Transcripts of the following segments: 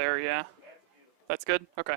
there, yeah. That's good? Okay.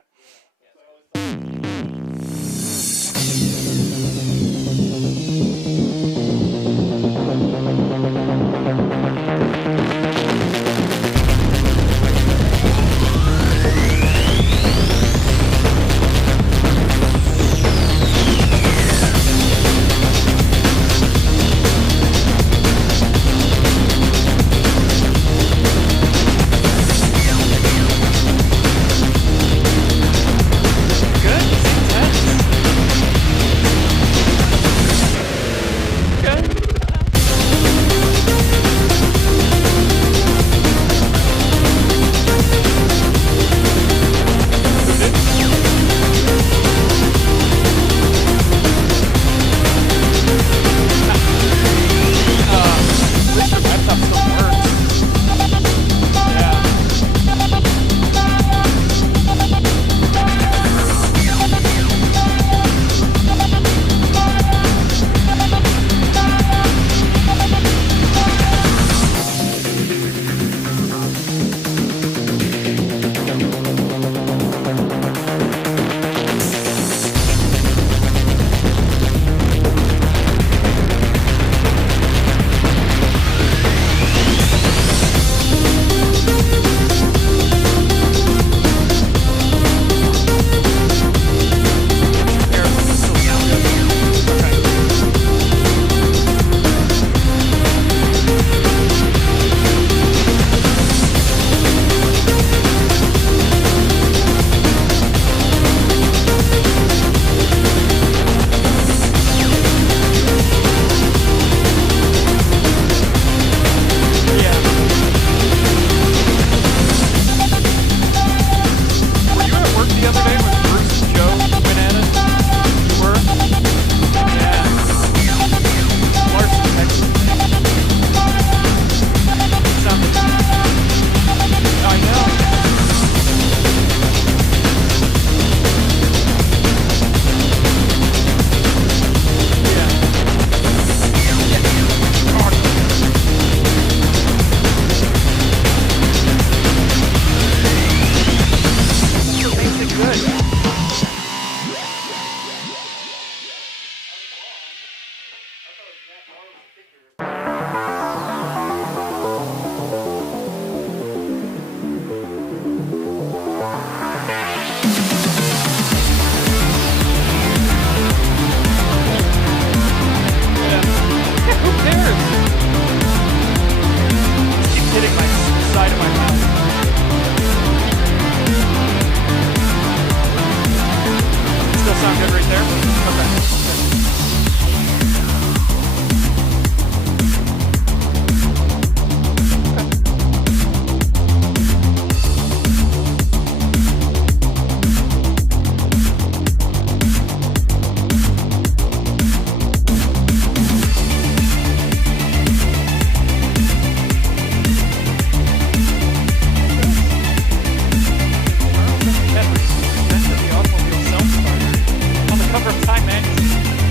Time magazine.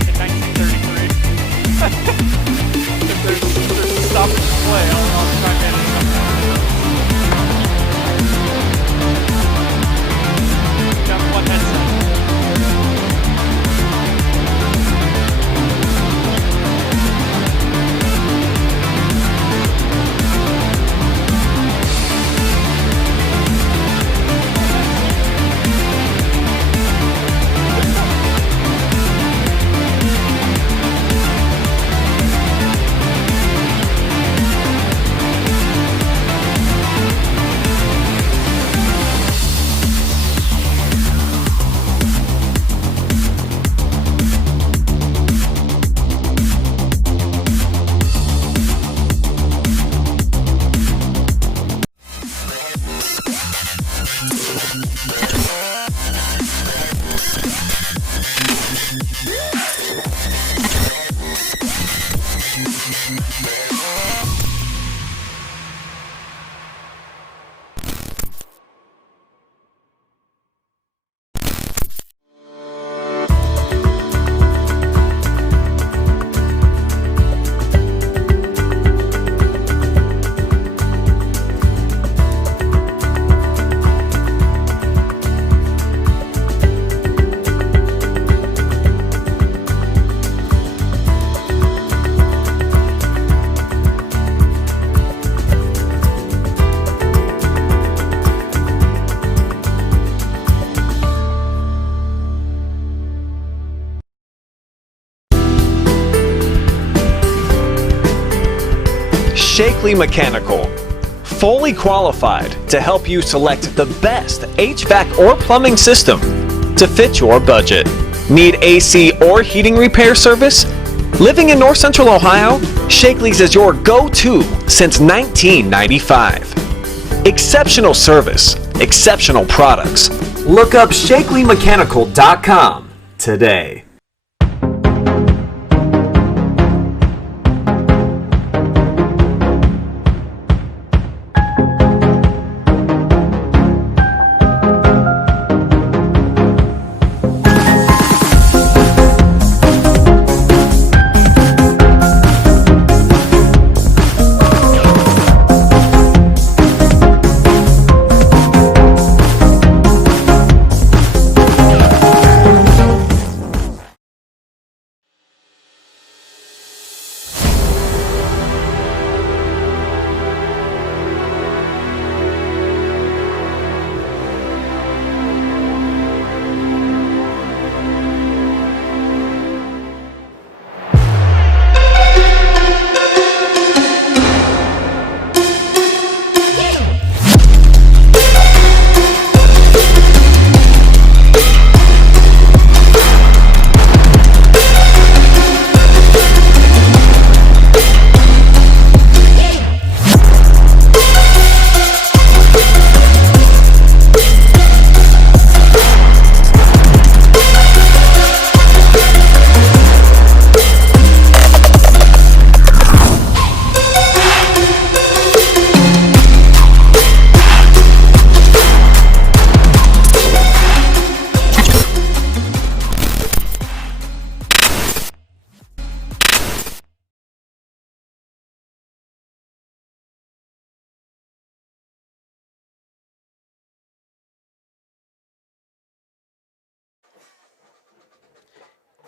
Shakely Mechanical. Fully qualified to help you select the best HVAC or plumbing system to fit your budget. Need AC or heating repair service? Living in North Central Ohio, Shakely's is your go-to since 1995. Exceptional service, exceptional products. Look up ShakelyMechanical.com today.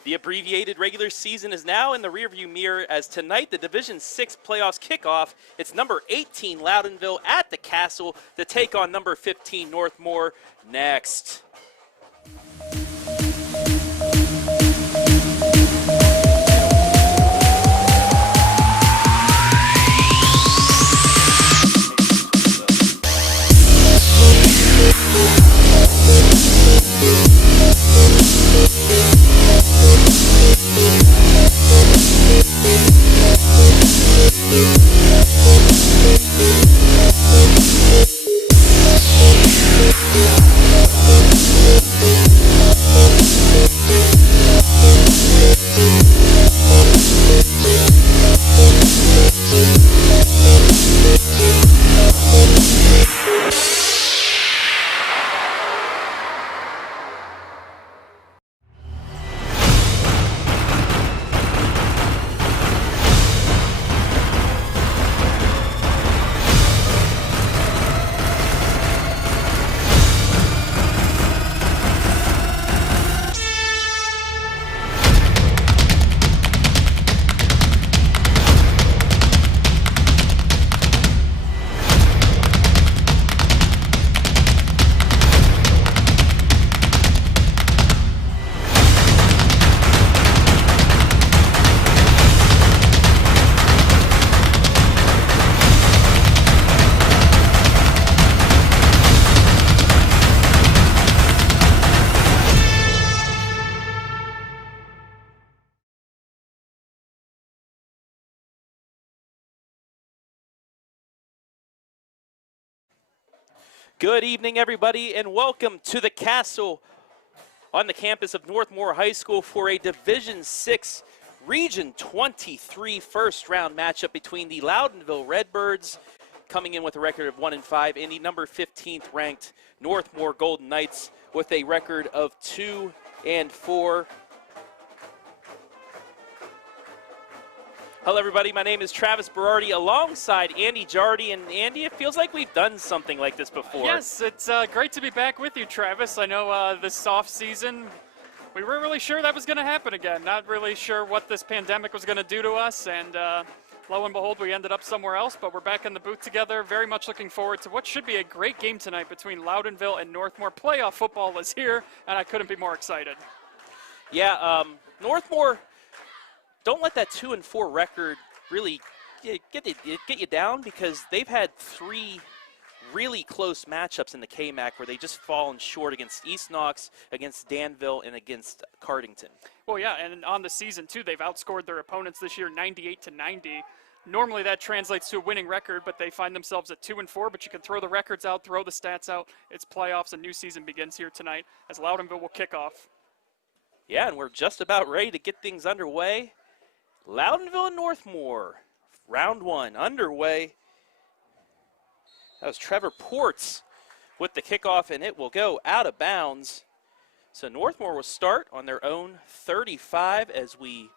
The abbreviated regular season is now in the rearview mirror as tonight the Division 6 playoffs kick off. It's number 18 Loudonville at the Castle to take on number 15 Northmor next. Good evening, everybody, and welcome to the Castle on the campus of Northmor High School for a Division 6 Region 23 first-round matchup between the Loudonville Redbirds, coming in with a record of 1-5, and the number 15th ranked Northmor Golden Knights with a record of 2-4. Hello, everybody. My name is Travis Berardi alongside Andy Jardy. And Andy, it feels like we've done something like this before. Yes, it's great to be back with you, Travis. I know this off season, we weren't really sure that was going to happen again. Not really sure what this pandemic was going to do to us. And lo and behold, we ended up somewhere else. But we're back in the booth together. Very much looking forward to what should be a great game tonight between Loudonville and Northmor. Playoff football is here, and I couldn't be more excited. Yeah, Northmor, don't let that 2-4 record really get you down because they've had 3 really close matchups in the KMAC where they just fallen short against East Knox, against Danville, and against Cardington. Well, yeah, and on the season, too, they've outscored their opponents this year 98-90. Normally that translates to a winning record, but they find themselves at 2-4, but you can throw the records out, throw the stats out. It's playoffs. A new season begins here tonight as Loudonville will kick off. Yeah, and we're just about ready to get things underway. Loudonville and Northmor, round 1 underway. That was Trevor Ports with the kickoff, and it will go out of bounds. So Northmor will start on their own 35 as we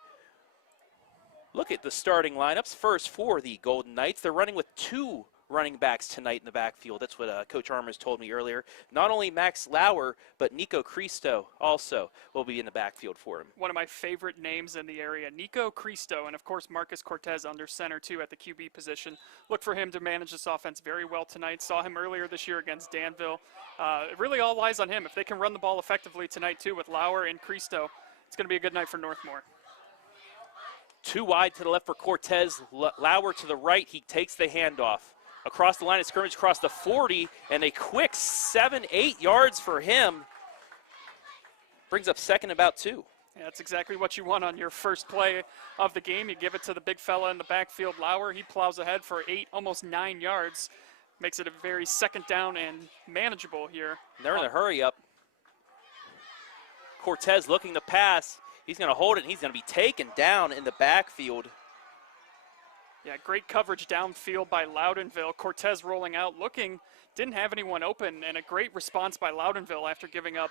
look at the starting lineups. First for the Golden Knights, they're running with 2 running backs tonight in the backfield. That's what Coach Armours told me earlier. Not only Max Lauer, but Nico Cristo also will be in the backfield for him. One of my favorite names in the area, Nico Cristo, and of course Marcus Cortez under center too at the QB position. Look for him to manage this offense very well tonight. Saw him earlier this year against Danville. It really all lies on him. If they can run the ball effectively tonight too with Lauer and Cristo, it's going to be a good night for Northmor. 2 wide to the left for Cortez. Lauer to the right. He takes the handoff. Across the line of scrimmage, across the 40, and a quick 7-8 yards for him. Brings up second about 2. Yeah, that's exactly what you want on your first play of the game. You give it to the big fella in the backfield, Lauer. He plows ahead for 8, almost 9 yards. Makes it a very second down and manageable here. They're in a hurry up. Cortez looking to pass. He's going to hold it, and he's going to be taken down in the backfield. Yeah, great coverage downfield by Loudonville. Cortez rolling out, didn't have anyone open, and a great response by Loudonville after giving up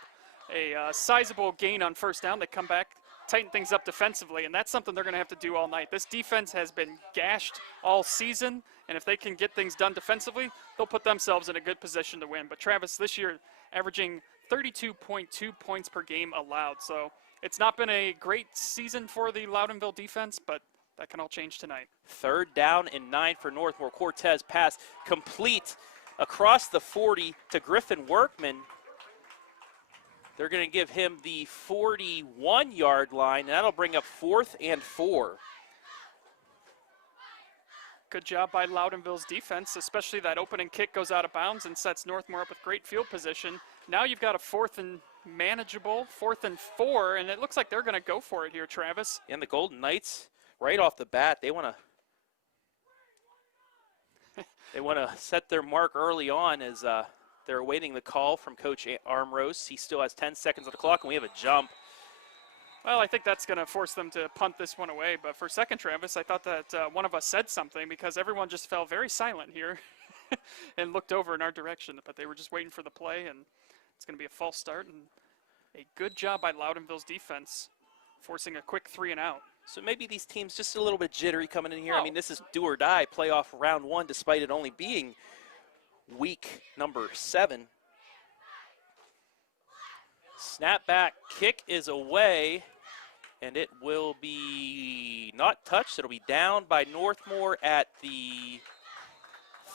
a sizable gain on first down. They come back, tighten things up defensively, and that's something they're going to have to do all night. This defense has been gashed all season, and if they can get things done defensively, they'll put themselves in a good position to win. But Travis, this year, averaging 32.2 points per game allowed, so it's not been a great season for the Loudonville defense, but that can all change tonight. 3rd down and 9 for Northmor. Cortez pass complete across the 40 to Griffin Workman. They're going to give him the 41-yard line, and that'll bring up 4th and 4. Good job by Loudonville's defense, especially that opening kick goes out of bounds and sets Northmor up with great field position. Now you've got a 4th and manageable, 4th and 4, and it looks like they're going to go for it here, Travis. And the Golden Knights, right off the bat, they want to set their mark early on as they're awaiting the call from Coach Armrose. He still has 10 seconds on the clock, and we have a jump. Well, I think that's going to force them to punt this one away. But for a second, Travis, I thought that one of us said something because everyone just fell very silent here and looked over in our direction. But they were just waiting for the play, and it's going to be a false start. And a good job by Loudonville's defense forcing a quick 3 and out. So maybe these teams just a little bit jittery coming in here. I mean, this is do or die playoff round 1 despite it only being week number 7. Snap back, kick is away, and it will be not touched. It'll be down by Northmor at the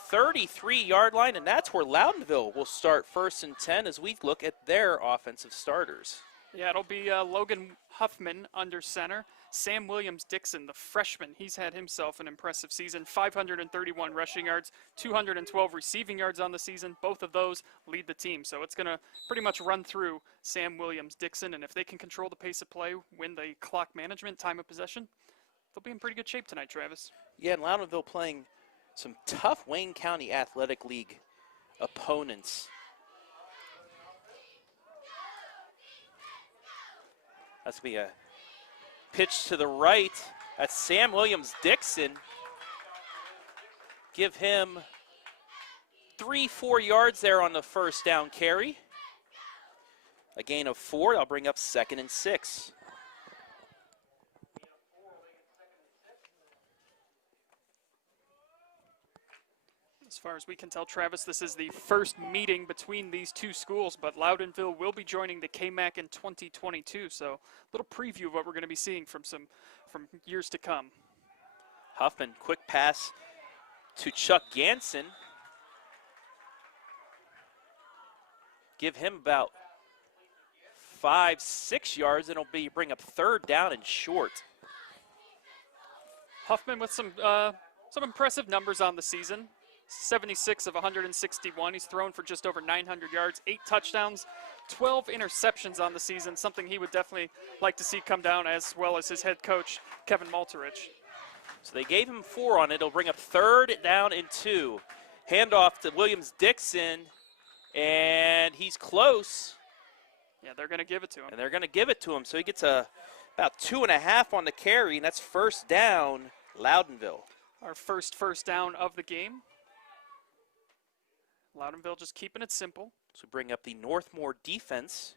33-yard line, and that's where Loudonville will start 1st and 10 as we look at their offensive starters. Yeah, it'll be Logan Huffman under center. Sam Williams-Dixon, the freshman, he's had himself an impressive season. 531 rushing yards, 212 receiving yards on the season. Both of those lead the team. So it's going to pretty much run through Sam Williams-Dixon. And if they can control the pace of play, win the clock management, time of possession, they'll be in pretty good shape tonight, Travis. Yeah, and Loudonville playing some tough Wayne County Athletic League opponents. That's going to be a pitch to the right. That's Sam Williams-Dixon. Give him 3-4 yards there on the first down carry. A gain of 4. I'll bring up 2nd and 6. As far as we can tell, Travis, this is the first meeting between these two schools, but Loudonville will be joining the KMAC in 2022, so a little preview of what we're going to be seeing from years to come. Huffman, quick pass to Chuck Ganson. Give him about 5-6 yards, and it'll bring up 3rd down and short. Huffman with some Some impressive numbers on the season. 76 of 161. He's thrown for just over 900 yards, 8 touchdowns, 12 interceptions on the season, something he would definitely like to see come down, as well as his head coach, Kevin Malterich. So they gave him 4 on it. It'll bring up 3rd down and 2. Handoff to Williams-Dixon, and he's close. Yeah, they're going to give it to him. And they're going to give it to him. So he gets about 2.5 on the carry, and that's 1st down, Loudonville. Our first down of the game. Loudonville just keeping it simple. So we bring up the Northmor defense.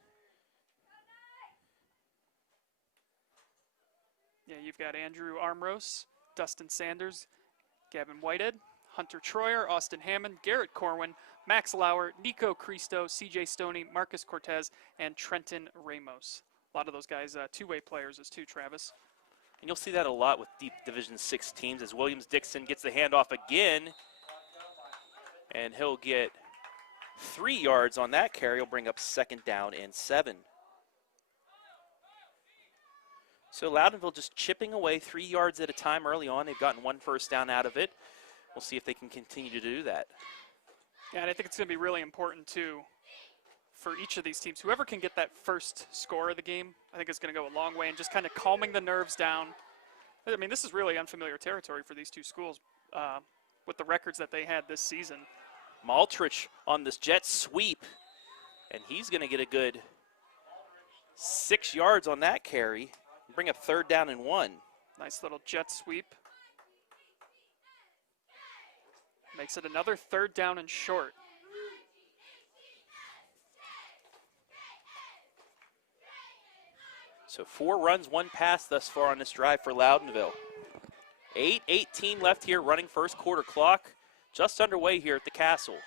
Yeah, you've got Andrew Armros, Dustin Sanders, Gavin Whitehead, Hunter Troyer, Austin Hammond, Garrett Corwin, Max Lauer, Nico Cristo, CJ Stoney, Marcus Cortez, and Trenton Ramos. A lot of those guys two-way players as too, Travis. And you'll see that a lot with deep Division 6 teams as Williams-Dixon gets the handoff again. And he'll get 3 yards on that carry. He'll bring up 2nd down and 7. So Loudonville just chipping away 3 yards at a time early on. They've gotten 1 first down out of it. We'll see if they can continue to do that. Yeah, and I think it's going to be really important, too, for each of these teams. Whoever can get that first score of the game, I think is going to go a long way in just kind of calming the nerves down. I mean, this is really unfamiliar territory for these two schools with the records that they had this season. Maltrich on this jet sweep, and he's going to get a good 6 yards on that carry. Bring up 3rd down and 1. Nice little jet sweep. Makes it another 3rd down and short. So 4 runs, 1 pass thus far on this drive for Loudonville. 8:18 left here, running first quarter clock. Just underway here at the Castle.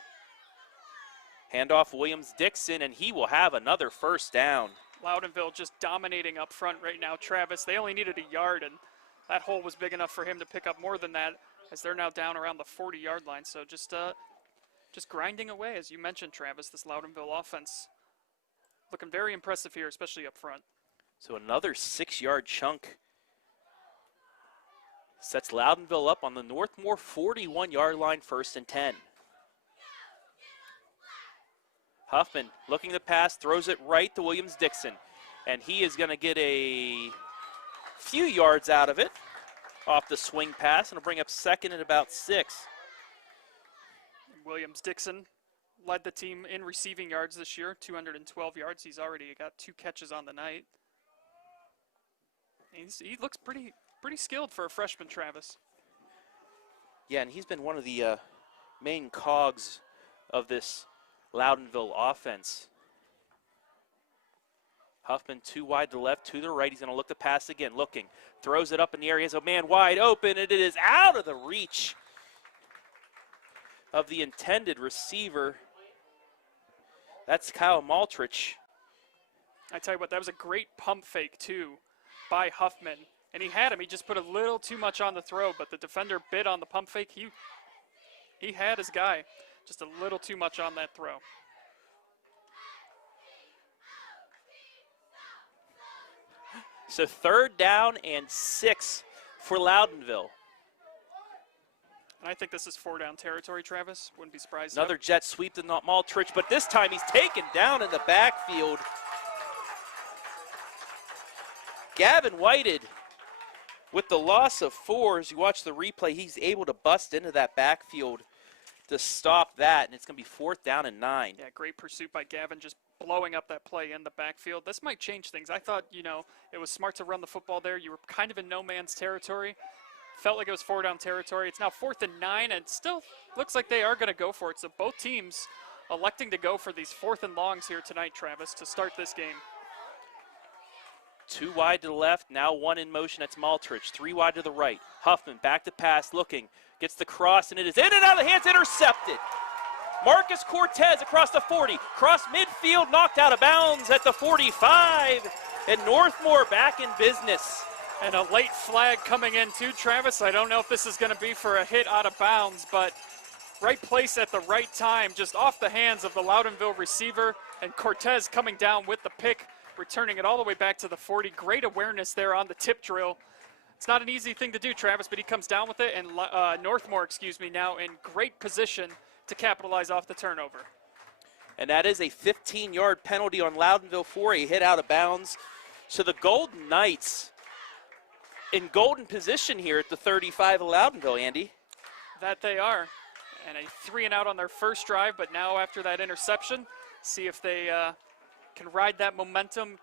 Handoff Williams-Dixon, and he will have another first down. Loudonville just dominating up front right now, Travis. They only needed a yard, and that hole was big enough for him to pick up more than that, as they're now down around the 40-yard line. So just grinding away, as you mentioned, Travis, this Loudonville offense. Looking very impressive here, especially up front. So another 6-yard chunk sets Loudonville up on the Northmor 41-yard line, 1st and 10. Huffman looking to pass, throws it right to Williams-Dixon. And he is going to get a few yards out of it off the swing pass, and will bring up 2nd and about 6. Williams-Dixon led the team in receiving yards this year, 212 yards. He's already got 2 catches on the night. He looks pretty skilled for a freshman, Travis. Yeah, and he's been one of the main cogs of this Loudonville offense. Huffman 2 wide to the left, to the right. He's going to look to pass again. Looking, throws it up in the air. He has a man wide open, and it is out of the reach of the intended receiver. That's Kyle Maltrich. I tell you what, that was a great pump fake, too, by Huffman. And he had him. He just put a little too much on the throw, but the defender bit on the pump fake. He had his guy. Just a little too much on that throw. So 3rd down and 6 for Loudonville. And I think this is 4-down territory, Travis. Wouldn't be surprised. Another jet sweep to Maltrich, but this time he's taken down in the backfield. Gavin Whitehead with the loss of 4. As you watch the replay, he's able to bust into that backfield to stop that, and it's going to be 4th down and 9. Yeah, great pursuit by Gavin, just blowing up that play in the backfield. This might change things. I thought, it was smart to run the football there. You were kind of in no man's territory. Felt like it was 4-down territory. It's now 4th and 9, and still looks like they are going to go for it. So both teams electing to go for these 4th and longs here tonight, Travis, to start this game. 2 wide to the left, now 1 in motion. That's Maltrich. 3 wide to the right. Huffman back to pass, looking. Gets the cross, and it is in and out of the hands, intercepted. Marcus Cortez across the 40. Cross midfield, knocked out of bounds at the 45. And Northmor back in business. And a late flag coming in too, Travis. I don't know if this is going to be for a hit out of bounds, but right place at the right time, just off the hands of the Loudonville receiver. And Cortez coming down with the pick, returning it all the way back to the 40. Great awareness there on the tip drill It's not an easy thing to do, Travis, but he comes down with it, and Northmor, now in great position to capitalize off the turnover. And that is a 15-yard penalty on Loudonville for a hit out of bounds. So the Golden Knights in golden position here at the 35 of Loudonville, Andy. That they are. And a 3-and-out on their first drive, but now after that interception, see if they can ride that momentum,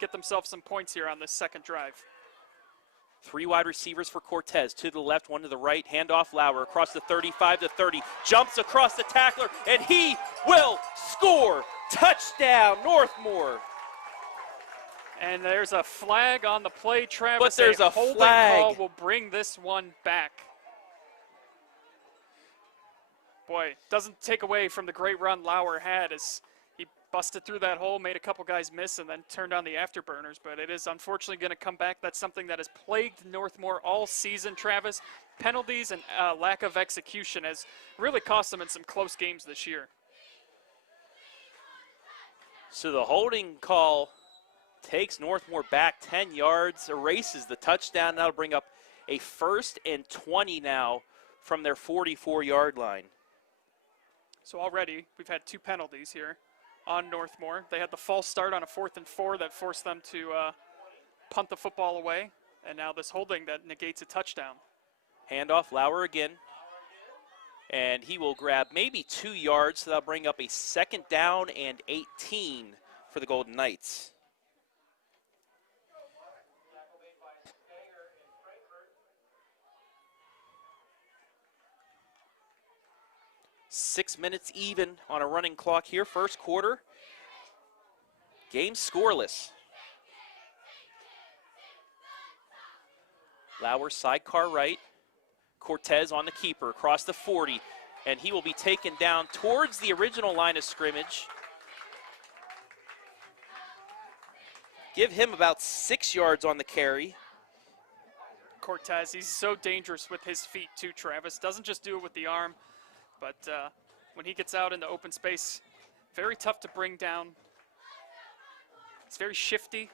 get themselves some points here on this second drive. 3 wide receivers for Cortez, 2 to the left, 1 to the right. Handoff Lauer across the 35 to 30. Jumps across the tackler, and he will score. Touchdown, Northmor. And there's a flag on the play, Travis. But there's a holding flag. Call will bring this one back. Boy, doesn't take away from the great run Lauer had as he busted through that hole, made a couple guys miss, and then turned on the afterburners. But it is unfortunately going to come back. That's something that has plagued Northmor all season, Travis. Penalties and lack of execution has really cost them in some close games this year. So the holding call takes Northmor back 10 yards, erases the touchdown. That'll bring up a 1st and 20 now from their 44-yard line. So already we've had 2 penalties here on Northmor. They had the false start on a 4th and 4 that forced them to punt the football away, and now this holding that negates a touchdown. Handoff, Lauer again, and he will grab maybe 2 yards, so that'll bring up a 2nd down and 18 for the Golden Knights. Six minutes even on a running clock here, first quarter. Game scoreless. Lauer sidecar right. Cortez on the keeper across the 40, and he will be taken down towards the original line of scrimmage. Give him about 6 yards on the carry. Cortez, he's so dangerous with his feet too, Travis. Doesn't just do it with the arm, but when he gets out into open space, very tough to bring down. He's very shifty.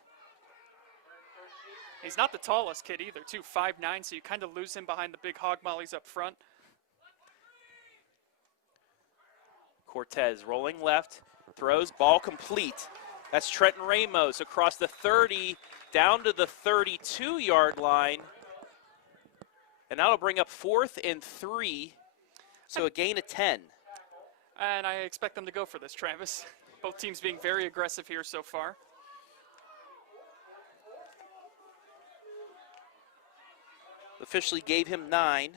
He's not the tallest kid either, too, 5'9", so you kind of lose him behind the big hog mollies up front. Cortez rolling left, throws, ball complete. That's Trenton Ramos across the 30, down to the 32-yard line. And that'll bring up 4th and 3, so a gain of 10. And I expect them to go for this, Travis. Both teams being very aggressive here so far. Officially gave him 9.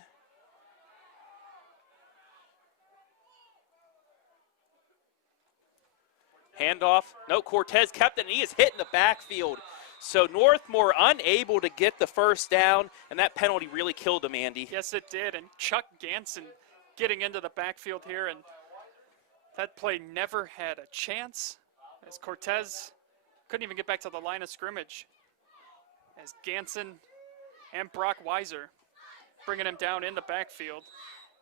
Handoff. No, Cortez kept it, and he is hit in the backfield. So Northmor unable to get the first down, and that penalty really killed him, Andy. Yes, it did. And Chuck Ganson getting into the backfield here, and that play never had a chance as Cortez couldn't even get back to the line of scrimmage. As Ganson and Brock Weiser bringing him down in the backfield.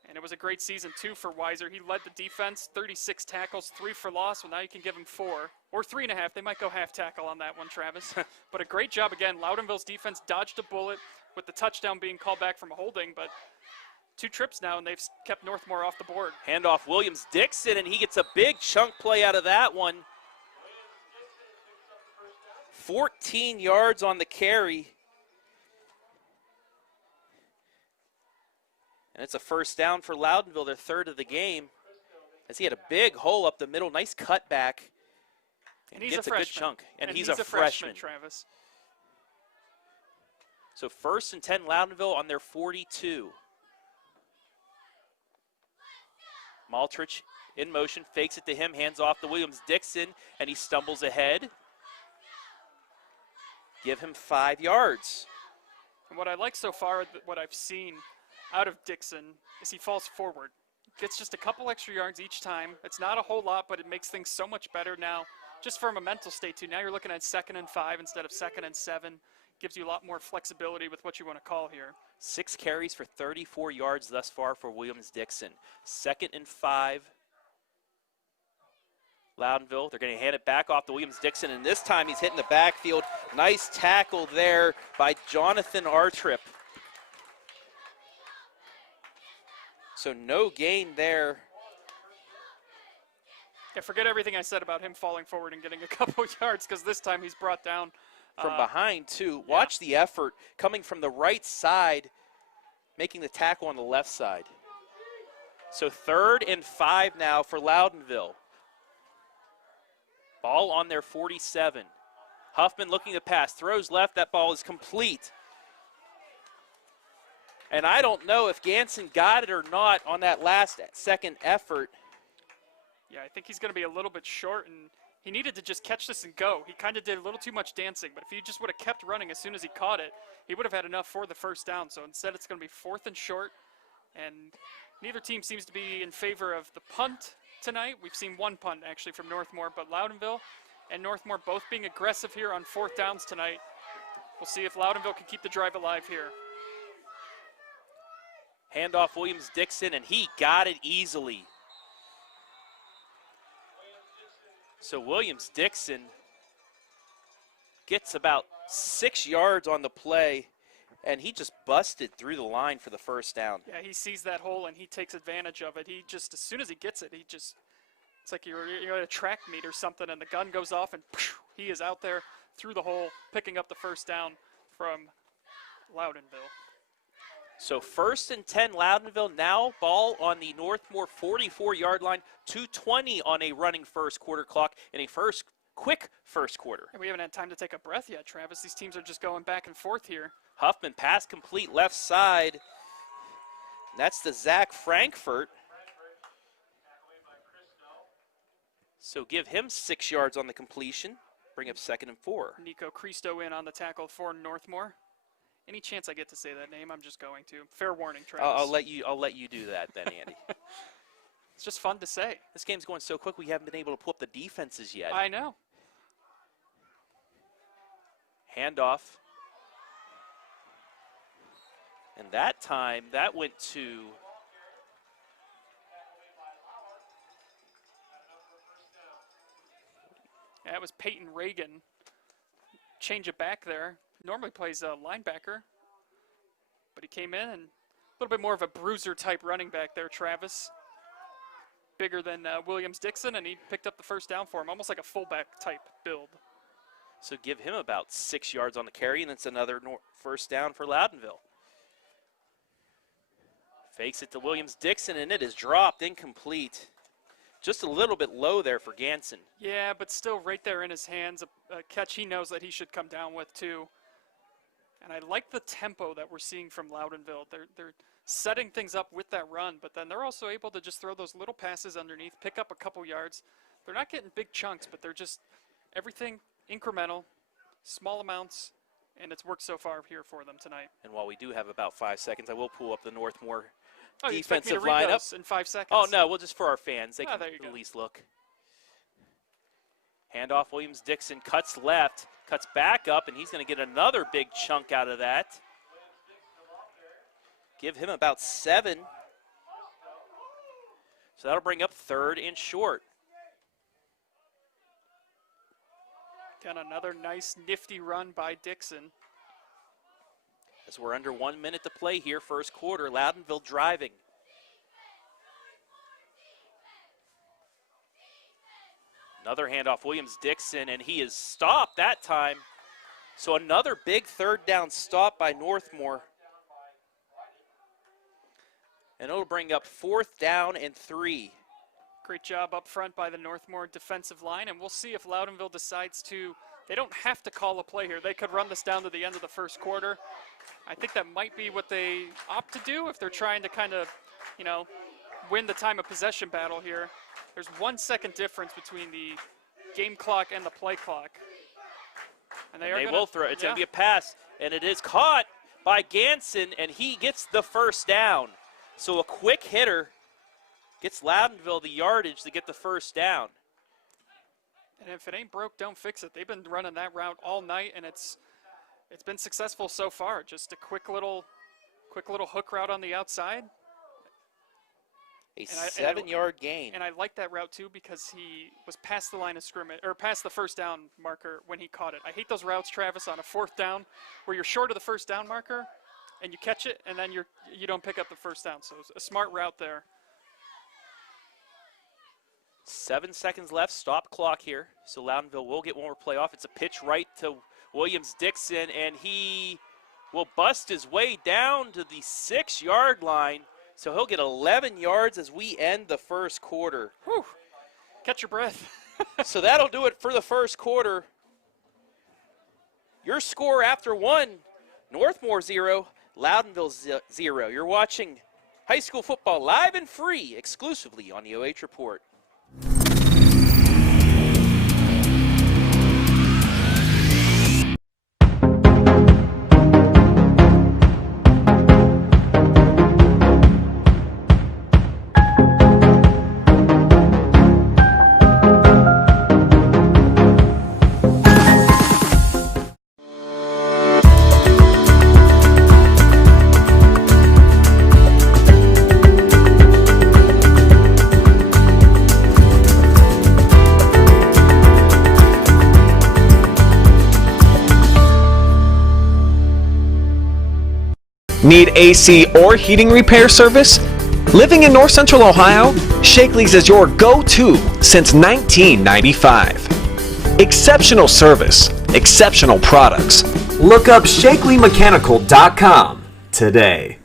And it was a great season, too, for Weiser. He led the defense, 36 tackles, 3 for loss. Well, now you can give him 4, or 3.5. They might go half tackle on that one, Travis. But a great job again. Loudonville's defense dodged a bullet with the touchdown being called back from a holding, but 2 trips now, and they've kept Northmor off the board. Handoff Williams-Dixon, and he gets a big chunk play out of that one. 14 yards on the carry. And it's a first down for Loudonville, their 3rd of the game, as he had a big hole up the middle. Nice cutback. And he's gets a good freshman. chunk. And he's a freshman, Travis. So 1st and 10, Loudonville on their 42. Maltrich in motion, fakes it to him, hands off to Williams-Dixon, and he stumbles ahead. Give him 5 yards. And what I like so far, what I've seen out of Dixon, is he falls forward. Gets just a couple extra yards each time. It's not a whole lot, but it makes things so much better now, just from a mental state too. Now you're looking at 2nd and 5 instead of 2nd and 7. Gives you a lot more flexibility with what you want to call here. 6 carries for 34 yards thus far for Williams-Dixon. 2nd and 5. Loudonville, they're going to hand it back off to Williams-Dixon, and this time he's hitting the backfield. Nice tackle there by Jonathan Artrip. So no gain there. Yeah, forget everything I said about him falling forward and getting a couple yards, because this time he's brought down. From behind, too. Watch the effort coming from the right side, making the tackle on the left side. So 3rd and 5 now for Loudonville. Ball on their 47. Huffman looking to pass, throws left, that ball is complete. And I don't know if Ganson got it or not on that last second effort. Yeah, I think he's going to be a little bit short, and he needed to just catch this and go. He kind of did a little too much dancing, but if he just would have kept running as soon as he caught it, he would have had enough for the first down. So instead it's going to be 4th and short, and neither team seems to be in favor of the punt tonight. We've seen one punt actually from Northmor, but Loudonville and Northmor both being aggressive here on 4th downs tonight. We'll see if Loudonville can keep the drive alive here. Handoff Williams-Dixon, and he got it easily. So Williams-Dixon gets about 6 yards on the play, and he just busted through the line for the first down. Yeah, he sees that hole and he takes advantage of it. He just, as soon as he gets it, it's like you're at a track meet or something, and the gun goes off, and he is out there through the hole, picking up the first down from Loudonville. So 1st and 10, Loudonville now ball on the Northmor 44-yard line, 2:20 on a running first quarter clock in a quick first quarter. And we haven't had time to take a breath yet, Travis. These teams are just going back and forth here. Huffman pass complete left side. That's to Zach Frankfurt. So give him 6 yards on the completion. Bring up 2nd and 4. Nico Cristo in on the tackle for Northmor. Any chance I get to say that name, I'm just going to. Fair warning, Travis. I'll let you do that then, Andy. It's just fun to say. This game's going so quick we haven't been able to pull up the defenses yet. I know. Handoff. And that time, that went to that was Peyton Reagan. Change it back there. Normally plays a linebacker, but he came in and a little bit more of a bruiser type running back there, Travis. Bigger than Williams-Dixon, and he picked up the first down for him, almost like a fullback type build. So give him about 6 yards on the carry, and it's another first down for Loudonville. Fakes it to Williams-Dixon, and it is dropped incomplete. Just a little bit low there for Ganson. Yeah, but still right there in his hands, a catch he knows that he should come down with too. And I like the tempo that we're seeing from Loudonville. They're setting things up with that run, but then they're also able to just throw those little passes underneath, pick up a couple yards. They're not getting big chunks, but they're just everything incremental, small amounts, and it's worked so far here for them tonight. And while we do have about 5 seconds, I will pull up the Northmor you expect me to defensive read lineup. those in 5 seconds? Oh, no, well, just for our fans. They can there you at go. least look. Handoff, Williams-Dixon cuts left, cuts back up, and he's going to get another big chunk out of that. Give him about 7. So that'll bring up 3rd and short. Got another nice, nifty run by Dixon. As we're under 1 minute to play here, first quarter, Loudonville driving. Another handoff, Williams-Dixon, and he is stopped that time. So another big 3rd down stop by Northmor. And it'll bring up 4th down and 3. Great job up front by the Northmor defensive line, and we'll see if Loudonville decides to. They don't have to call a play here. They could run this down to the end of the first quarter. I think that might be what they opt to do if they're trying to kind of, win the time of possession battle here. There's 1 second difference between the game clock and the play clock. And they will throw. It's going to be a pass, and it is caught by Ganson, and he gets the first down. So a quick hitter gets Loudonville the yardage to get the first down. And if it ain't broke, don't fix it. They've been running that route all night, and it's been successful so far. Just a quick little hook route on the outside. A 7-yard gain. And I like that route too because he was past the line of scrimmage, or past the first down marker when he caught it. I hate those routes, Travis, on a 4th down where you're short of the first down marker and you catch it and then you don't pick up the first down. So it's a smart route there. 7 seconds left, stop clock here. So Loudonville will get one more play off. It's a pitch right to Williams-Dixon, and he will bust his way down to the 6-yard line. So he'll get 11 yards as we end the first quarter. Whew. Catch your breath. So that'll do it for the first quarter. Your score after one, Northmor 0, Loudonville 0. You're watching high school football live and free exclusively on the OH Report. Need AC or heating repair service? Living in North Central Ohio, Shakely's is your go-to since 1995. Exceptional service, exceptional products. Look up ShakleyMechanical.com today.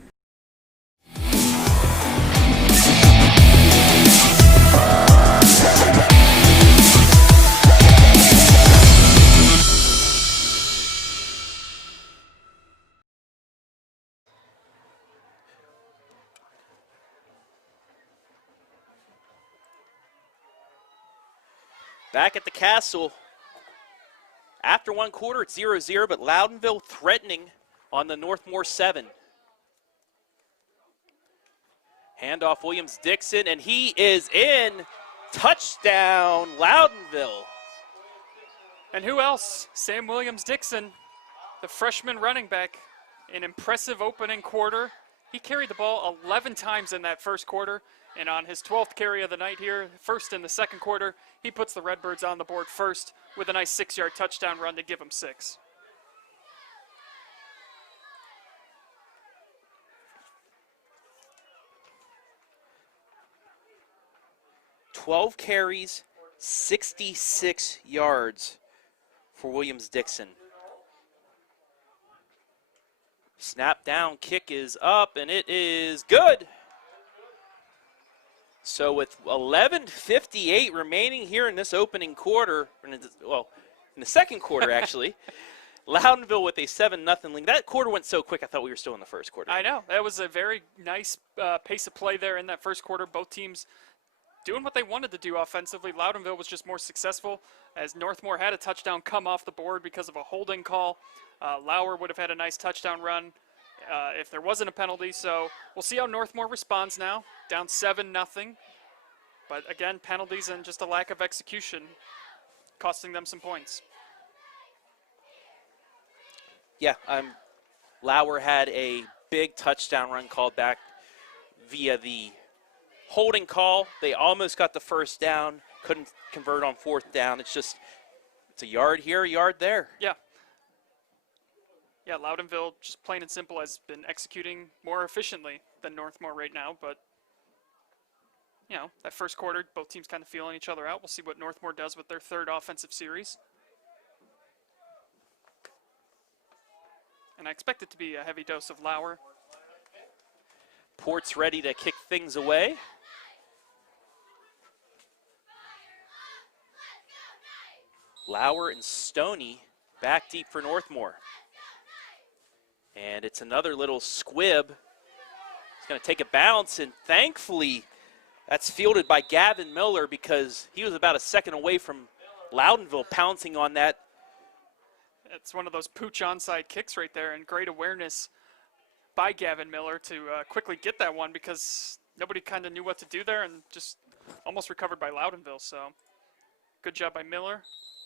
Back at the Castle. After one quarter, it's 0-0, but Loudonville threatening on the Northmor 7. Handoff Williams-Dixon, and he is in. Touchdown, Loudonville. And who else? Sam Williams-Dixon, the freshman running back. An impressive opening quarter. He carried the ball 11 times in that first quarter. And on his 12th carry of the night here, first in the second quarter, he puts the Redbirds on the board first with a nice 6-yard touchdown run to give them 6. "12 carries, 66 yards for Williams-Dixon. Snap down, kick is up, and it is good. So with 11:58 remaining here in this opening quarter, well, in the second quarter actually, Loudonville with a 7-0 lead. That quarter went so quick I thought we were still in the first quarter. I know. That was a very nice pace of play there in that first quarter. Both teams doing what they wanted to do offensively. Loudonville was just more successful as Northmor had a touchdown come off the board because of a holding call. Lauer would have had a nice touchdown run if there wasn't a penalty. So we'll see how Northmor responds now. Down 7-0. But again, penalties and just a lack of execution costing them some points. Yeah, Lauer had a big touchdown run called back via the holding call. They almost got the first down, couldn't convert on 4th down. It's a yard here, a yard there. Yeah. Yeah, Loudonville, just plain and simple, has been executing more efficiently than Northmor right now. But, you know, that first quarter, both teams kind of feeling each other out. We'll see what Northmor does with their third offensive series. And I expect it to be a heavy dose of Lauer. Port's ready to kick things away. Lauer and Stoney back deep for Northmor. And it's another little squib. He's going to take a bounce, and thankfully that's fielded by Gavin Miller because he was about a second away from Loudonville pouncing on that. It's one of those pooch onside kicks right there, and great awareness by Gavin Miller to quickly get that one because nobody kind of knew what to do there and just almost recovered by Loudonville. So good job by Miller.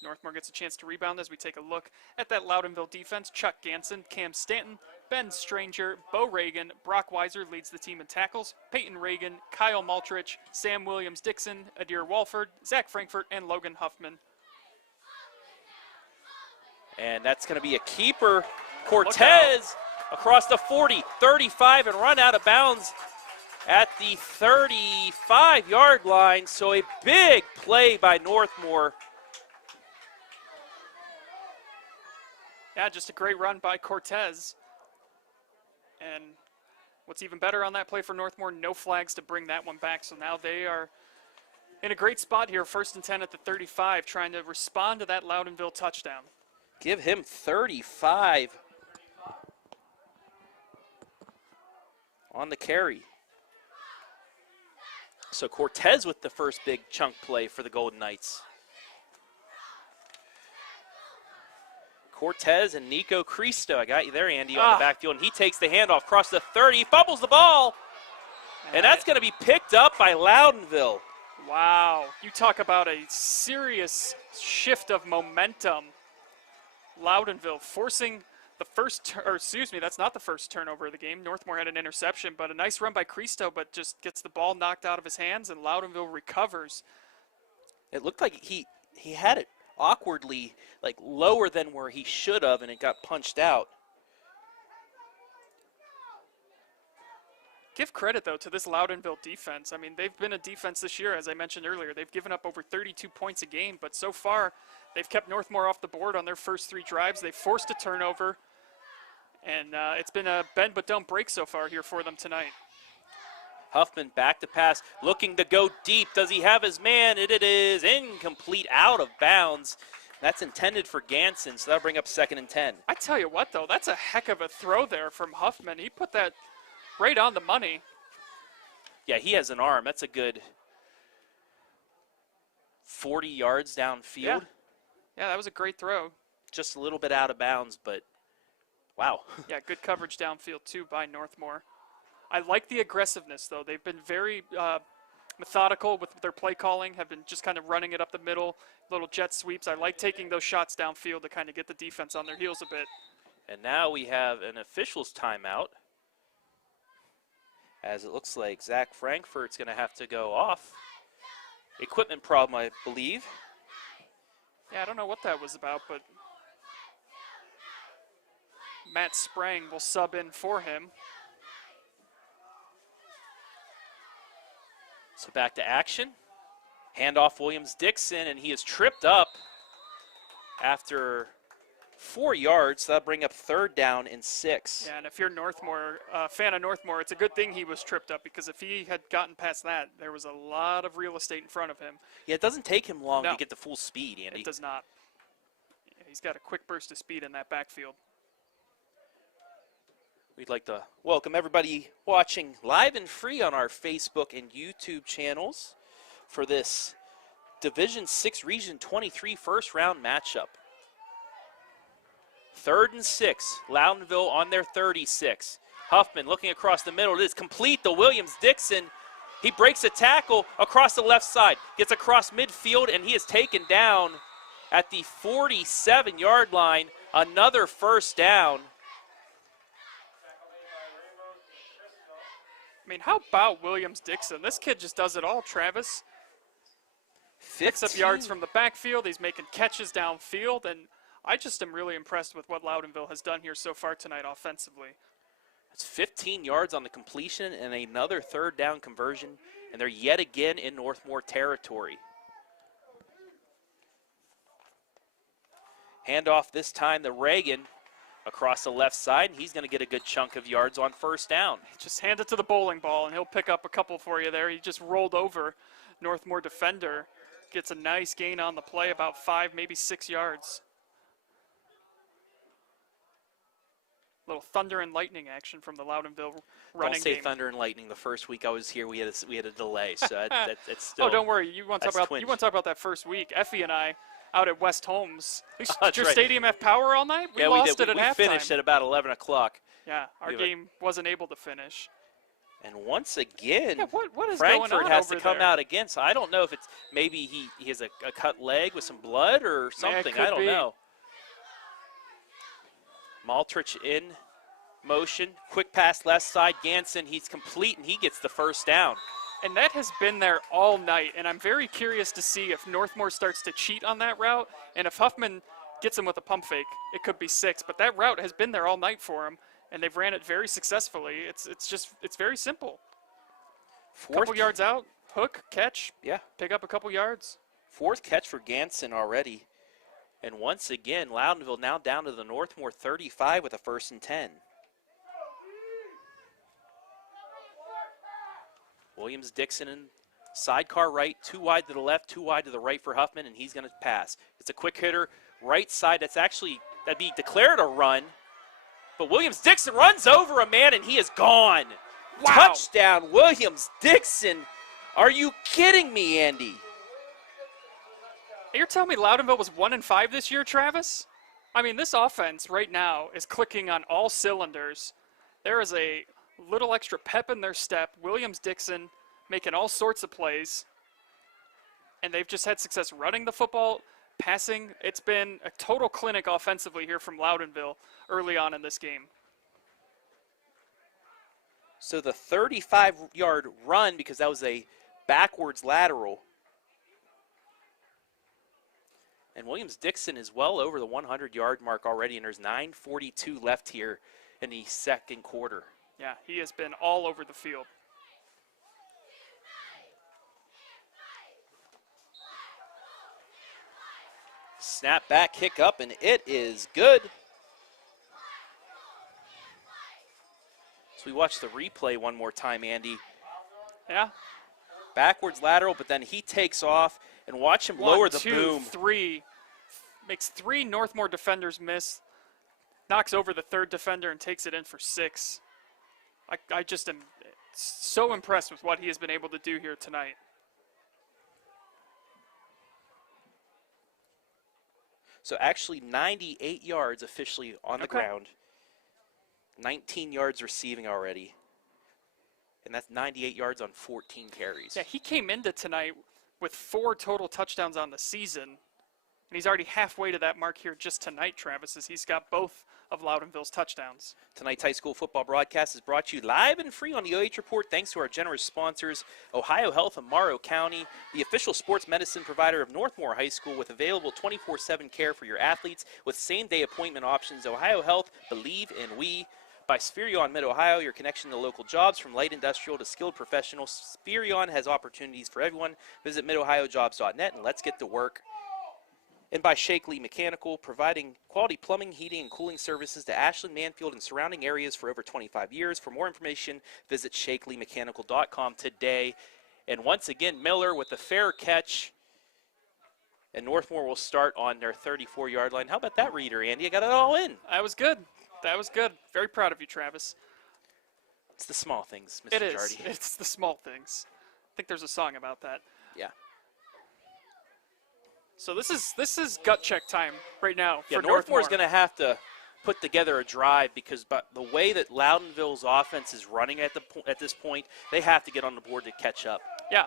Northmor gets a chance to rebound as we take a look at that Loudonville defense. Chuck Ganson, Cam Stanton, Ben Stranger, Bo Reagan, Brock Weiser leads the team in tackles, Peyton Reagan, Kyle Maltrich, Sam Williams-Dixon, Adir Walford, Zach Frankfurt, and Logan Huffman. And that's going to be a keeper. Cortez across the 40, 35, and run out of bounds at the 35-yard line. So a big play by Northmor. Yeah, just a great run by Cortez. And what's even better on that play for Northmor, no flags to bring that one back. So now they are in a great spot here, 1st and 10 at the 35, trying to respond to that Loudonville touchdown. Give him 35 on the carry. So Cortez with the first big chunk play for the Golden Knights. Cortez and Nico Cristo. I got you there, Andy, on the backfield. And he takes the handoff across the 30. He fumbles the ball. And that's going to be picked up by Loudonville. Wow. You talk about a serious shift of momentum. Loudonville forcing the first, that's not the first turnover of the game. Northmor had an interception, but a nice run by Cristo, but just gets the ball knocked out of his hands, and Loudonville recovers. It looked like he had it awkwardly, like lower than where he should have, and it got punched out. Give credit, though, to this Loudonville defense. I mean, they've been a defense this year, as I mentioned earlier. They've given up over 32 points a game, but so far they've kept Northmor off the board on their first 3 drives. They've forced a turnover, and it's been a bend but don't break so far here for them tonight. Huffman back to pass, looking to go deep. Does he have his man? It is incomplete, out of bounds. That's intended for Ganson, so that'll bring up 2nd and 10. I tell you what, though, that's a heck of a throw there from Huffman. He put that right on the money. Yeah, he has an arm. That's a good 40 yards downfield. Yeah, that was a great throw. Just a little bit out of bounds, but wow. Yeah, good coverage downfield, too, by Northmor. I like the aggressiveness, though. They've been very methodical with their play calling, have been just kind of running it up the middle, little jet sweeps. I like taking those shots downfield to kind of get the defense on their heels a bit. And now we have an official's timeout, as it looks like Zach Frankfurt's going to have to go off. Equipment problem, I believe. Yeah, I don't know what that was about, but Matt Sprang will sub in for him. So back to action. Handoff Williams-Dixon, and he is tripped up after 4 yards. So that'll bring up 3rd down and 6. Yeah, and if you're Northmor, fan of Northmor, it's a good thing he was tripped up, because if he had gotten past that, there was a lot of real estate in front of him. Yeah, it doesn't take him long to get to full speed, Andy. It does not. Yeah, he's got a quick burst of speed in that backfield. We'd like to welcome everybody watching live and free on our Facebook and YouTube channels for this Division 6 Region 23 first-round matchup. 3rd and 6, Loudonville on their 36. Huffman looking across the middle. It is complete to Williams-Dixon. He breaks a tackle across the left side, gets across midfield, and he is taken down at the 47-yard line. Another first down. I mean, how about Williams-Dixon? This kid just does it all, Travis. 15. Picks up yards from the backfield. He's making catches downfield, and I just am really impressed with what Loudonville has done here so far tonight offensively. It's 15 yards on the completion and another 3rd down conversion, and they're yet again in Northmor territory. Handoff this time to Reagan across the left side, and he's going to get a good chunk of yards on 1st down. Just hand it to the bowling ball, and he'll pick up a couple for you there. He just rolled over Northmor defender. Gets a nice gain on the play, about 5, maybe 6 yards. Little thunder and lightning action from the Loudonville running Don't say game. thunder and lightning. The first week I was here, we had a delay, so it's still. Oh, don't worry. You want to talk about that first week? Effie and I out at West Holmes. Did your stadium have power all night? We lost did. it at halftime. We finished at about 11 o'clock. Yeah, our game wasn't able to finish. And once again, what is Frankfurt going on has over to come there? out again. So I don't know if it's maybe he has a cut leg with some blood or something. Yeah, I don't know. Maltrich in motion, quick pass left side, Ganson, he's complete, and he gets the first down. And that has been there all night, and I'm very curious to see if Northmor starts to cheat on that route, and if Huffman gets him with a pump fake, it could be 6. But that route has been there all night for him, and they've ran it very successfully. It's very simple. Couple yards out, hook, catch, yeah, pick up a couple yards. 4th catch for Ganson already. And once again, Loudonville now down to the Northmor 35 with a 1st and 10. Williams-Dixon in sidecar right, 2 wide to the left, 2 wide to the right for Huffman, and he's going to pass. It's a quick hitter, right side. That'd be declared a run. But Williams-Dixon runs over a man, and he is gone. Wow. Touchdown, Williams-Dixon. Are you kidding me, Andy? You're telling me Loudonville was 1-5 this year, Travis? I mean, this offense right now is clicking on all cylinders. There is a little extra pep in their step. Williams-Dixon making all sorts of plays. And they've just had success running the football, passing. It's been a total clinic offensively here from Loudonville early on in this game. So the 35-yard run, because that was a backwards lateral. And Williams-Dixon is well over the 100-yard mark already, and there's 9:42 left here in the second quarter. Yeah, he has been all over the field. Snap back, kick up, and it is good. So we watch the replay one more time, Andy. Yeah. Backwards lateral, but then he takes off, and watch him lower the boom. 3. Makes 3 Northmor defenders miss. Knocks over the 3rd defender and takes it in for 6. I just am so impressed with what he has been able to do here tonight. So actually 98 yards officially on the ground. 19 yards receiving already. And that's 98 yards on 14 carries. Yeah, he came into tonight with 4 total touchdowns on the season. And he's already halfway to that mark here just tonight, Travis, as he's got both of Loudonville's touchdowns. Tonight's high school football broadcast is brought to you live and free on the OH Report thanks to our generous sponsors, Ohio Health and Morrow County, the official sports medicine provider of Northmor High School with available 24/7 care for your athletes with same-day appointment options. Ohio Health, believe in we. By Spherion Mid-Ohio, your connection to local jobs from light industrial to skilled professionals. Spherion has opportunities for everyone. Visit midohiojobs.net and let's get to work. And by Shakely Mechanical, providing quality plumbing, heating, and cooling services to Ashland, Manfield, and surrounding areas for over 25 years. For more information, visit shakeleymechanical.com today. And once again, Miller with the fair catch. And Northmor will start on their 34-yard line. How about that reader, Andy? I got it all in. That was good. That was good. Very proud of you, Travis. It's the small things, Mr. It is. Jardy. It's the small things. I think there's a song about that. Yeah. So this is gut check time right now for Northmor is Northmor. going to have to put together a drive because the way that Loudonville's offense is running at this point, they have to get on the board to catch up. Yeah.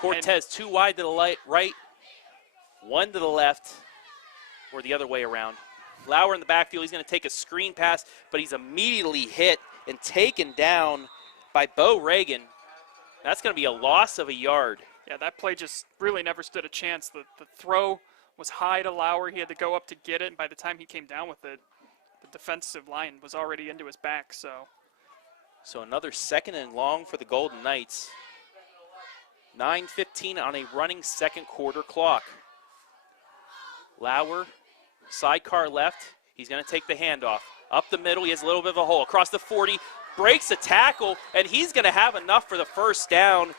Cortez 2 wide to the right, 1 to the left, or the other way around. Lauer in the backfield, he's going to take a screen pass, but he's immediately hit and taken down by Bo Reagan. That's going to be a loss of a yard. Yeah, that play just really never stood a chance. The throw was high to Lauer. He had to go up to get it, and by the time he came down with it, the defensive line was already into his back. So another 2nd and long for the Golden Knights. 9:15 on a running second quarter clock. Lauer, sidecar left. He's going to take the handoff. Up the middle, he has a little bit of a hole. Across the 40, breaks a tackle, and he's going to have enough for the first down.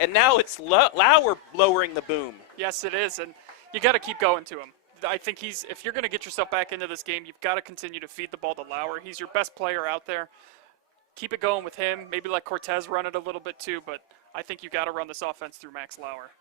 And now it's Lauer lowering the boom. Yes, it is, and you got to keep going to him. I think if you're going to get yourself back into this game, you've got to continue to feed the ball to Lauer. He's your best player out there. Keep it going with him. Maybe let Cortez run it a little bit too, but I think you got to run this offense through Max Lauer.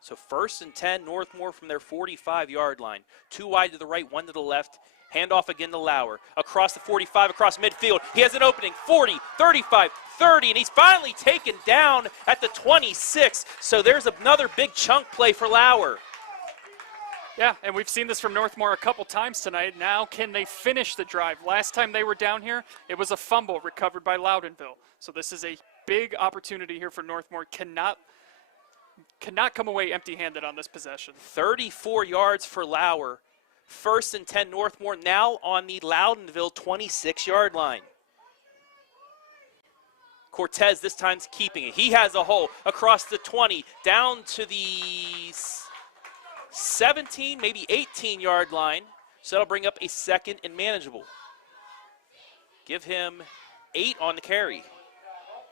So 1st and 10, Northmor from their 45-yard line. 2 wide to the right, 1 to the left. Handoff again to Lauer. Across the 45, across midfield. He has an opening. 40, 35, 30, and he's finally taken down at the 26. So there's another big chunk play for Lauer. Yeah, and we've seen this from Northmor a couple times tonight. Now, can they finish the drive? Last time they were down here, it was a fumble recovered by Loudonville. So this is a big opportunity here for Northmor. Cannot come away empty-handed on this possession. 34 yards for Lauer. 1st and 10 Northmor now on the Loudonville 26-yard line. Cortez this time's keeping it. He has a hole across the 20, down to the 17, maybe 18-yard line. So that'll bring up a 2nd and manageable. Give him 8 on the carry.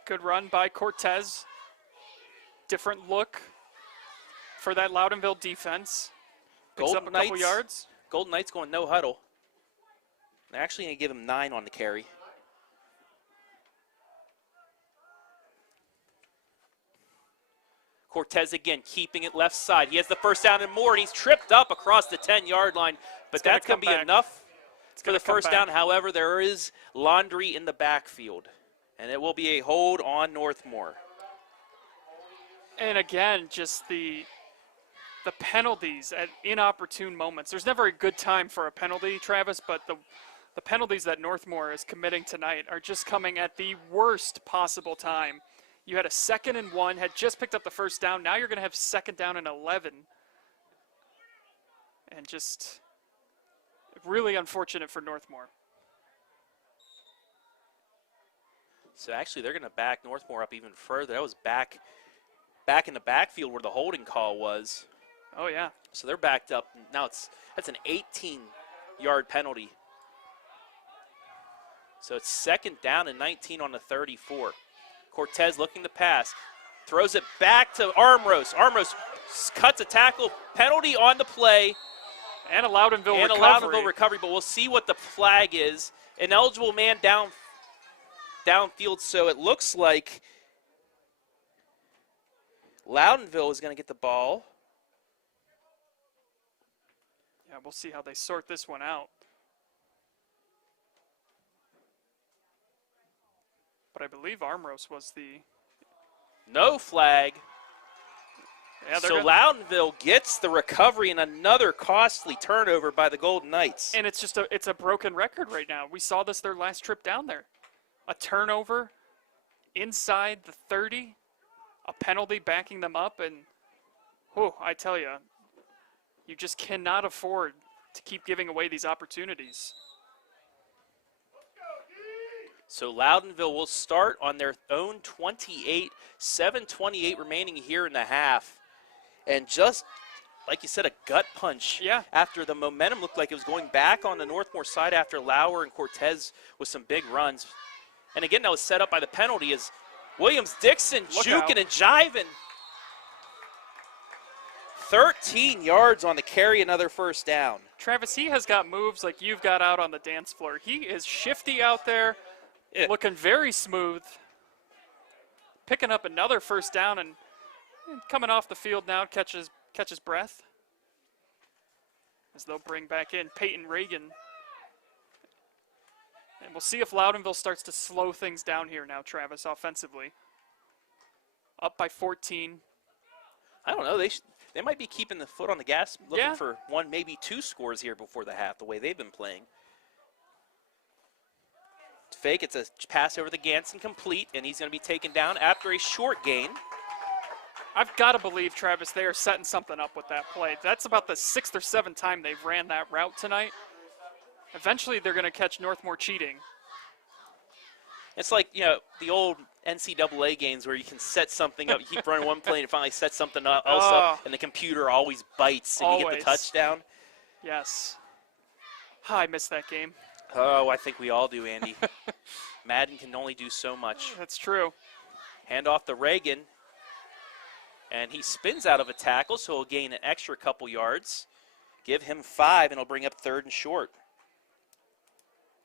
Good run by Cortez. Different look for that Loudonville defense. Picks up a couple yards. Golden Knights going no huddle. They're actually going to give him 9 on the carry. Cortez again keeping it left side. He has the first down and more, and he's tripped up across the 10-yard line. But that's going to be enough for the first down. However, there is laundry in the backfield, and it will be a hold on Northmor. And again, just the penalties at inopportune moments. There's never a good time for a penalty, Travis, but the penalties that Northmor is committing tonight are just coming at the worst possible time. You had a 2nd and 1, had just picked up the first down. Now you're going to have 2nd down and 11. And just really unfortunate for Northmor. So actually they're going to back Northmor up even further. That was back in the backfield where the holding call was. Oh, yeah. So they're backed up. Now that's an 18-yard penalty. So it's 2nd down and 19 on the 34. Cortez looking to pass. Throws it back to Armros. Armros cuts a tackle. Penalty on the play. And a Loudonville recovery. And a Loudonville recovery, but we'll see what the flag is. An eligible man downfield, so it looks like Loudonville is going to get the ball. Yeah, we'll see how they sort this one out. But I believe Armros was the... No flag. Yeah, so Loudonville gets the recovery and another costly turnover by the Golden Knights. And it's a broken record right now. We saw this their last trip down there. A turnover inside the 30, a penalty backing them up, and I tell you, you just cannot afford to keep giving away these opportunities. So Loudonville will start on their own 28, 7:28 remaining here in the half. And just, like you said, a gut punch. Yeah. After the momentum looked like it was going back on the Northmor side after Lauer and Cortez with some big runs. And again, that was set up by the penalty as Williams-Dixon juking and jiving. 13 yards on the carry, another first down. Travis, he has got moves like you've got out on the dance floor. He is shifty out there. Yeah. Looking very smooth. Picking up another first down and coming off the field now, catches breath. As they'll bring back in Peyton Reagan. And we'll see if Loudonville starts to slow things down here now, Travis, offensively. Up by 14. I don't know. They might be keeping the foot on the gas, looking for one, maybe 2 scores here before the half, the way they've been playing. Fake, it's a pass over the Ganson complete, and he's going to be taken down after a short gain. I've got to believe, Travis, they are setting something up with that play. That's about the 6th or 7th time they've ran that route tonight. Eventually, they're going to catch Northmor cheating. It's like, the old NCAA games where you can set something up, you keep running one play, and finally set something else up, and the computer always bites, and you get the touchdown. Yes. I missed that game. Oh, I think we all do, Andy. Madden can only do so much. That's true. Hand off to Reagan. And he spins out of a tackle, so he'll gain an extra couple yards. Give him 5, and he'll bring up 3rd and short.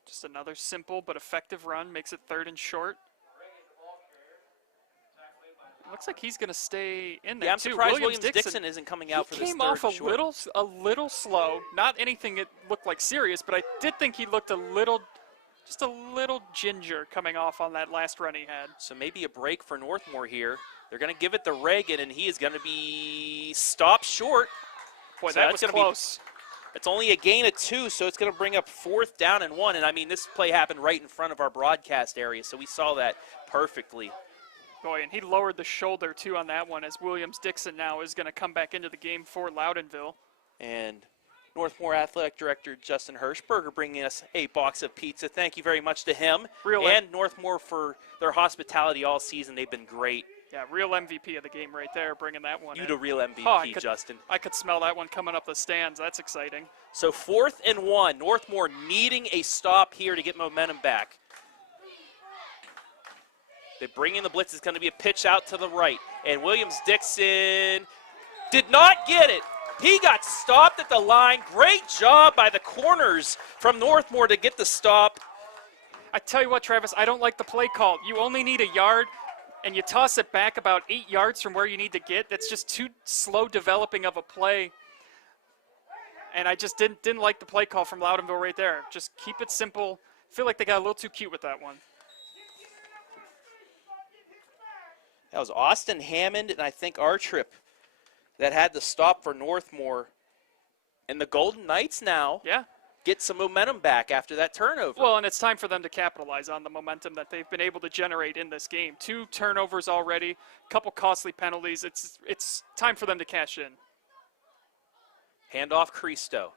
Just another simple but effective run. Makes it 3rd and short. Looks like he's going to stay in there, I'm surprised Williams-Dixon isn't coming out for this 3rd and short. He came off a little slow. Not anything it looked like serious, but I did think he looked just a little ginger coming off on that last run he had. So maybe a break for Northmor here. They're going to give it to Reagan, and he is going to be stopped short. Boy, So that that's was gonna close. It's only a gain of 2, so it's going to bring up 4th down and 1. And, I mean, this play happened right in front of our broadcast area, so we saw that perfectly. Boy, and he lowered the shoulder, too, on that one, as Williams-Dixon now is going to come back into the game for Loudonville. And Northmor Athletic Director Justin Hirschberger bringing us a box of pizza. Thank you very much to him. Really? And Northmor for their hospitality all season. They've been great. Yeah, real MVP of the game right there, bringing that one You in. the real MVP, Oh, Justin. I could smell that one coming up the stands. That's exciting. So 4th and 1. Northmor needing a stop here to get momentum back. They bring in the blitz. It's going to be a pitch out to the right. And Williams-Dixon did not get it. He got stopped at the line. Great job by the corners from Northmor to get the stop. I tell you what, Travis, I don't like the play call. You only need a yard, and you toss it back about 8 yards from where you need to get. That's just too slow developing of a play. And I just didn't like the play call from Loudonville right there. Just keep it simple. I feel like they got a little too cute with that one. That was Austin Hammond and I think R-Trip that had the stop for Northmor. And the Golden Knights now get some momentum back after that turnover. Well, and it's time for them to capitalize on the momentum that they've been able to generate in this game. 2 turnovers already, a couple costly penalties. It's time for them to cash in. Handoff Cristo.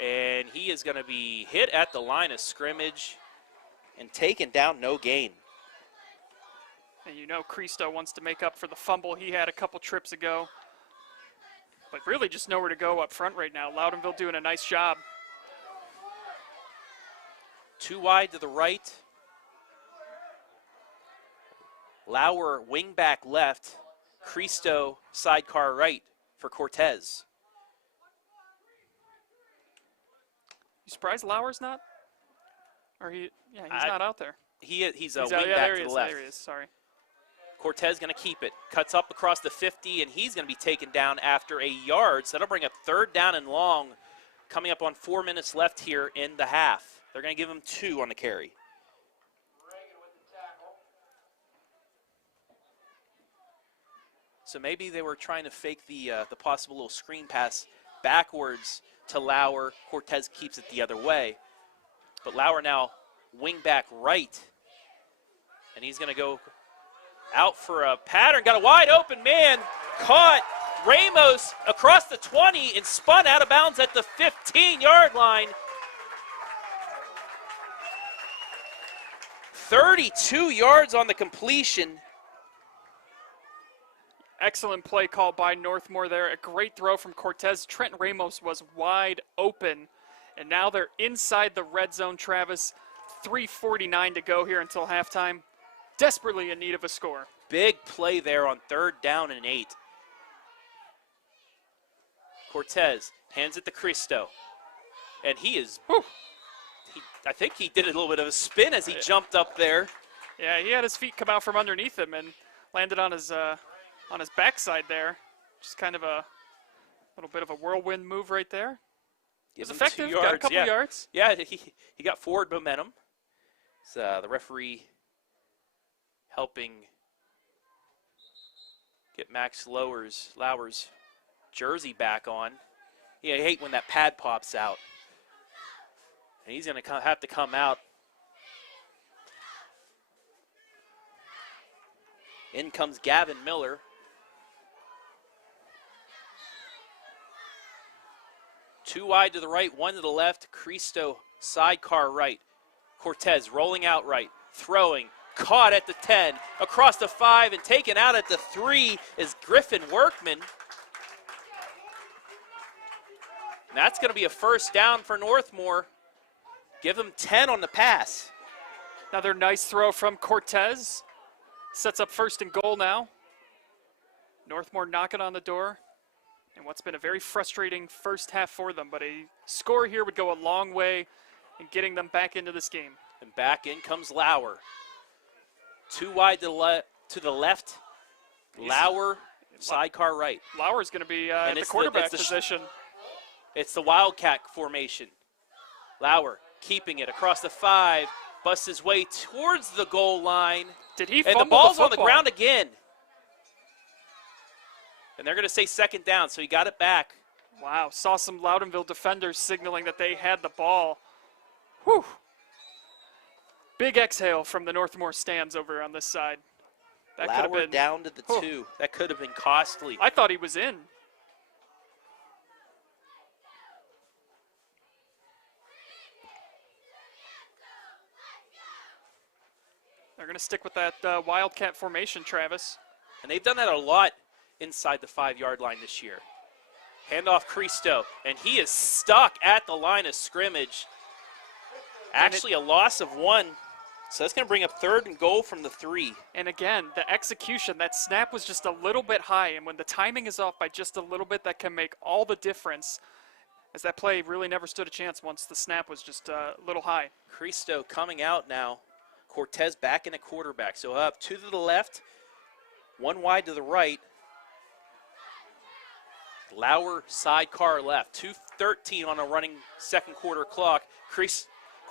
And he is going to be hit at the line of scrimmage and taken down, no gain. And you know Cristo wants to make up for the fumble he had a couple trips ago. But really just nowhere to go up front right now. Loudonville doing a nice job. 2 wide to the right. Lauer wingback left. Cristo sidecar right for Cortez. You surprised Lauer's not? Or he's not out there. He's a He's wing out, back there to he the is, left. There he is, sorry. Cortez going to keep it. Cuts up across the 50, and he's going to be taken down after a yard. So that'll bring up 3rd down and long, coming up on 4 minutes left here in the half. They're going to give him 2 on the carry. So maybe they were trying to fake the possible little screen pass backwards to Lauer. Cortez keeps it the other way. But Lauer now wing back right. And he's going to go out for a pattern. Got a wide open man. Caught Ramos across the 20 and spun out of bounds at the 15-yard line. 32 yards on the completion. Excellent play call by Northmor there. A great throw from Cortez. Trent Ramos was wide open. And now they're inside the red zone, Travis. 3:49 to go here until halftime. Desperately in need of a score. Big play there on 3rd down and 8. Cortez hands it to Cristo. And he is, I think he did a little bit of a spin as he jumped up there. Yeah, he had his feet come out from underneath him and landed on his backside there. Just kind of a little bit of a whirlwind move right there. It was effective, got a couple yards. Yeah, he got forward momentum. So the referee helping get Max Lauer's jersey back on. Yeah, I hate when that pad pops out. And he's going to have to come out. In comes Gavin Miller. Two wide to the right, 1 to the left. Cristo sidecar right. Cortez rolling out right, throwing, caught at the 10, across the 5, and taken out at the 3 is Griffin Workman. And that's going to be a 1st down for Northmor. Give him 10 on the pass. Another nice throw from Cortez. Sets up 1st and goal now. Northmor knocking on the door. And what's been a very frustrating first half for them, but a score here would go a long way in getting them back into this game. And back in comes Lauer. 2 wide to the left. Lauer, sidecar right. Lauer's going to be at the quarterback position. It's the Wildcat formation. Lauer keeping it across the 5, busts his way towards the goal line. Did he fumble? And the ball's on the ground again. And they're going to say 2nd down, so he got it back. Wow, saw some Loudonville defenders signaling that they had the ball. Whew. Big exhale from the Northmor stands over on this side. That could have Lauer been down to the Oh. 2. That could have been costly. I thought he was in. They're going to stick with that Wildcat formation, Travis. And they've done that a lot inside the 5-yard line this year. Handoff Cristo, and he is stuck at the line of scrimmage. Actually, a loss of 1. So that's going to bring up 3rd and goal from the 3. And again, the execution, that snap was just a little bit high, and when the timing is off by just a little bit, that can make all the difference, as that play really never stood a chance once the snap was just a little high. Cristo coming out now. Cortez back in a quarterback. So up 2 to the left, 1 wide to the right. Lauer sidecar left. 2:13 on a running second quarter clock.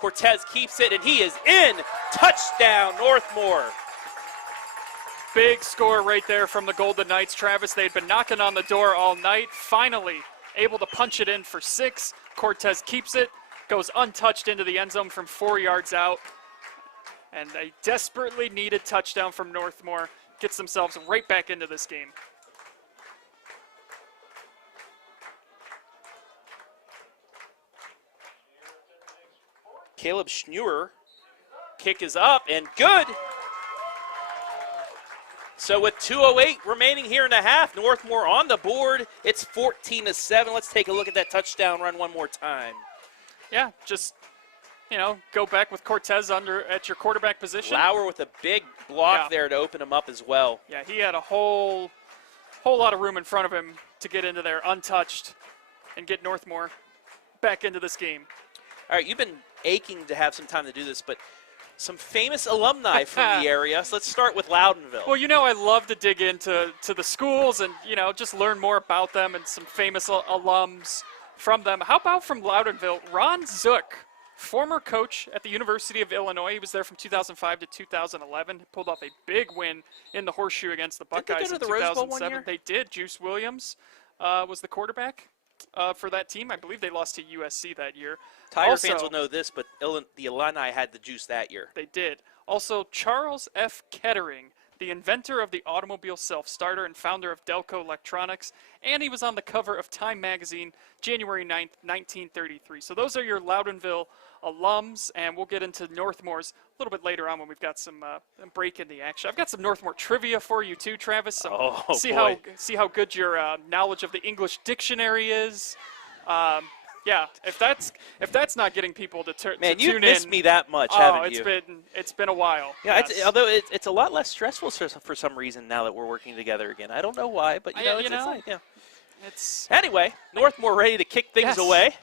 Cortez keeps it, and he is in. Touchdown, Northmor. Big score right there from the Golden Knights, Travis. They'd been knocking on the door all night. Finally able to punch it in for 6. Cortez keeps it, goes untouched into the end zone from 4 yards out. And a desperately needed touchdown from Northmor gets themselves right back into this game. Caleb Schneuer, kick is up and good. So with 2:08 remaining here in the half, Northmor on the board. It's 14-7. Let's take a look at that touchdown run one more time. Yeah, just, go back with Cortez at your quarterback position. Lauer with a big block there to open him up as well. Yeah, he had a whole lot of room in front of him to get into there untouched and get Northmor back into this game. All right, you've been aching to have some time to do this, but some famous alumni from the area. So let's start with Loudonville. Well, I love to dig into the schools and, just learn more about them and some famous alums from them. How about from Loudonville, Ron Zook, former coach at the University of Illinois. He was there from 2005 to 2011. He pulled off a big win in the horseshoe against the Buckeyes Didn't they go to in the Rose Bowl 2007. 1 year? They did. Juice Williams was the quarterback for that team. I believe they lost to USC that year. Tiger Also, fans will know this, but the Illini had the juice that year. They did. Also, Charles F. Kettering, the inventor of the automobile self-starter and founder of Delco Electronics, and he was on the cover of Time magazine January 9th, 1933. So those are your Loudonville alums, and we'll get into Northmor's a little bit later on when we've got some break in the action. I've got some Northmor trivia for you too, Travis. So see how good your knowledge of the English dictionary is. Yeah, if that's not getting people to tune in. Man, you missed me that much, haven't you? It's been a while. Yeah, yes. although it's a lot less stressful for some reason now that we're working together again. I don't know why, but it's anyway. Northmor ready to kick things away,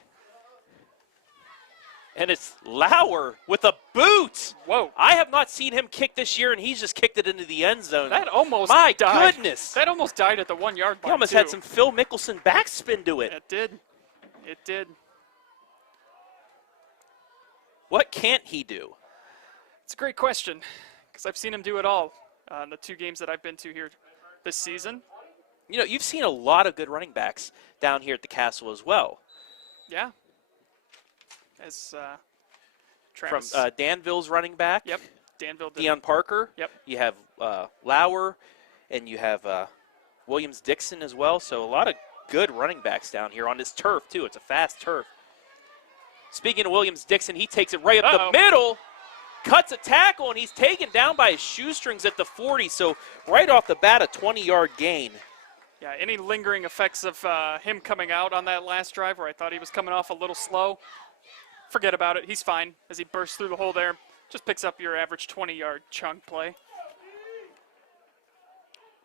and it's Lauer with a boot. Whoa! I have not seen him kick this year, and he's just kicked it into the end zone. That almost died. Goodness! That almost died at the 1 yard line. He almost had some Phil Mickelson backspin to it. It did. It did. What can't he do? It's a great question, because I've seen him do it all in the 2 games that I've been to here this season. You've seen a lot of good running backs down here at the Castle as well. Yeah. As Travis. From Danville's running back. Yep. Danville did. Deion Parker. Yep. You have Lauer, and you have Williams-Dixon as well. So a lot of good running backs down here on this turf, too. It's a fast turf. Speaking of Williams-Dixon, he takes it right up the middle, cuts a tackle, and he's taken down by his shoestrings at the 40. So right off the bat, a 20-yard gain. Yeah, any lingering effects of him coming out on that last drive where I thought he was coming off a little slow, forget about it. He's fine as he bursts through the hole there. Just picks up your average 20-yard chunk play.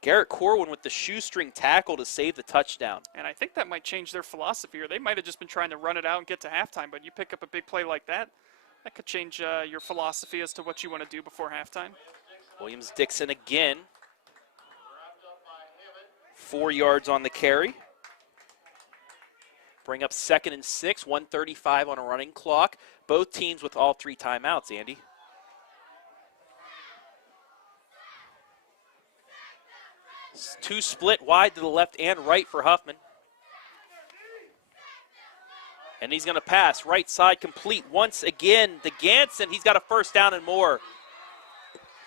Garrett Corwin with the shoestring tackle to save the touchdown. And I think that might change their philosophy, or they might have just been trying to run it out and get to halftime, but you pick up a big play like that, that could change your philosophy as to what you want to do before halftime. Williams-Dixon again. 4 yards on the carry. Bring up 2nd and 6, 1:35 on a running clock. Both teams with all 3 timeouts, Andy. Two split wide to the left and right for Huffman. And he's going to pass right side complete once again to Ganson. He's got a first down and more.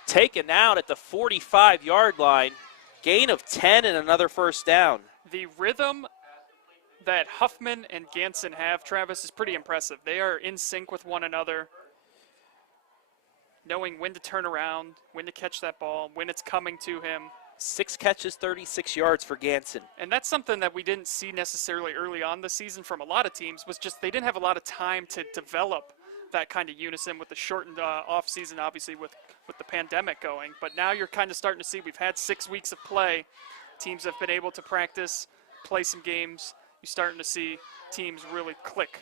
Taken out at the 45-yard line. Gain of 10 and another first down. The rhythm that Huffman and Ganson have, Travis, is pretty impressive. They are in sync with one another, knowing when to turn around, when to catch that ball, when it's coming to him. 6 catches, 36 yards for Ganson. And that's something that we didn't see necessarily early on this season from a lot of teams, was just they didn't have a lot of time to develop that kind of unison with the shortened off season, obviously with the pandemic going. But now you're kind of starting to see we've had 6 weeks of play. Teams have been able to practice, play some games. You're starting to see teams really click.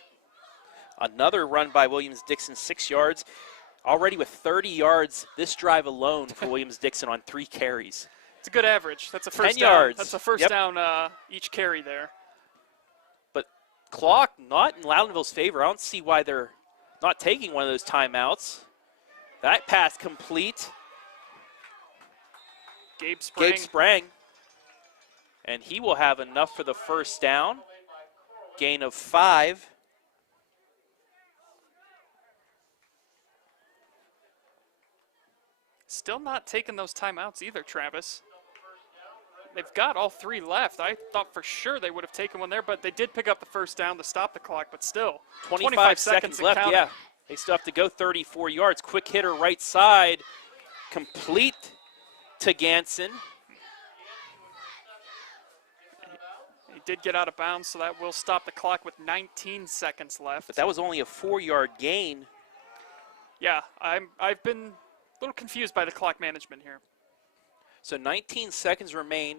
Another run by Williams-Dixon, 6 yards. Already with 30 yards this drive alone for Williams-Dixon on 3 carries. It's a good average. That's a first 10 down. yards. That's a first down each carry there. But clock not in Loudonville's favor. I don't see why they're not taking one of those timeouts. That pass complete. Gabe Sprang. And he will have enough for the first down. Gain of 5. Still not taking those timeouts either, Travis. They've got all 3 left. I thought for sure they would have taken one there, but they did pick up the first down to stop the clock, but still. 25 seconds left, counting. yeah. They still have to go 34 yards. Quick hitter right side. Complete to Ganson. He did get out of bounds, so that will stop the clock with 19 seconds left. But that was only a 4-yard gain. Yeah, I've been a little confused by the clock management here. So 19 seconds remain.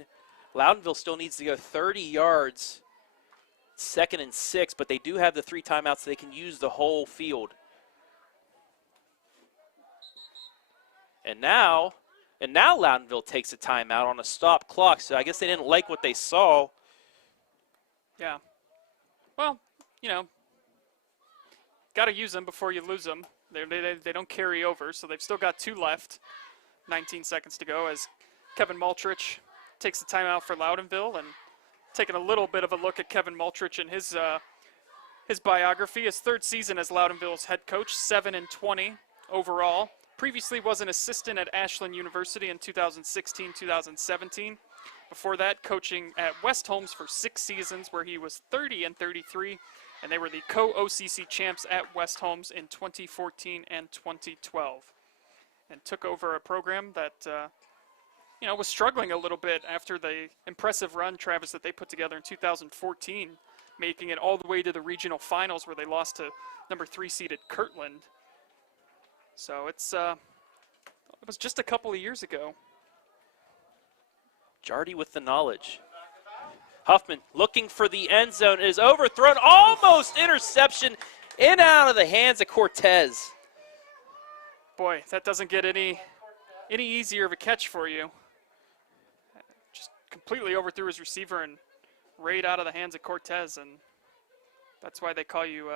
Loudonville still needs to go 30 yards. 2nd and 6, but they do have the 3 timeouts, so they can use the whole field. And now Loudonville takes a timeout on a stop clock, so I guess they didn't like what they saw. Yeah. Well, you know, got to use them before you lose them. They don't carry over, so they've still got 2 left. 19 seconds to go as Kevin Maltrich takes the timeout for Loudonville, and taking a little bit of a look at Kevin Maltrich and his biography. His 3rd season as Loudonville's head coach, 7-20 overall. Previously was an assistant at Ashland University in 2016-2017. Before that, coaching at West Holmes for 6 seasons, where he was 30-33, and they were the co-OCC champs at West Holmes in 2014 and 2012. And took over a program that was struggling a little bit after the impressive run, Travis, that they put together in 2014, making it all the way to the regional finals, where they lost to number 3 seeded Kirtland. So it was just a couple of years ago. Jardy with the knowledge. Huffman looking for the end zone, is overthrown, almost interception, in and out of the hands of Cortez. Boy, that doesn't get any easier of a catch for you. Just completely overthrew his receiver and right out of the hands of Cortez, and that's why they call you,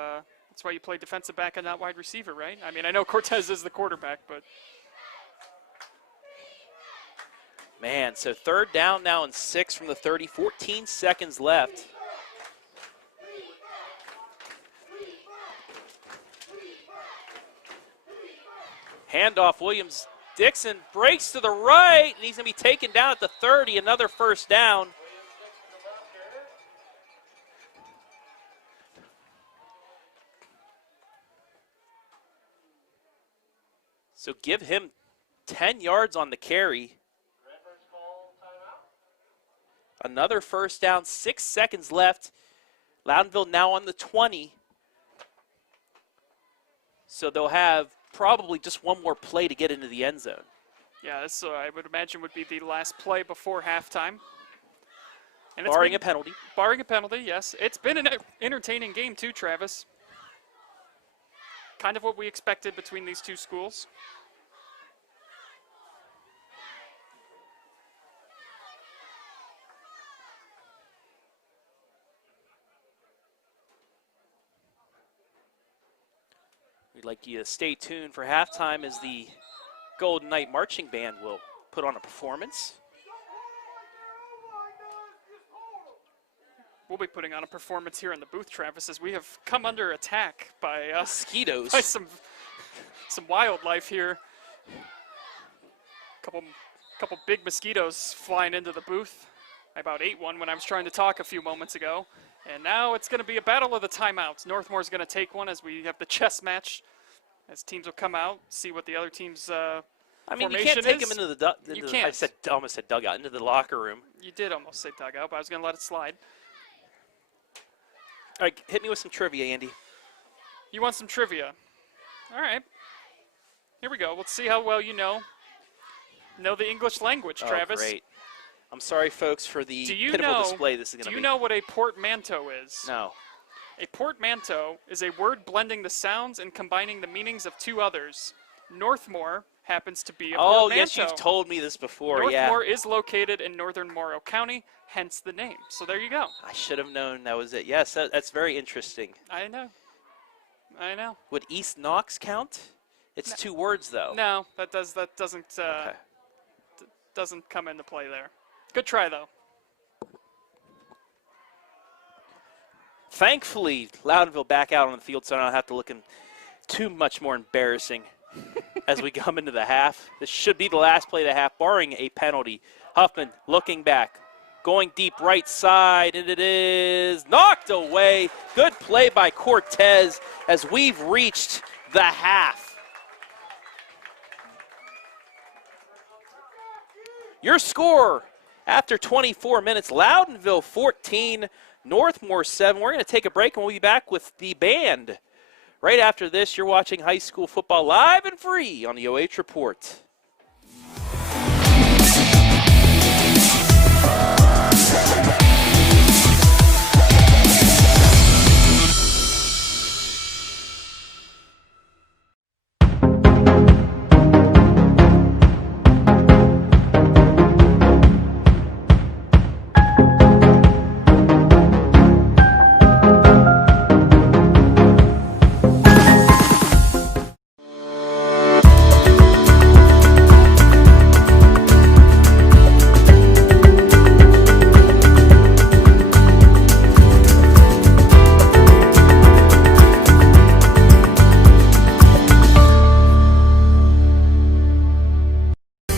that's why you play defensive back and not wide receiver, right? I mean, I know Cortez is the quarterback, but. Man, so 3rd down now and 6 from the 30, 14 seconds left. Handoff, Williams-Dixon breaks to the right, and he's going to be taken down at the 30, another first down. So give him 10 yards on the carry. Another first down, 6 seconds left. Loudonville now on the 20. So they'll have probably just one more play to get into the end zone. Yeah, this I would imagine would be the last play before halftime. And Barring a penalty. Barring a penalty, yes. It's been an entertaining game too, Travis. Kind of what we expected between these two schools. We'd like you to stay tuned for halftime as the Golden Knight Marching Band will put on a performance. we'll be putting on a performance here in the booth, Travis, as we have come under attack by, Mosquitoes. by some wildlife here. Couple big mosquitoes flying into the booth. I about ate one when I was trying to talk a few moments ago. And now it's going to be a battle of the timeouts. Northmore's going to take one as we have the chess match. As teams will come out, see what the other team's I mean, you formation can't take is. them into the You can't. I almost said dugout, into the locker room. You did almost say dugout, but I was going to let it slide. All right, hit me with some trivia, Andy. You want some trivia? All right. Here we go. Let's see how well you know the English language, Travis. Oh, great. I'm sorry, folks, for the Do you pitiful know, display this is going to be. Do you know what a portmanteau is? No. A portmanteau is a word blending the sounds and combining the meanings of two others. Northmor happens to be a Oh, portmanteau. yes, you've told me this before, yeah. Northmor is located in northern Morrow County, hence the name. So there you go. I should have known that was it. Yes, that's very interesting. I know. I know. Would East Knox count? It's 2 words, though. No, that doesn't Okay. doesn't come into play there. Good try though. Thankfully, Loudonville back out on the field, so I don't have to look too much more embarrassing as we come into the half. This should be the last play of the half, barring a penalty. Huffman looking back, going deep right side, and it is knocked away. Good play by Cortez as we've reached the half. Your score after 24 minutes, Loudonville 14, Northmor 7. We're going to take a break and we'll be back with the band. Right after this, you're watching high school football live and free on the OH Report.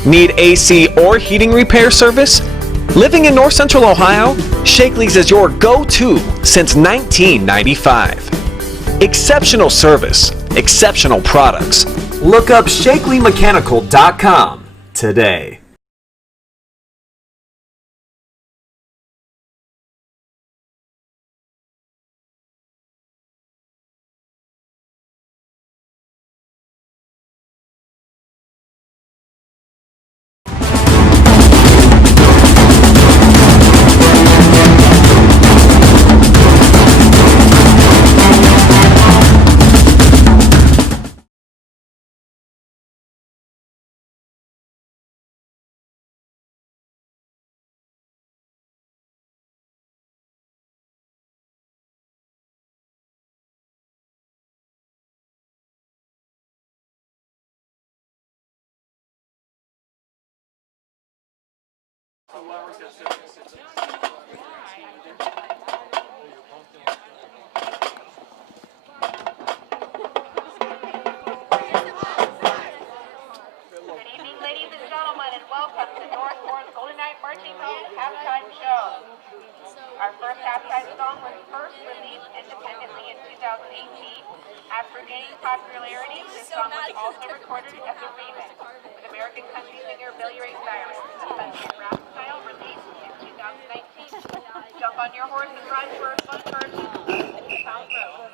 Need AC or heating repair service? Living in North Central Ohio, Shakely's is your go-to since 1995. Exceptional service, exceptional products. Look up ShakeleyMechanical.com today. Our first halftime song was first released independently in 2018. After gaining popularity, this song was also recorded as a remix with American country singer Billy Ray Cyrus, the country rap style released in 2019. Jump on your horse and ride for a fun first. Sound Road.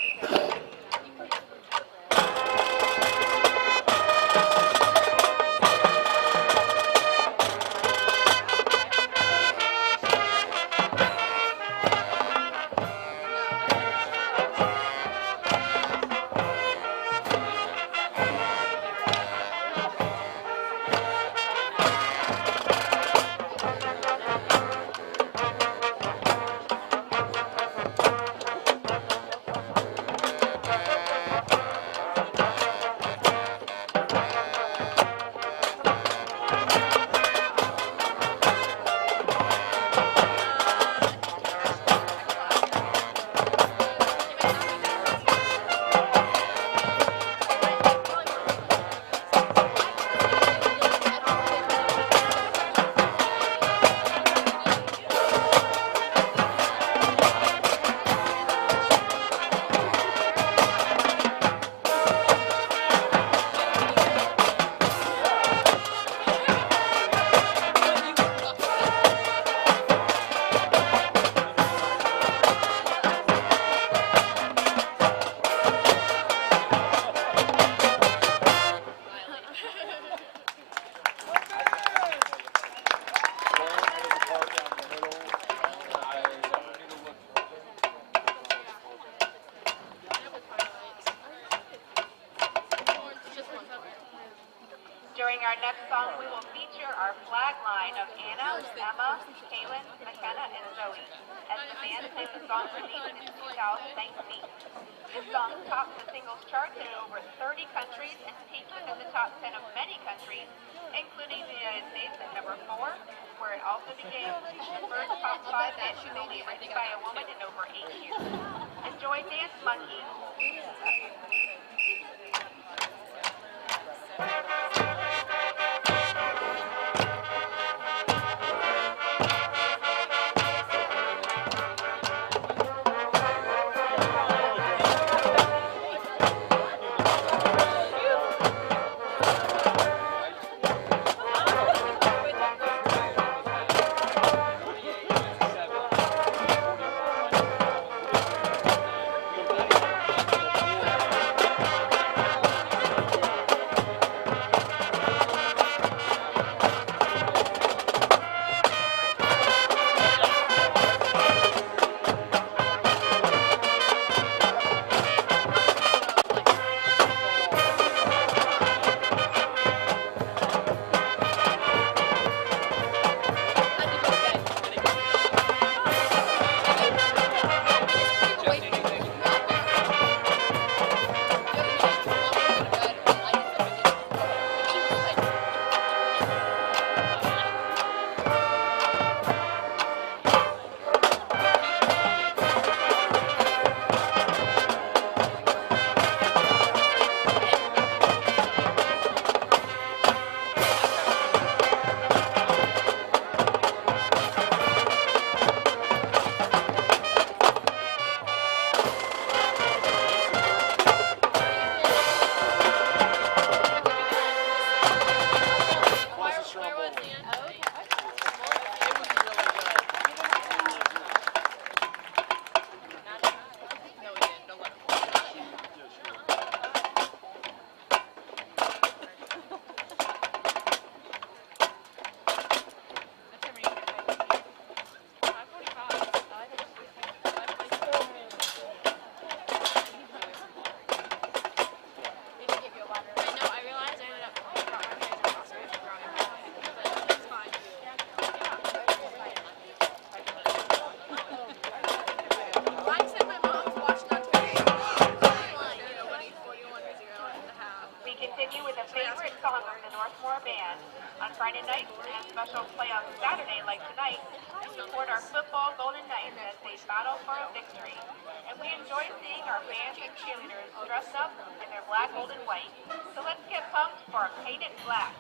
our next song, we will feature our flag line of Anna, Emma, Kaylin, McKenna, and Zoe, as the band sings a song released in 2019. This song topped the singles charts in over 30 countries and peaked within the top 10 of many countries, including the United States at number 4, where it also became the first top 5 hit to be written by a woman in over 8 years. Enjoy Dance Monkey. Northmor band. On Friday nights and special play on Saturday like tonight, we support our football Golden Knights as they battle for a victory. And we enjoy seeing our fans and cheerleaders dressed up in their black, gold, and white. So let's get pumped for Paint It Black.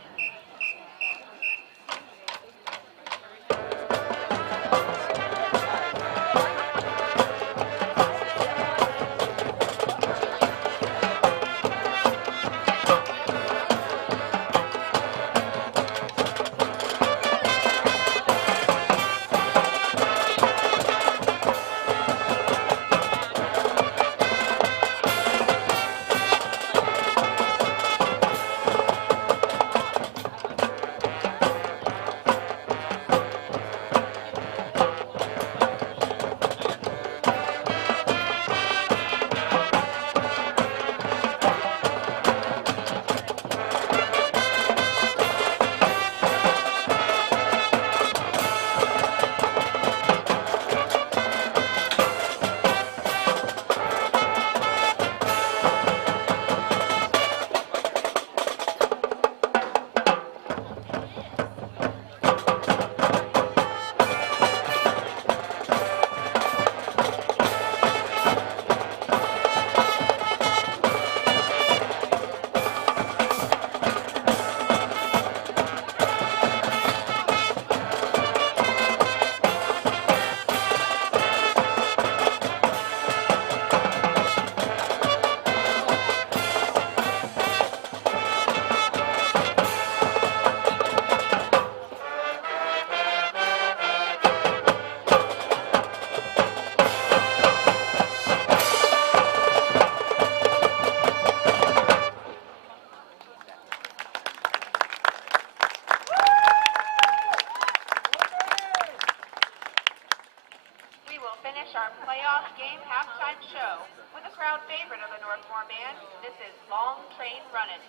With a crowd favorite of the Northmor band, this is Long Train Runnin'.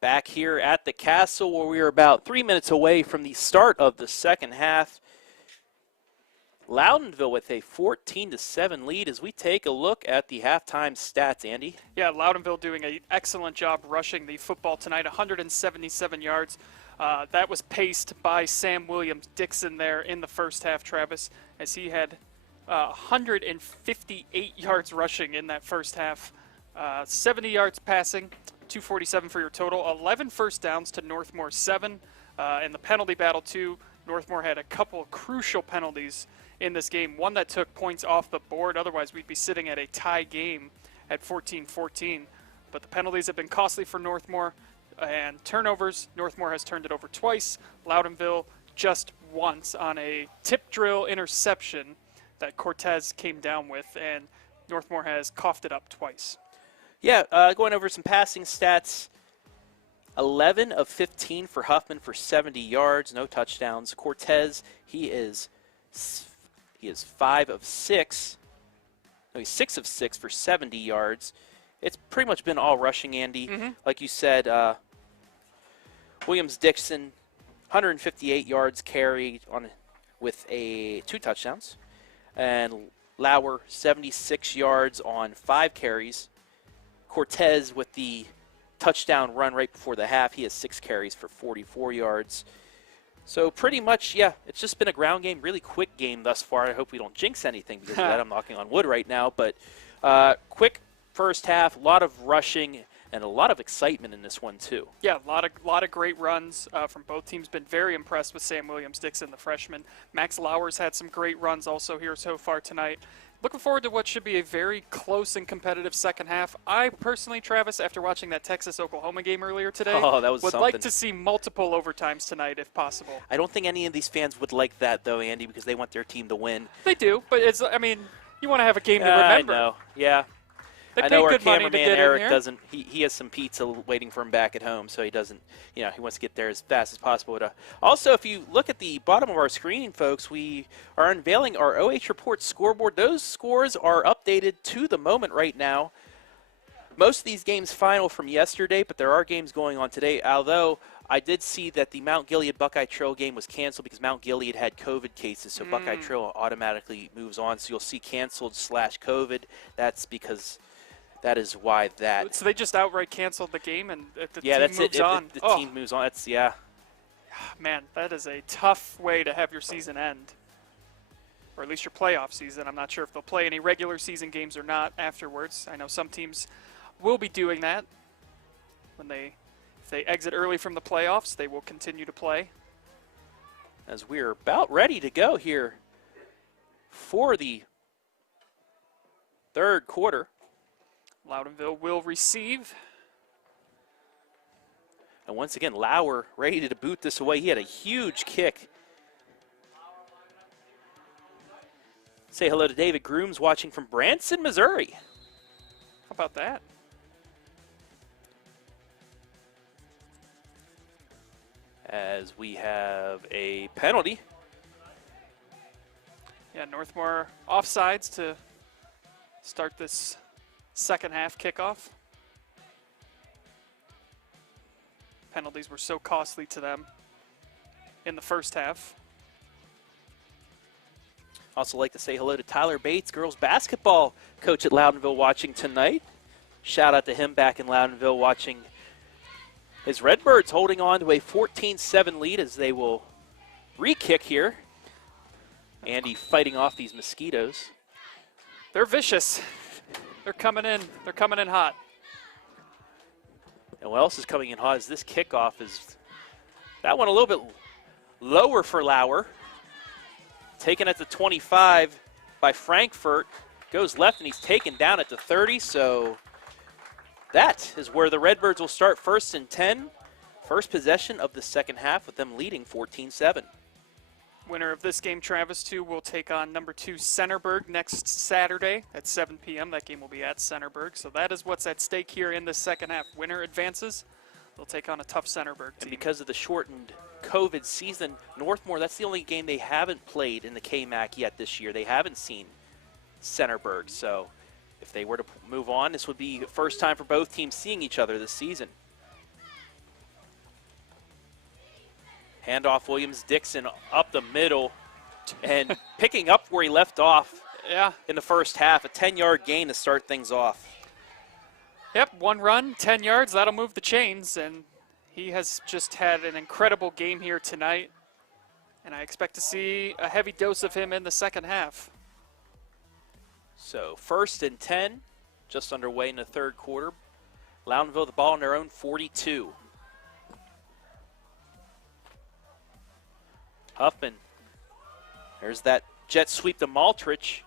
Back here at the Castle, where we are about 3 minutes away from the start of the second half. Loudonville with a 14-7 lead as we take a look at the halftime stats, Andy. Yeah, Loudonville doing an excellent job rushing the football tonight, 177 yards. That was paced by Sam Williams-Dixon there in the first half, Travis, as he had 158 yards rushing in that first half, 70 yards passing, 247 for your total, 11 first downs to Northmor 7. In the penalty battle, too, Northmor had a couple of crucial penalties in this game, one that took points off the board. Otherwise, we'd be sitting at a tie game at 14-14. But the penalties have been costly for Northmor, and turnovers, Northmor has turned it over twice. Loudonville just once on a tip drill interception that Cortez came down with, and Northmor has coughed it up twice. Yeah, going over some passing stats. 11 of 15 for Huffman for 70 yards, no touchdowns. Cortez, he is 5 of 6. No, he's 6 of 6 for 70 yards. It's pretty much been all rushing, Andy. Like you said, Williams-Dixon, 158 yards carried with 2 touchdowns. And Lauer, 76 yards on 5 carries. Cortez with the touchdown run right before the half. He has 6 carries for 44 yards. So pretty much, yeah, it's just been a ground game, really quick game thus far. I hope we don't jinx anything because of that. I'm knocking on wood right now. But quick first half, a lot of rushing, and a lot of excitement in this one too. Yeah, a lot of great runs from both teams. Been very impressed with Sam Williams-Dixon, the freshman. Max Lauer's had some great runs also here so far tonight. Looking forward to what should be a very close and competitive second half. I personally, Travis, after watching that Texas-Oklahoma game earlier today, would something. like to see multiple overtimes tonight if possible. I don't think any of these fans would like that, though, Andy, because they want their team to win. They do, but it's, I mean, you want to have a game to remember. I know, yeah. They I paid know our good money to cameraman get Eric in here. doesn't. He has some pizza waiting for him back at home, so he doesn't. He wants to get there as fast as possible. But, also, if you look at the bottom of our screen, folks, we are unveiling our OH Report scoreboard. Those scores are updated to the moment right now. Most of these games final from yesterday, but there are games going on today. Although I did see that the Mount Gilead Buckeye Trail game was canceled because Mount Gilead had COVID cases, so Buckeye Trail automatically moves on. So you'll see canceled /COVID. That's because. That is why that. So they just outright canceled the game and the team that's moves it. on. The team moves on. That's Man, that is a tough way to have your season end, or at least your playoff season. I'm not sure if they'll play any regular season games or not afterwards. I know some teams will be doing that when if they exit early from the playoffs, they will continue to play. As we're about ready to go here for the third quarter. Loudonville will receive. And once again, Lauer ready to boot this away. He had a huge kick. Say hello to David Grooms watching from Branson, Missouri. How about that? As we have a penalty. Yeah, Northmor offsides to start this second half kickoff. Penalties were so costly to them in the first half. Also like to say hello to Tyler Bates, girls basketball coach at Loudonville, watching tonight. Shout out to him back in Loudonville watching his Redbirds holding on to a 14-7 lead as they will re-kick here. Andy fighting off these mosquitoes. They're vicious. They're coming in. They're coming in hot. And what else is coming in hot is this kickoff is that one a little bit lower for Lauer. Taken at the 25 by Frankfurt. Goes left and he's taken down at the 30. So that is where the Redbirds will start first and 10. First possession of the second half with them leading 14-7. Winner of this game, Travis, too, will take on number 2 Centerburg next Saturday at 7 p.m. That game will be at Centerburg. So that is what's at stake here in the second half. Winner advances. They'll take on a tough Centerburg team. And because of the shortened COVID season, Northmor, that's the only game they haven't played in the KMAC yet this year. They haven't seen Centerburg. So if they were to move on, this would be the first time for both teams seeing each other this season. Handoff Williams-Dixon up the middle and picking up where he left off in the first half. A 10-yard gain to start things off. Yep, 1 run, 10 yards, that'll move the chains, and he has just had an incredible game here tonight, and I expect to see a heavy dose of him in the second half. So 1st and 10, just underway in the third quarter. Loudonville the ball on their own 42. Huffman, there's that jet sweep to Maltrich,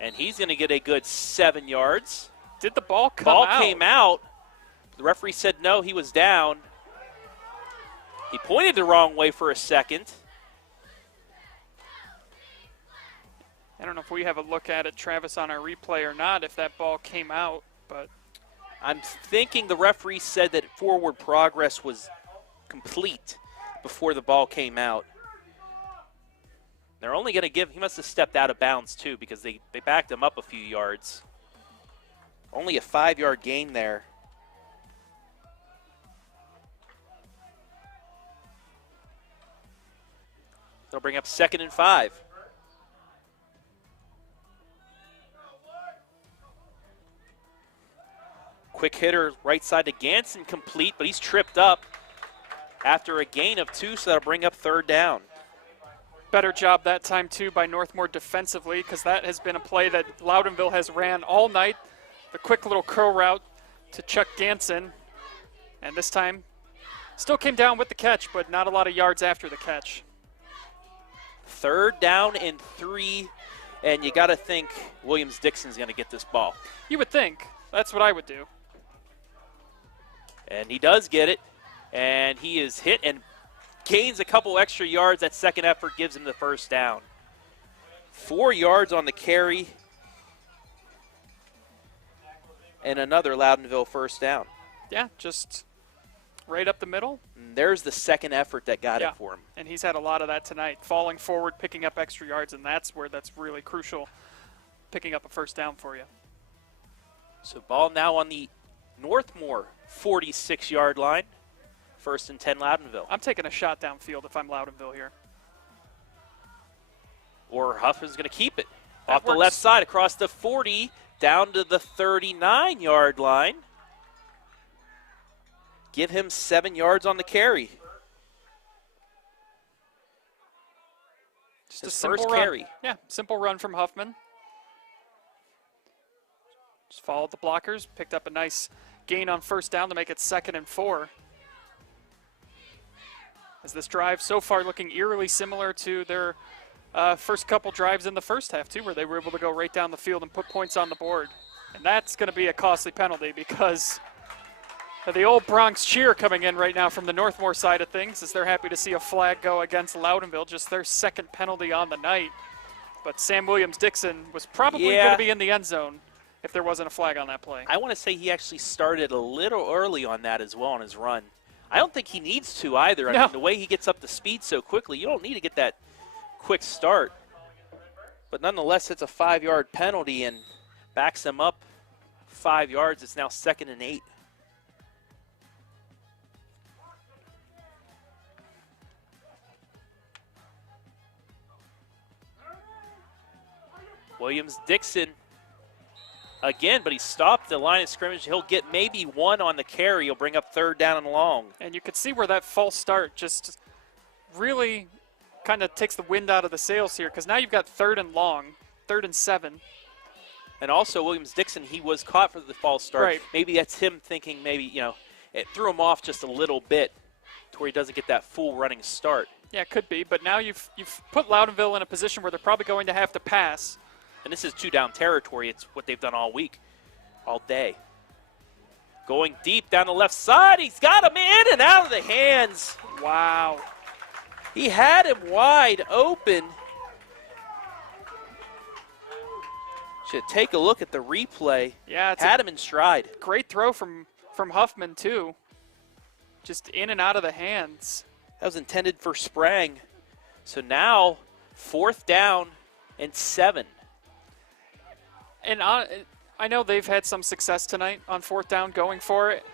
and he's going to get a good 7 yards. Did the ball come out? Ball came out. The referee said no, he was down. He pointed the wrong way for a second. I don't know if we have a look at it, Travis, on our replay or not, if that ball came out, but I'm thinking the referee said that forward progress was complete before the ball came out. They're only going to give, he must have stepped out of bounds too because they backed him up a few yards. Only a 5-yard gain there. They'll bring up 2nd and 5. Quick hitter right side to Ganson, complete, but he's tripped up after a gain of 2, so that'll bring up 3rd down. better job that time too by Northmor defensively, because that has been a play that Loudonville has ran all night. The quick little curl route to Chuck Ganson, and this time still came down with the catch, but not a lot of yards after the catch. 3rd down and 3, and you got to think Williams-Dixon's going to get this ball. You would think. That's what I would do. And he does get it, and he is hit and gains a couple extra yards. That second effort gives him the 1st down. 4 yards on the carry, and another Loudonville 1st down. Yeah, just right up the middle. And there's the second effort that got it for him. And he's had a lot of that tonight, falling forward, picking up extra yards, and that's where that's really crucial, picking up a 1st down for you. So ball now on the Northmor 46-yard line. 1st and 10 Loudonville. I'm taking a shot downfield if I'm Loudonville here. Or Huffman's going to keep it. That Off the works. left side, across the 40, down to the 39-yard line. Give him 7 yards on the carry. Just His a simple first run. carry. Yeah, simple run from Huffman. Just followed the blockers, picked up a nice gain on 1st down to make it 2nd and 4. As this drive so far looking eerily similar to their first couple drives in the first half too, where they were able to go right down the field and put points on the board. And that's going to be a costly penalty because of the old Bronx cheer coming in right now from the Northmor side of things, as they're happy to see a flag go against Loudonville, just their 2nd penalty on the night. But Sam Williams-Dixon was probably going to be in the end zone if there wasn't a flag on that play. I want to say he actually started a little early on that as well on his run. I don't think he needs to either. I mean, the way he gets up to speed so quickly, you don't need to get that quick start. But nonetheless, it's a 5-yard penalty and backs him up 5 yards. It's now 2nd and 8. Williams-Dixon again, but he stopped the line of scrimmage. He'll get maybe 1 on the carry. He'll bring up 3rd down and long. And you could see where that false start just really kind of takes the wind out of the sails here, because now you've got 3rd and long, 3rd and 7. And also Williams-Dixon, he was caught for the false start. Right. Maybe that's him thinking maybe, it threw him off just a little bit to where he doesn't get that full running start. Yeah, it could be, but now you've put Loudonville in a position where they're probably going to have to pass. And this is 2-down territory. It's what they've done all week, all day. Going deep down the left side. He's got him in and out of the hands. Wow. He had him wide open. Should take a look at the replay. Yeah, it's had him in stride. great throw from Huffman too. Just in and out of the hands. That was intended for Sprang. So now 4th down and 7. And I know they've had some success tonight on 4th down going for it.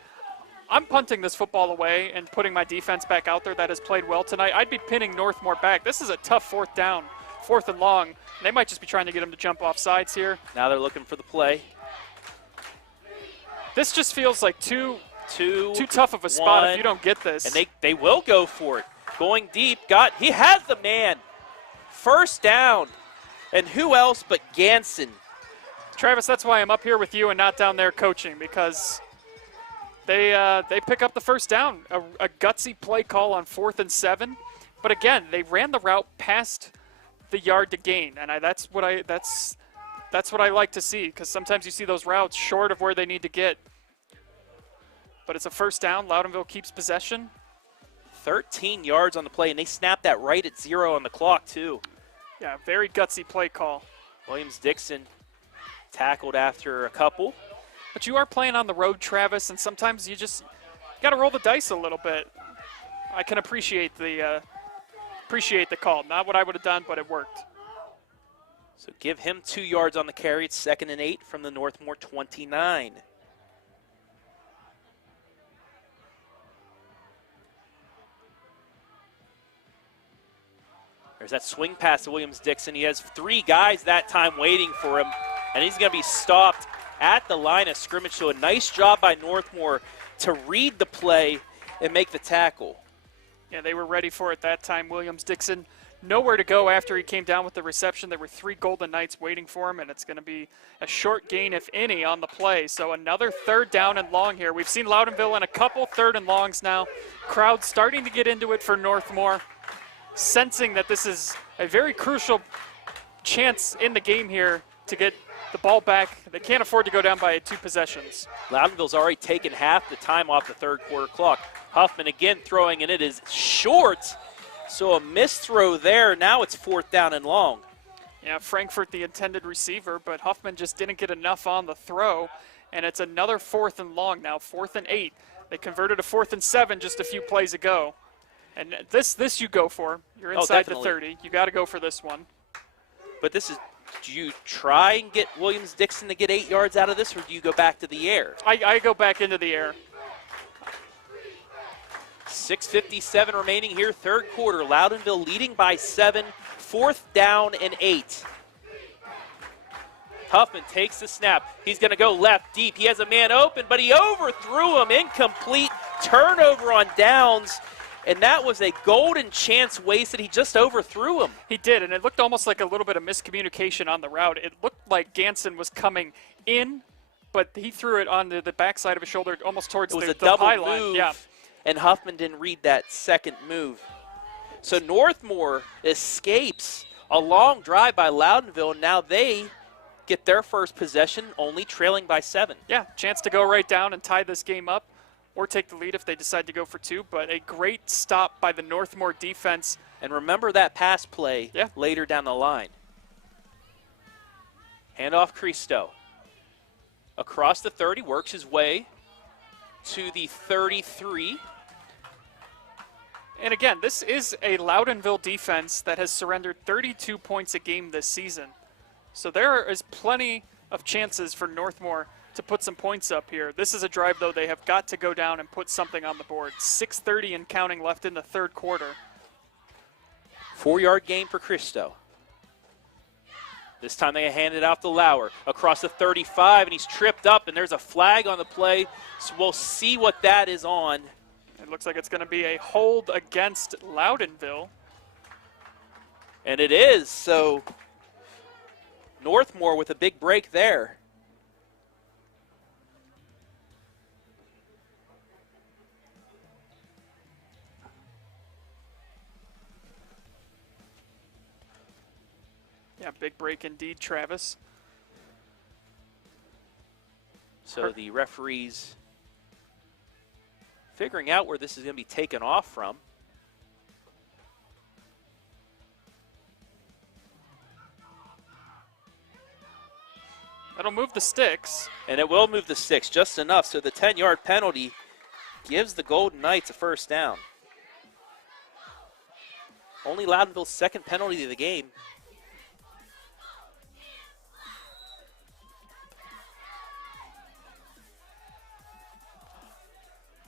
I'm punting this football away and putting my defense back out there that has played well tonight. I'd be pinning Northmor back. This is a tough 4th down, 4th and long. They might just be trying to get him to jump off sides here. Now they're looking for the play. This just feels like too tough of a spot if you don't get this. And they will go for it. Going deep, he has the man. 1st down. And who else but Ganson? Travis, that's why I'm up here with you and not down there coaching, because they pick up the 1st down. A gutsy play call on 4th and 7. But again, they ran the route past the yard to gain, and that's what I like to see, because sometimes you see those routes short of where they need to get. But it's a 1st down. Loudonville keeps possession. 13 yards on the play, and they snapped that right at 0 on the clock, too. Yeah, very gutsy play call. Williams-Dixon tackled after a couple. But you are playing on the road, Travis, and sometimes you just got to roll the dice a little bit. I can appreciate the call. Not what I would have done, but it worked. So give him 2 yards on the carry. It's 2nd and 8 from the Northmor 29. There's that swing pass to Williams-Dixon. He has 3 guys that time waiting for him, and he's going to be stopped at the line of scrimmage. So a nice job by Northmor to read the play and make the tackle. Yeah, they were ready for it that time. Williams-Dixon nowhere to go after he came down with the reception. There were 3 Golden Knights waiting for him, and it's going to be a short gain, if any, on the play. So another 3rd down and long here. We've seen Loudonville in a couple 3rd and longs now. Crowd starting to get into it for Northmor, sensing that this is a very crucial chance in the game here to get the ball back. They can't afford to go down by 2 possessions. Loudonville's already taken half the time off the 3rd quarter clock. Huffman again throwing, and it is short. So a missed throw there. Now it's 4th down and long. Yeah, Frankfurt the intended receiver, but Huffman just didn't get enough on the throw. And it's another 4th and long now, 4th and 8. They converted a 4th and 7 just a few plays ago. And this you go for. You're inside the 30. You got to go for this one. But this is, do you try and get Williams-Dixon to get 8 yards out of this, or do you go back to the air? I go back into the air. 6:57 remaining here, 3rd quarter. Loudonville leading by 7, 4th down and 8. Huffman takes the snap. He's going to go left deep. He has a man open, but he overthrew him. Incomplete turnover on downs. And that was a golden chance wasted. He just overthrew him. He did, and it looked almost like a little bit of miscommunication on the route. It looked like Ganson was coming in, but he threw it on the backside of his shoulder almost towards the high line. Move, yeah. And Huffman didn't read that second move. So Northmor escapes a long drive by Loudonville, and now they get their first possession, only trailing by 7. Yeah, chance to go right down and tie this game up, or take the lead if they decide to go for 2, but a great stop by the Northmor defense. And remember that pass play later down the line. Handoff Cristo. Across the 30, works his way to the 33. And again, this is a Loudonville defense that has surrendered 32 points a game this season. So there is plenty of chances for Northmor to put some points up here. This is a drive, though, they have got to go down and put something on the board. 6:30 and counting left in the 3rd quarter. 4-yard gain for Cristo. This time they hand it off to Lauer across the 35, and he's tripped up, and there's a flag on the play, so we'll see what that is on. It looks like it's going to be a hold against Loudonville. And it is, so Northmor with a big break there. Yeah, big break indeed, Travis. So the referees figuring out where this is going to be taken off from. That'll move the sticks. And it will move the sticks just enough, so the 10-yard penalty gives the Golden Knights a first down. Only Loudonville's second penalty of the game.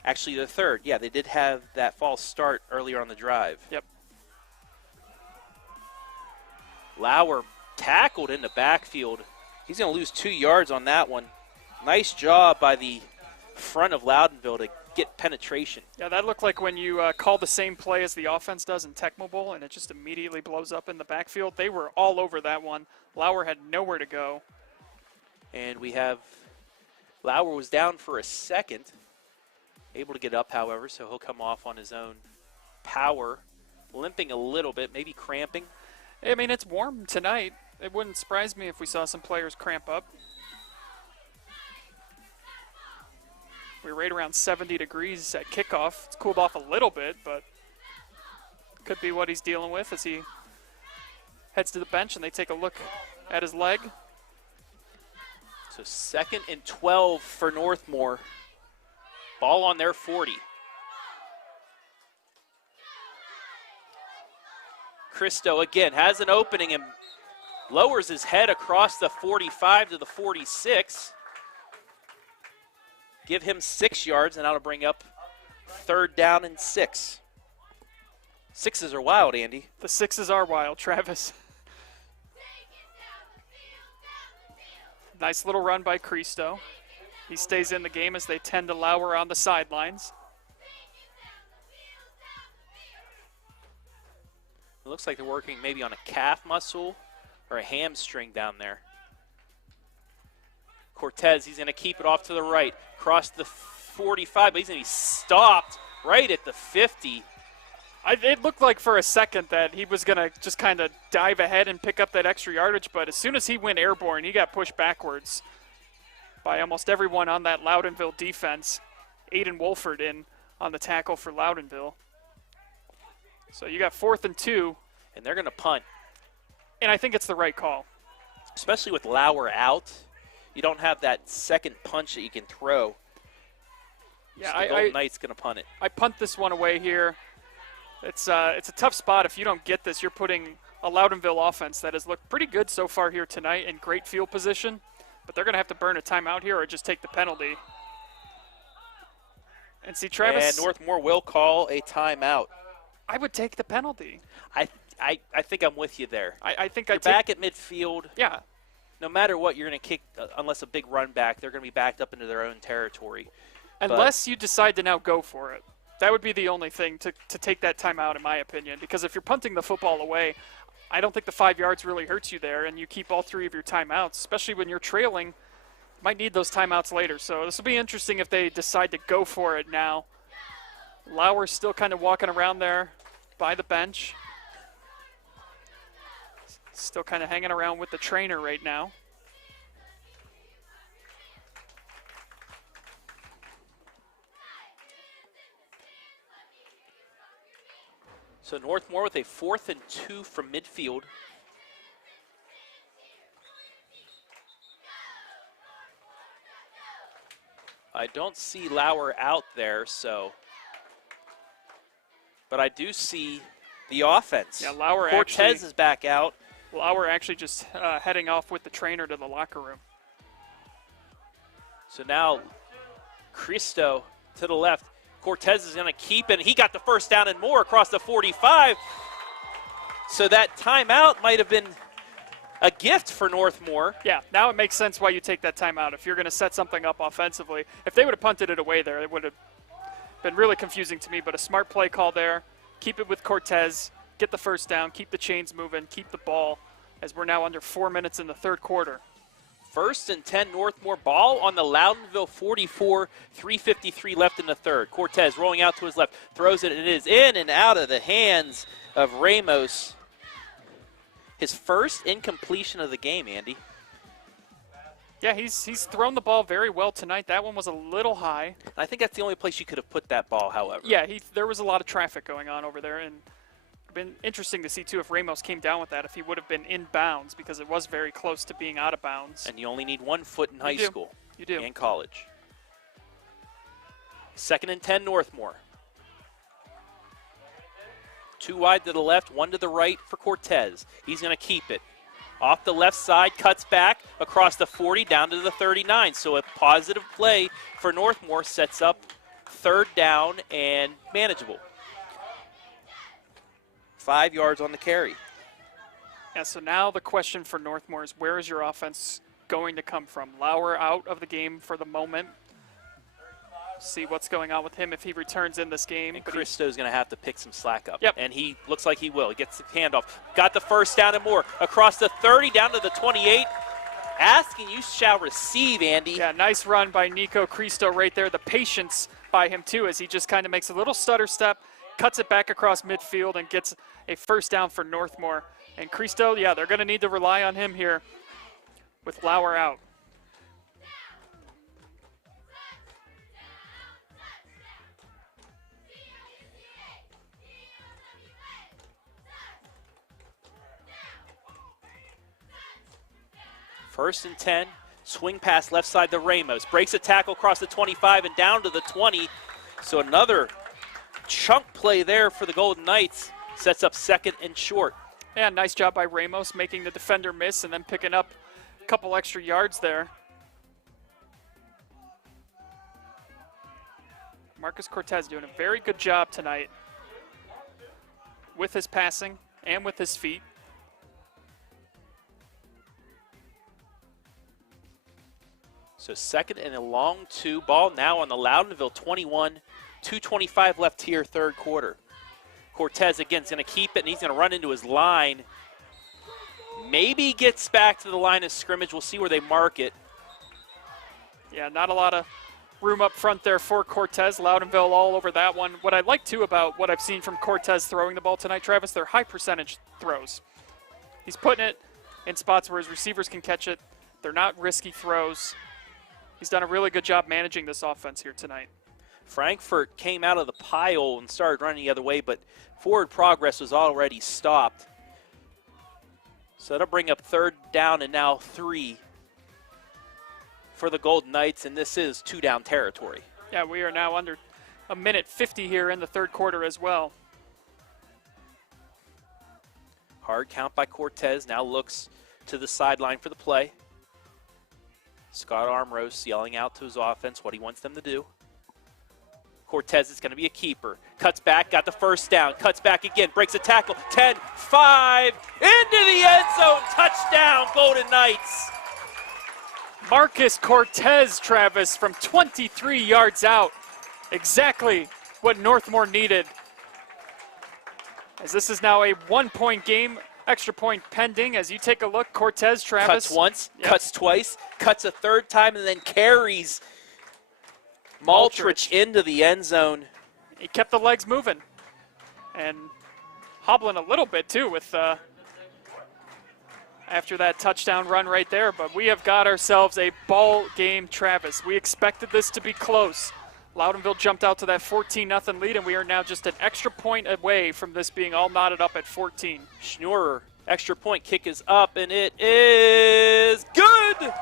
Actually, the third. Yeah, they did have that false start earlier on the drive. Yep. Lauer tackled in the backfield. He's going to lose 2 yards on that one. Nice job by the front of Loudonville to get penetration. Yeah, that looked like when you call the same play as the offense does in Tecmo Bowl, and it just immediately blows up in the backfield. They were all over that one. Lauer had nowhere to go. And we have Lauer was down for a second. Able to get up, however, so he'll come off on his own power. Limping a little bit, maybe cramping. I mean, it's warm tonight. It wouldn't surprise me if we saw some players cramp up. We're right around 70 degrees at kickoff. It's cooled off a little bit, but could be what he's dealing with as he heads to the bench and they take a look at his leg. So 2nd and 12 for Northmor. Ball on their 40. Cristo again has an opening and lowers his head across the 45 to the 46. Give him 6 yards, and that'll bring up 3rd down and 6. Sixes are wild, Andy. The sixes are wild, Travis. Nice little run by Cristo. He stays in the game as they tend to Lauer on the sidelines. It looks like they're working maybe on a calf muscle or a hamstring down there. Cortez, he's going to keep it off to the right, cross the 45, but he's going to be stopped right at the 50. It looked like for a second that he was going to just kind of dive ahead and pick up that extra yardage, but as soon as he went airborne, he got pushed backwards by almost everyone on that Loudonville defense. Aiden Wolford in on the tackle for Loudonville. So you got 4th and 2. And they're going to punt. And I think it's the right call. Especially with Lauer out. You don't have that second punch that you can throw. Yeah, so the Golden Knights going to punt it. I punt this one away here. It's a tough spot. If you don't get this, you're putting a Loudonville offense that has looked pretty good so far here tonight in great field position. But they're going to have to burn a timeout here or just take the penalty. And see, Travis. And Northmor will call a timeout. I would take the penalty. I think I'm with you there. I think You're back at midfield. Yeah. No matter what, you're going to kick, unless a big run back, they're going to be backed up into their own territory. Unless you decide to now go for it. That would be the only thing to take that timeout, in my opinion. Because if you're punting the football away, I don't think the 5 yards really hurts you there, and you keep all 3 of your timeouts, especially when you're trailing. You might need those timeouts later. So this will be interesting if they decide to go for it now. Lauer's still kind of walking around there by the bench. Still kind of hanging around with the trainer right now. So Northmor with a 4th and 2 from midfield. I don't see Lauer out there, but I do see the offense. Yeah, Lauer Cortez is back out. Lauer actually just heading off with the trainer to the locker room. So now Cristo to the left. Cortez is going to keep it. He got the 1st down and more across the 45. So that timeout might have been a gift for Northmor. Yeah, now it makes sense why you take that timeout. If you're going to set something up offensively, if they would have punted it away there, it would have been really confusing to me. But a smart play call there. Keep it with Cortez. Get the 1st down. Keep the chains moving. Keep the ball as we're now under 4 minutes in the 3rd quarter. 1st and 10, Northmor. Ball on the Loudonville 44, 3:53 left in the 3rd. Cortez rolling out to his left, throws it, and it is in and out of the hands of Ramos. His 1st incompletion of the game, Andy. Yeah, he's thrown the ball very well tonight. That one was a little high. I think that's the only place you could have put that ball, however. Yeah, there was a lot of traffic going on over there, and been interesting to see too if Ramos came down with that, if he would have been in bounds, because it was very close to being out of bounds. And you only need 1 foot in high school. You do. And college. 2nd and 10, Northmor. Two wide to the left, one to the right for Cortez. He's going to keep it. Off the left side, cuts back across the 40 down to the 39. So a positive play for Northmor sets up third down and manageable. 5 yards on the carry. Yeah, so now the question for Northmor is, where is your offense going to come from? Lauer out of the game for the moment. See what's going on with him if he returns in this game. And Christo's going to have to pick some slack up. Yep. And he looks like he will. He gets the handoff. Got the first down and more. Across the 30, down to the 28. Asking you shall receive, Andy. Yeah, nice run by Nico Christo right there. The patience by him, too, as he just kind of makes a little stutter step, cuts it back across midfield, and gets a first down for Northmor. And Christo, yeah, they're going to need to rely on him here with Lauer out. First and 10, swing pass left side to Ramos. Breaks a tackle across the 25 and down to the 20. So another chunk play there for the Golden Knights. Sets up second and short. Yeah, nice job by Ramos making the defender miss and then picking up a couple extra yards there. Marcus Cortez doing a very good job tonight with his passing and with his feet. So second and a long two. Ball now on the Loudonville 21. 2:25 left here, third quarter. Cortez again is going to keep it, and he's going to run into his line. Maybe gets back to the line of scrimmage. We'll see where they mark it. Yeah, not a lot of room up front there for Cortez. Loudonville all over that one. What I like, too, about what I've seen from Cortez throwing the ball tonight, Travis, they're high percentage throws. He's putting it in spots where his receivers can catch it. They're not risky throws. He's done a really good job managing this offense here tonight. Frankfurt came out of the pile and started running the other way, but forward progress was already stopped. So that'll bring up third down and now 3 for the Golden Knights, and this is 2-down territory. Yeah, we are now under a minute 50 here in the third quarter as well. Hard count by Cortez, now looks to the sideline for the play. Scott Armrose yelling out to his offense what he wants them to do. Cortez is going to be a keeper. Cuts back, got the first down. Cuts back again, breaks a tackle. 10, 5, into the end zone. Touchdown, Golden Knights. Marcus Cortez, Travis, from 23 yards out. Exactly what Northmor needed. As this is now a 1-point game, extra point pending. As you take a look, Cortez, Travis. Cuts once, Yep. cuts twice, cuts a third time, and then carries Maltrich into the end zone. He kept the legs moving and hobbling a little bit too with after that touchdown run right there. But we have got ourselves a ball game, Travis. We expected this to be close. Loudonville jumped out to that 14-0 lead, and we are now just an extra point away from this being all knotted up at 14. Schnurrer, extra point kick is up, and it is good!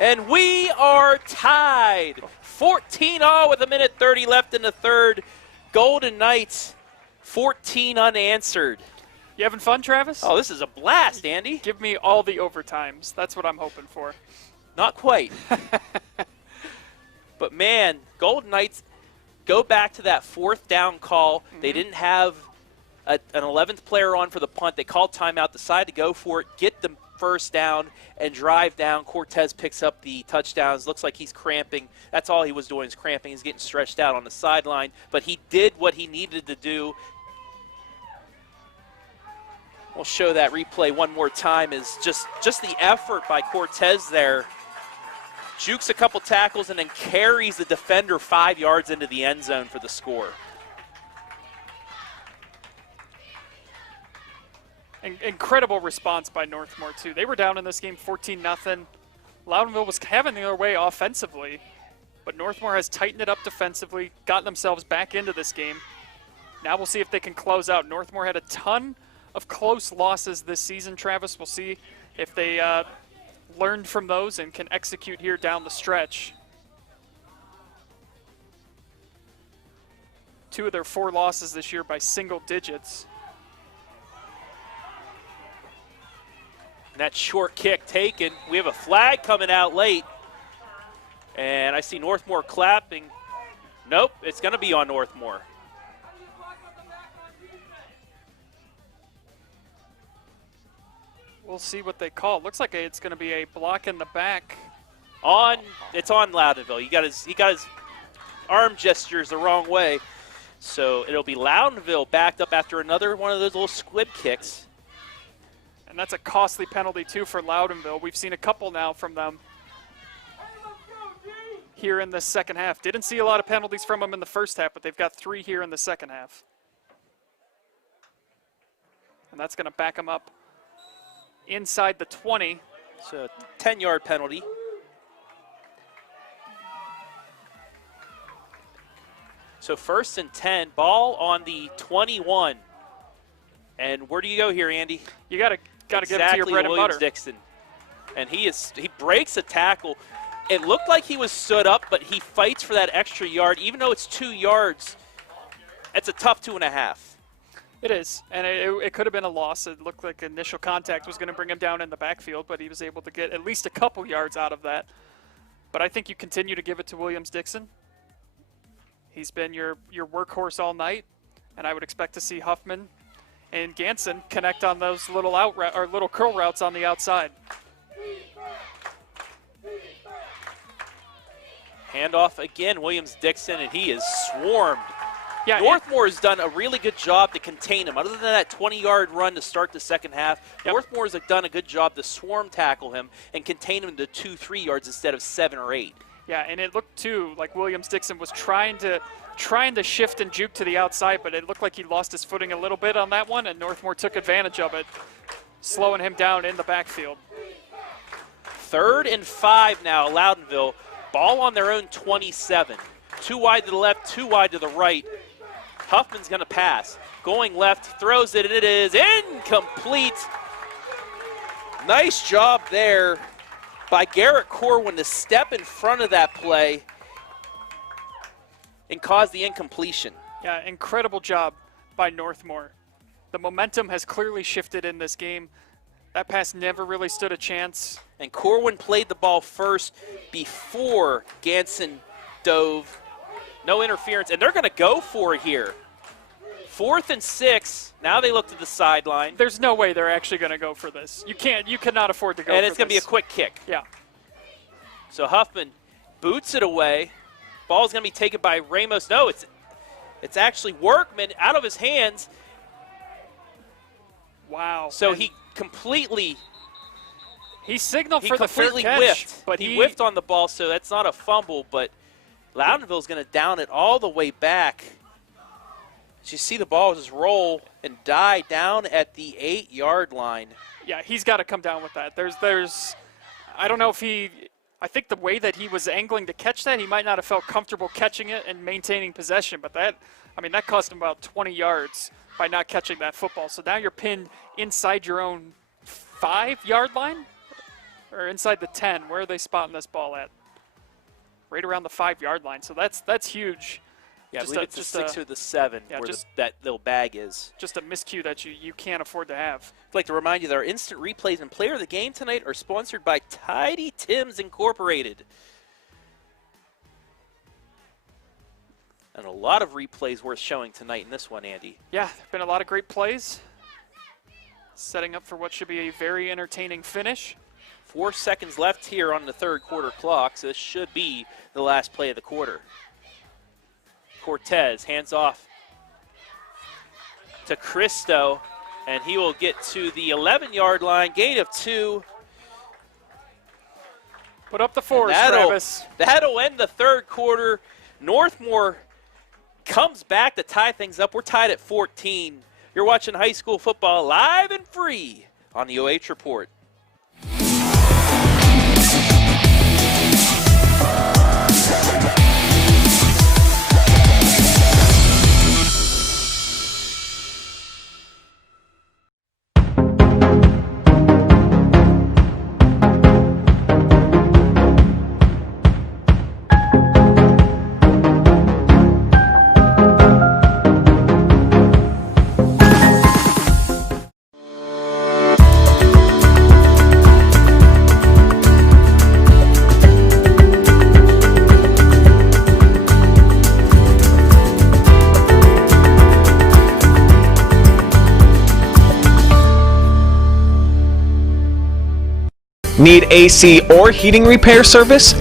And we are tied. 14-all with a minute 30 left in the third. Golden Knights, 14 unanswered. You having fun, Travis? Oh, this is a blast, Andy. Give me all the overtimes. That's what I'm hoping for. Not quite. But, man, Golden Knights go back to that fourth down call. Mm-hmm. They didn't have an 11th player on for the punt. They called timeout, decided to go for it, get the first down, and drive down. Cortez picks up the touchdowns. Looks like he's cramping. That's all he was doing is cramping. He's getting stretched out on the sideline. But he did what he needed to do. We'll show that replay one more time. Is just the effort by Cortez there. Jukes a couple tackles and then carries the defender 5 yards into the end zone for the score. Incredible response by Northmor, too. They were down in this game 14-0. Loudonville was having their way offensively, but Northmor has tightened it up defensively, gotten themselves back into this game. Now we'll see if they can close out. Northmor had a ton of close losses this season, Travis. We'll see if they learned from those and can execute here down the stretch. 2 of their 4 losses this year by single digits. And that short kick taken. We have a flag coming out late. And I see Northmor clapping. Nope, it's going to be on Northmor. We'll see what they call. Looks like it's going to be a block in the back. It's on Loudonville. He got his arm gestures the wrong way. So it'll be Loudonville backed up after another one of those little squib kicks. And that's a costly penalty, too, for Loudonville. We've seen a couple now from them here in the second half. Didn't see a lot of penalties from them in the first half, but they've got 3 here in the second half. And that's going to back them up inside the 20. So 10-yard penalty. So 1st and 10, ball on the 21. And where do you go here, Andy? You got to get it to your bread and butter. Dixon. And he breaks a tackle. It looked like he was stood up, but he fights for that extra yard. Even though it's 2 yards, it's a tough 2.5. It is, and it could have been a loss. It looked like initial contact was going to bring him down in the backfield, but he was able to get at least a couple yards out of that. But I think you continue to give it to Williams-Dixon. He's been your workhorse all night, and I would expect to see Huffman and Ganson connect on those little little curl routes on the outside. Handoff again, Williams-Dixon, and he is swarmed. Yeah, Northmor has done a really good job to contain him. Other than that 20-yard run to start the second half, yep. Northmor has done a good job to swarm tackle him and contain him to 2-3 yards instead of 7 or 8. Yeah, and it looked, too, like Williams-Dixon was trying to shift and juke to the outside, but it looked like he lost his footing a little bit on that one, and Northmor took advantage of it, slowing him down in the backfield. 3rd and 5 now, Loudonville. Ball on their own 27. 2 wide to the left, 2 wide to the right. Huffman's going to pass. Going left, throws it, and it is incomplete. Nice job there by Garrett Corwin to step in front of that play and cause the incompletion. Yeah, incredible job by Northmor. The momentum has clearly shifted in this game. That pass never really stood a chance. And Corwin played the ball first before Ganson dove. No interference, and they're going to go for it here. 4th and 6. Now they look to the sideline. There's no way they're actually going to go for this. You cannot afford to go for this. And it's going to be a quick kick. Yeah. So Huffman boots it away. Ball's going to be taken by Ramos. No, it's actually Workman out of his hands. Wow. So and he signaled for the fair catch, whiffed. but he whiffed on the ball, so that's not a fumble, but Loudonville's going to down it all the way back. As you see the ball just roll and die down at the 8-yard line. Yeah, he's got to come down with that. I don't know if I think the way that he was angling to catch that, he might not have felt comfortable catching it and maintaining possession, but that cost him about 20 yards by not catching that football. So now you're pinned inside your own 5-yard line or inside the 10. Where are they spotting this ball at? Right around the 5-yard line. So that's huge. Yeah, I believe it's the 6 or the 7 where that little bag is. Just a miscue that you can't afford to have. I'd like to remind you that our instant replays and player of the game tonight are sponsored by Tidy Tims Incorporated. And a lot of replays worth showing tonight in this one, Andy. Yeah, there have been a lot of great plays. Setting up for what should be a very entertaining finish. 4 seconds left here on the 3rd quarter clock, so this should be the last play of the quarter. Cortez hands off to Cristo, and he will get to the 11-yard line, gain of 2. Put up the 4s, Travis. That'll end the 3rd quarter. Northmor comes back to tie things up. We're tied at 14. You're watching high school football live and free on the OH Report. Need AC or heating repair service?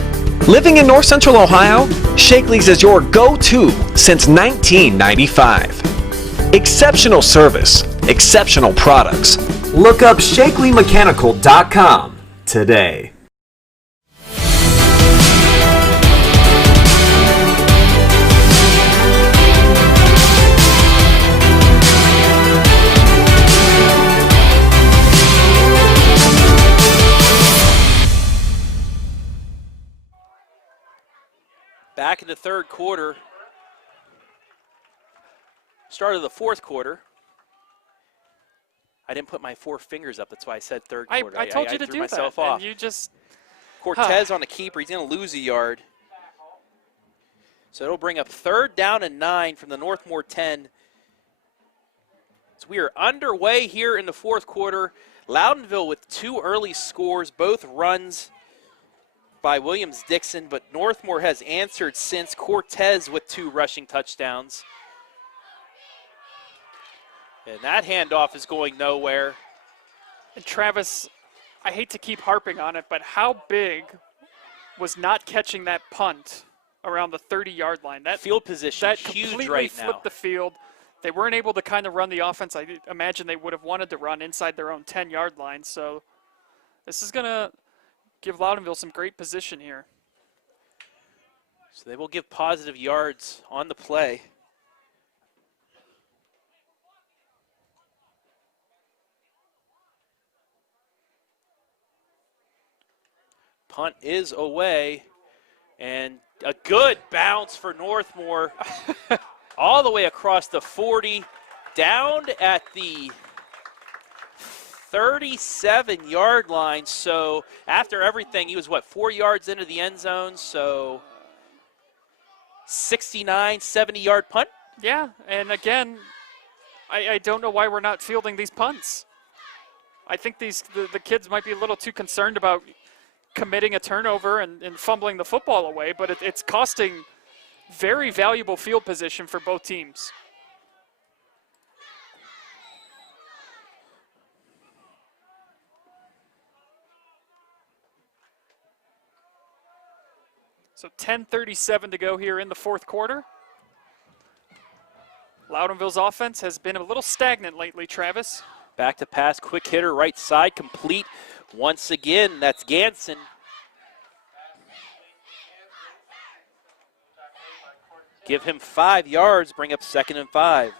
Living in North Central Ohio, Shakely's is your go-to since 1995. Exceptional service, exceptional products. Look up ShakeleyMechanical.com today. Back in the third quarter. Start of the fourth quarter. I didn't put my 4 fingers up. That's why I said third quarter. I told you to threw do myself that, off. and you just... Cortez on the keeper. He's going to lose a yard. So it'll bring up 3rd down and 9 from the Northmor 10. So we are underway here in the fourth quarter. Loudonville with 2 early scores, both runs by Williams-Dixon, but Northmor has answered since. Cortez with 2 rushing touchdowns. And that handoff is going nowhere. And Travis, I hate to keep harping on it, but how big was not catching that punt around the 30-yard line? That field position that huge completely right flipped now. the field. They weren't able to kind of run the offense. I imagine they would have wanted to run inside their own 10-yard line. So this is going to give Loudonville some great position here. So they will give positive yards on the play. Punt is away, and a good bounce for Northmor all the way across the 40, down at the 37-yard line. So after everything, he was, 4 yards into the end zone, so 69, 70-yard punt? Yeah, and again, I don't know why we're not fielding these punts. I think the kids might be a little too concerned about committing a turnover and fumbling the football away, but it's costing very valuable field position for both teams. So 10:37 to go here in the fourth quarter. Loudonville's offense has been a little stagnant lately, Travis. Back to pass, quick hitter, right side, complete. Once again, that's Ganson. Give him 5 yards, bring up 2nd and 5.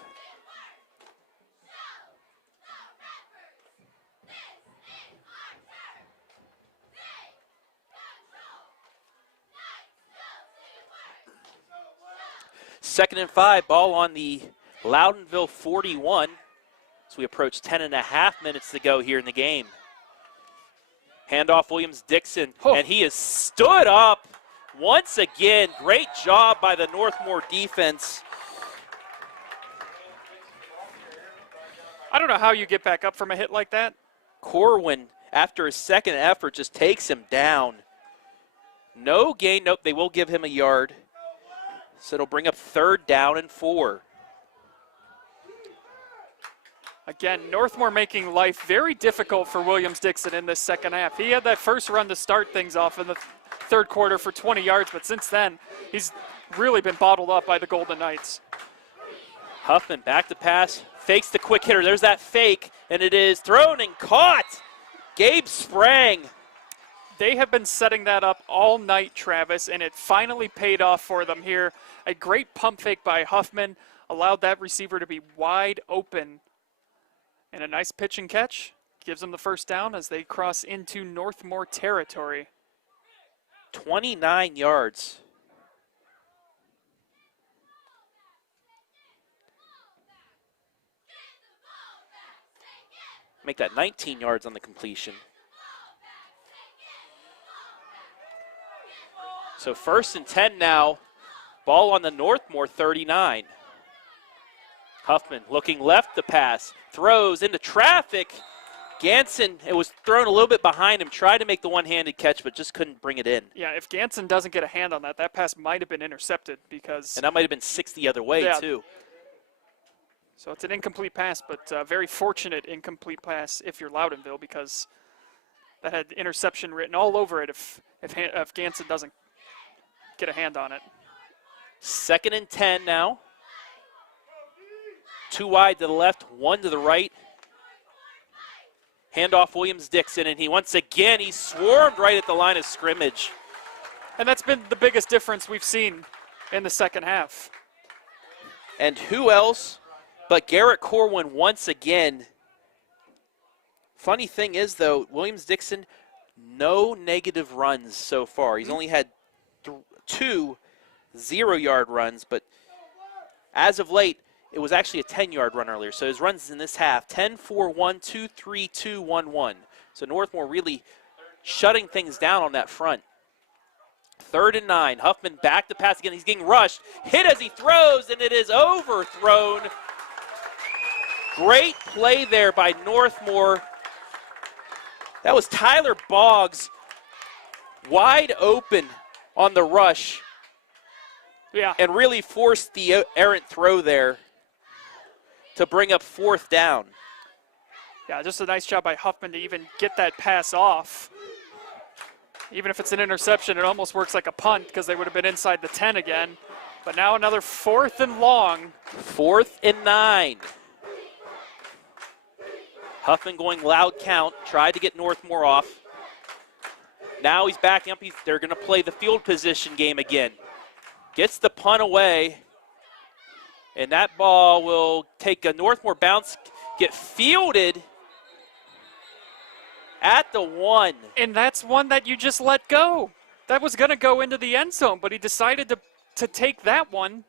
Second and 5, ball on the Loudonville 41. So we approach 10.5 minutes to go here in the game. Handoff Williams-Dixon, and he has stood up once again. Great job by the Northmor defense. I don't know how you get back up from a hit like that. Corwin, after his second effort, just takes him down. No gain. Nope, they will give him a yard. So it'll bring up 3rd down and 4. Again, Northmor making life very difficult for Williams-Dixon in this second half. He had that first run to start things off in the third quarter for 20 yards, but since then, he's really been bottled up by the Golden Knights. Huffman back to pass, fakes the quick hitter. There's that fake, and it is thrown and caught. Gabe Sprang. They have been setting that up all night, Travis, and it finally paid off for them here. A great pump fake by Huffman allowed that receiver to be wide open. And a nice pitch and catch gives them the first down as they cross into Northmor territory. 29 yards. Make that 19 yards on the completion. So 1st and 10 now. Ball on the Northmor 39. Huffman looking left to pass. Throws into traffic. Ganson, it was thrown a little bit behind him, tried to make the one-handed catch, but just couldn't bring it in. Yeah, if Ganson doesn't get a hand on that, that pass might have been intercepted because... And that might have been 6 the other way, yeah, too. So it's an incomplete pass, but very fortunate incomplete pass if you're Loudonville because that had interception written all over it if Ganson doesn't get a hand on it. 2nd and 10 now. 2 wide to the left, 1 to the right. Handoff Williams-Dixon, and he swarmed right at the line of scrimmage. And that's been the biggest difference we've seen in the second half. And who else but Garrett Corwin once again. Funny thing is, though, Williams-Dixon, no negative runs so far. He's only had 2 0-yard runs, but as of late, it was actually a 10-yard run earlier. So his runs in this half, 10-4-1, 2-3, 2-1-1. So Northmor really shutting things down on that front. 3rd and 9. Huffman back to pass again. He's getting rushed. Hit as he throws, and it is overthrown. Great play there by Northmor. That was Tyler Boggs wide open on the rush. Yeah. And really forced the errant throw there to bring up 4th down. Yeah, just a nice job by Huffman to even get that pass off. Even if it's an interception, it almost works like a punt because they would have been inside the 10 again. But now another 4th and long. 4th and 9. Huffman going loud count, tried to get Northmor off. Now he's backing up. They're going to play the field position game again. Gets the punt away. And that ball will take a Northmor bounce, get fielded at the 1. And that's one that you just let go. That was going to go into the end zone, but he decided to take that one,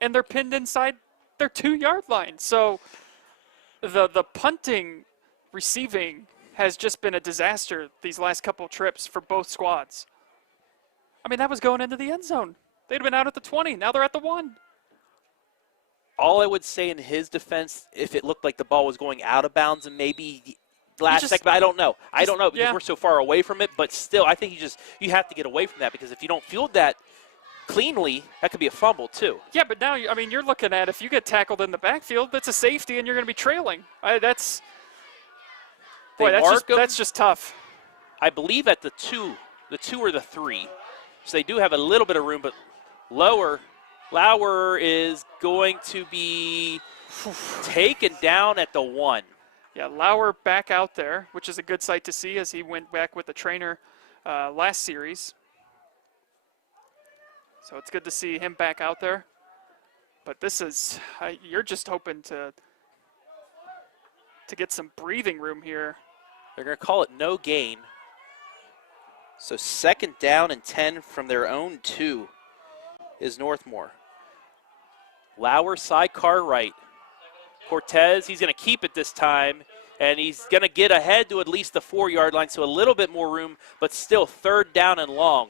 and they're pinned inside their 2-yard line. So the punting, receiving has just been a disaster these last couple trips for both squads. I mean, that was going into the end zone. They'd have been out at the 20. Now they're at the 1. All I would say in his defense, if it looked like the ball was going out of bounds and maybe last second, I don't know. I don't know because we're so far away from it, but still, I think you have to get away from that because if you don't field that cleanly, that could be a fumble too. Yeah, but now, I mean, you're looking at if you get tackled in the backfield, that's a safety and you're going to be trailing. That's just tough. I believe at the 2 or the 3. So they do have a little bit of room, but Lauer is going to be taken down at the 1. Yeah, Lauer back out there, which is a good sight to see as he went back with the trainer last series. So it's good to see him back out there. But this is, you're just hoping to get some breathing room here. They're going to call it no gain. So 2nd down and 10 from their own 2 is Northmor. Lauer sidecar right. Cortez, he's going to keep it this time, and he's going to get ahead to at least the 4-yard line, so a little bit more room, but still 3rd down and long.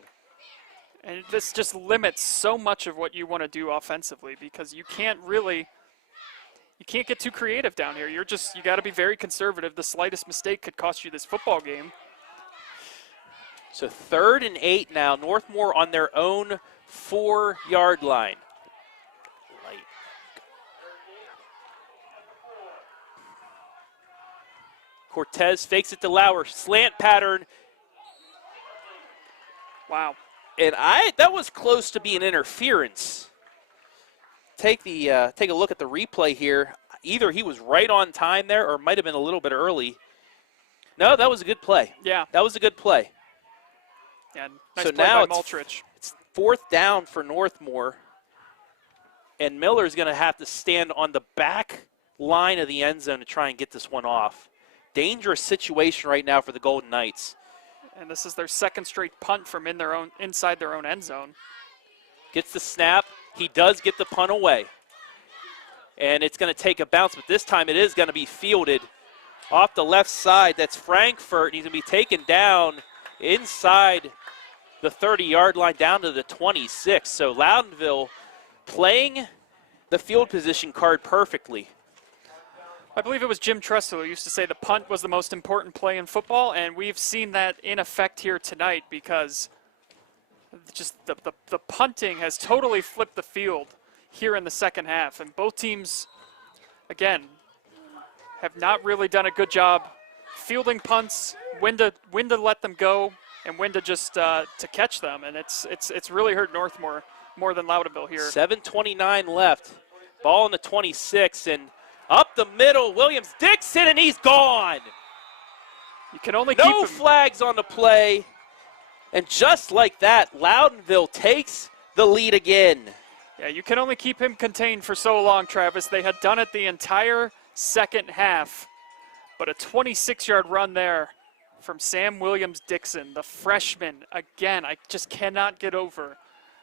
And this just limits so much of what you want to do offensively because you can't get too creative down here. You got to be very conservative. The slightest mistake could cost you this football game. So 3rd and 8 now. Northmor on their own 4-yard line. Cortez fakes it to Lauer. Slant pattern. Wow. And that was close to being interference. Take a look at the replay here. Either he was right on time there or might have been a little bit early. No, that was a good play. Yeah. That was a good play. Yeah, nice so play now by Maltrich. It's 4th down for Northmor. And Miller's going to have to stand on the back line of the end zone to try and get this one off. Dangerous situation right now for the Golden Knights. And this is their 2nd straight punt from inside their own end zone. Gets the snap. He does get the punt away. And it's going to take a bounce, but this time it is going to be fielded off the left side. That's Frankfurt. He's going to be taken down inside the 30-yard line down to the 26. So Loudonville playing the field position card perfectly. I believe it was Jim Tressel who used to say the punt was the most important play in football, and we've seen that in effect here tonight because just the punting has totally flipped the field here in the second half. And both teams, again, have not really done a good job fielding punts, when to let them go, and when to just to catch them, and it's really hurt Northmor more than Loudonville here. 7:29 left. Ball in the 26, and up the middle, Williams-Dixon, and he's gone. You can only keep No him. flags on the play, and just like that, Loudonville takes the lead again. Yeah, you can only keep him contained for so long, Travis. They had done it the entire second half, but a 26-yard run there from Sam Williams-Dixon, the freshman. Again, I just cannot get over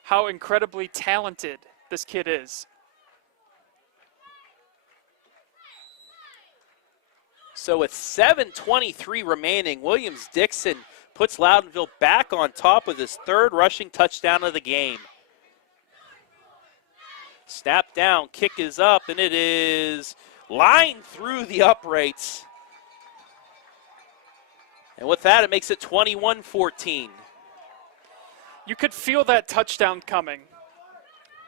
how incredibly talented this kid is. So with 7:23 remaining, Williams-Dixon puts Loudonville back on top with his third rushing touchdown of the game. Snap down, kick is up, and it is lined through the uprights. And with that, it makes it 21-14. You could feel that touchdown coming.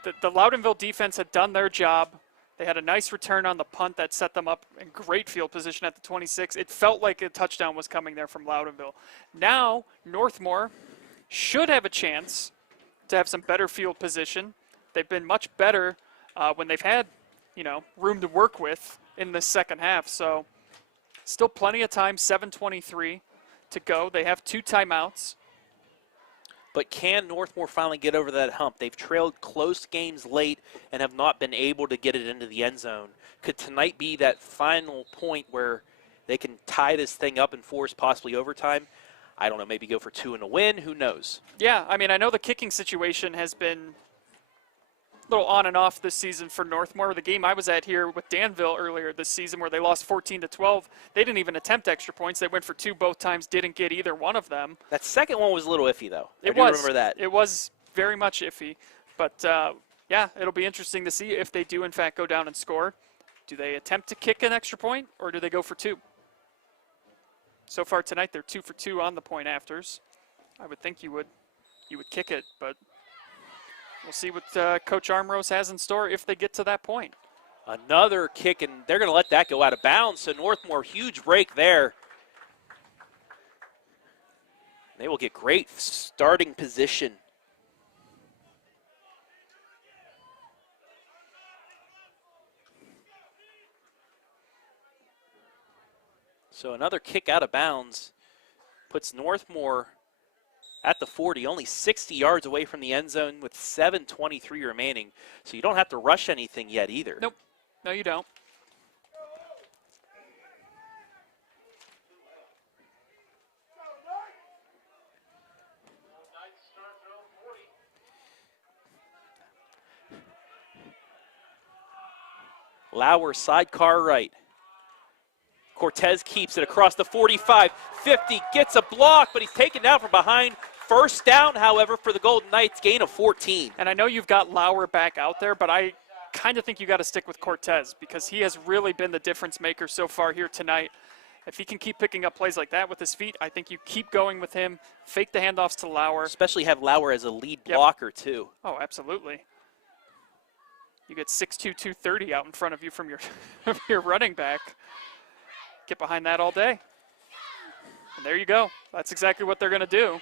The Loudonville defense had done their job. They had a nice return on the punt that set them up in great field position at the 26. It felt like a touchdown was coming there from Loudonville. Now, Northmor should have a chance to have some better field position. They've been much better when they've had, room to work with in the second half. So still plenty of time, 7:23 to go. They have 2 timeouts. But can Northmor finally get over that hump? They've trailed close games late and have not been able to get it into the end zone. Could tonight be that final point where they can tie this thing up and force possibly overtime? I don't know, maybe go for 2 and a win. Who knows? Yeah, I mean, I know the kicking situation has been a little on and off this season for Northmor. The game I was at here with Danville earlier this season where they lost 14-12, they didn't even attempt extra points. They went for 2 both times, didn't get either one of them. That second one was a little iffy, though. I do was. remember that. It was very much iffy. But, yeah, it'll be interesting to see if they do, in fact, go down and score. Do they attempt to kick an extra point, or do they go for 2? So far tonight, they're 2 for 2 on the point afters. I would think you would kick it, but we'll see what Coach Armrose has in store if they get to that point. Another kick, and they're going to let that go out of bounds. So Northmor, huge break there. They will get great starting position. So another kick out of bounds puts Northmor at the 40, only 60 yards away from the end zone with 7:23 remaining. So you don't have to rush anything yet either. Nope. No, you don't. Lauer sidecar right. Cortez keeps it across the 45, 50, gets a block, but he's taken down from behind. First down, however, for the Golden Knights, gain of 14. And I know you've got Lauer back out there, but I kind of think you got to stick with Cortez because he has really been the difference maker so far here tonight. If he can keep picking up plays like that with his feet, I think you keep going with him, fake the handoffs to Lauer. Especially have Lauer as a lead blocker, too. Oh, absolutely. You get 6'2", 230 out in front of you from your, your running back. Get behind that all day. And there you go. That's exactly what they're going to do.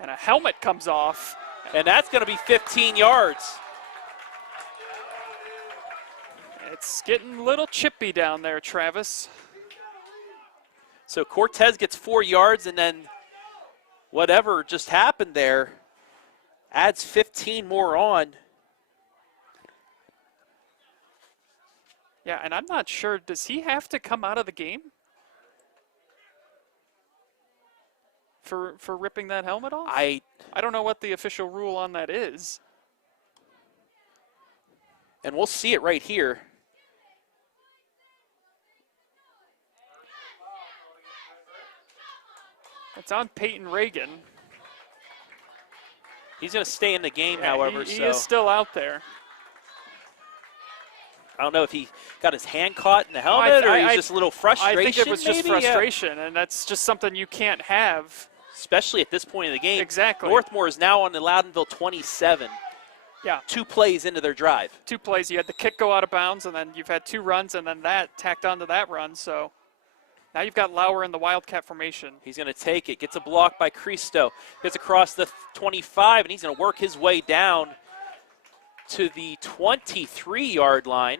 And a helmet comes off. And that's going to be 15 yards. It's getting a little chippy down there, Travis. So Cortez gets 4 yards, and then whatever just happened there adds 15 more on. Yeah, and I'm not sure, does he have to come out of the game for ripping that helmet off? I don't know what the official rule on that is. And we'll see it right here. It's on Peyton Reagan. He's going to stay in the game, Yeah, however. he is still out there. I don't know if he got his hand caught in the helmet or he's just a little frustration. I think it was just maybe? frustration, and that's just something you can't have. Especially at this point in the game. Exactly. Northmor is now on the Loudonville 27. Yeah. 2 plays into their drive. 2 plays. You had the kick go out of bounds, and then you've had 2 runs, and then that tacked onto that run. So now you've got Lauer in the Wildcat formation. He's going to take it. Gets a block by Cristo. Gets across the 25, and he's going to work his way down to the 23-yard line.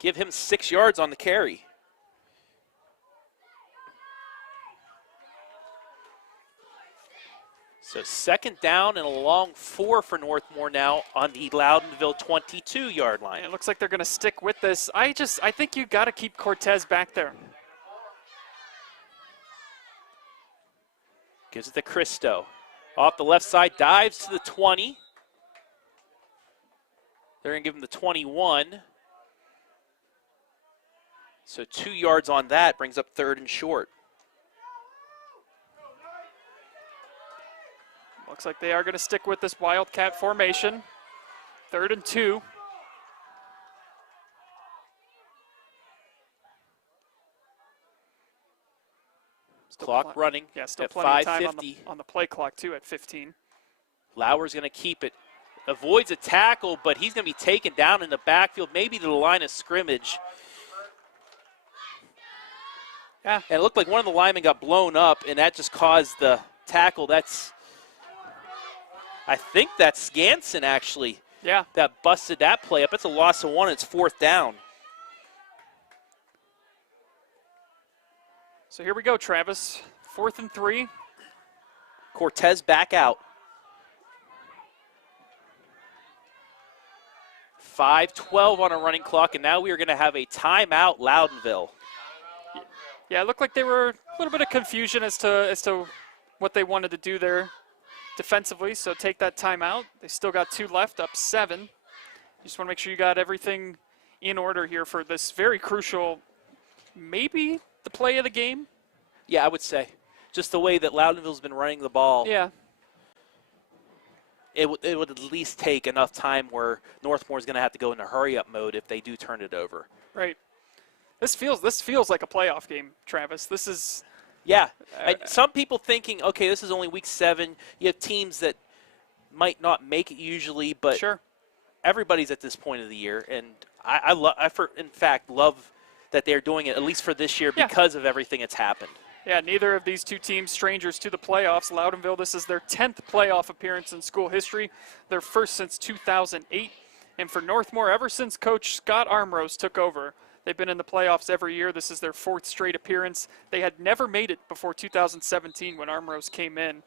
Give him 6 yards on the carry. So 2nd down and a long 4 for Northmor now on the Loudonville 22-yard line. It looks like they're going to stick with this. I think you got to keep Cortez back there. Gives it to Cristo. Off the left side, dives to the 20. They're going to give him the 21. So 2 yards on that, brings up 3rd and short. Looks like they are going to stick with this Wildcat formation. 3rd and 2. Clock running Yeah, still at plenty of time 5:50. on the play clock, too, at 15. Lauer's going to keep it. Avoids a tackle, but he's going to be taken down in the backfield, maybe to the line of scrimmage. Yeah. And it looked like one of the linemen got blown up, and that just caused the tackle. I think that's Skansen, actually, Yeah. that busted that play up. It's a loss of 1. It's 4th down. So here we go, Travis. 4th and 3. Cortez back out. 5:12 on a running clock, and now we are going to have a timeout, Loudonville. Yeah, it looked like there were a little bit of confusion as to what they wanted to do there defensively, so take that timeout. They still got 2 left, up 7. You just want to make sure you got everything in order here for this very crucial, maybe the play of the game. Yeah, I would say. Just the way that Loudonville's been running the ball, Yeah. it would at least take enough time where Northmore is going to have to go into hurry-up mode if they do turn it over. Right. This feels like a playoff game, Travis. This is Yeah. Some people thinking, okay, this is only week 7. You have teams that might not make it usually, but sure. everybody's at this point of the year, and I in fact love that they're doing it at least for this year because of everything that's happened. Yeah, neither of these 2 teams strangers to the playoffs. Loudonville, this is their 10th playoff appearance in school history, their first since 2008. And for Northmor, ever since Coach Scott Armrose took over, they've been in the playoffs every year. This is their 4th straight appearance. They had never made it before 2017 when Armrose came in,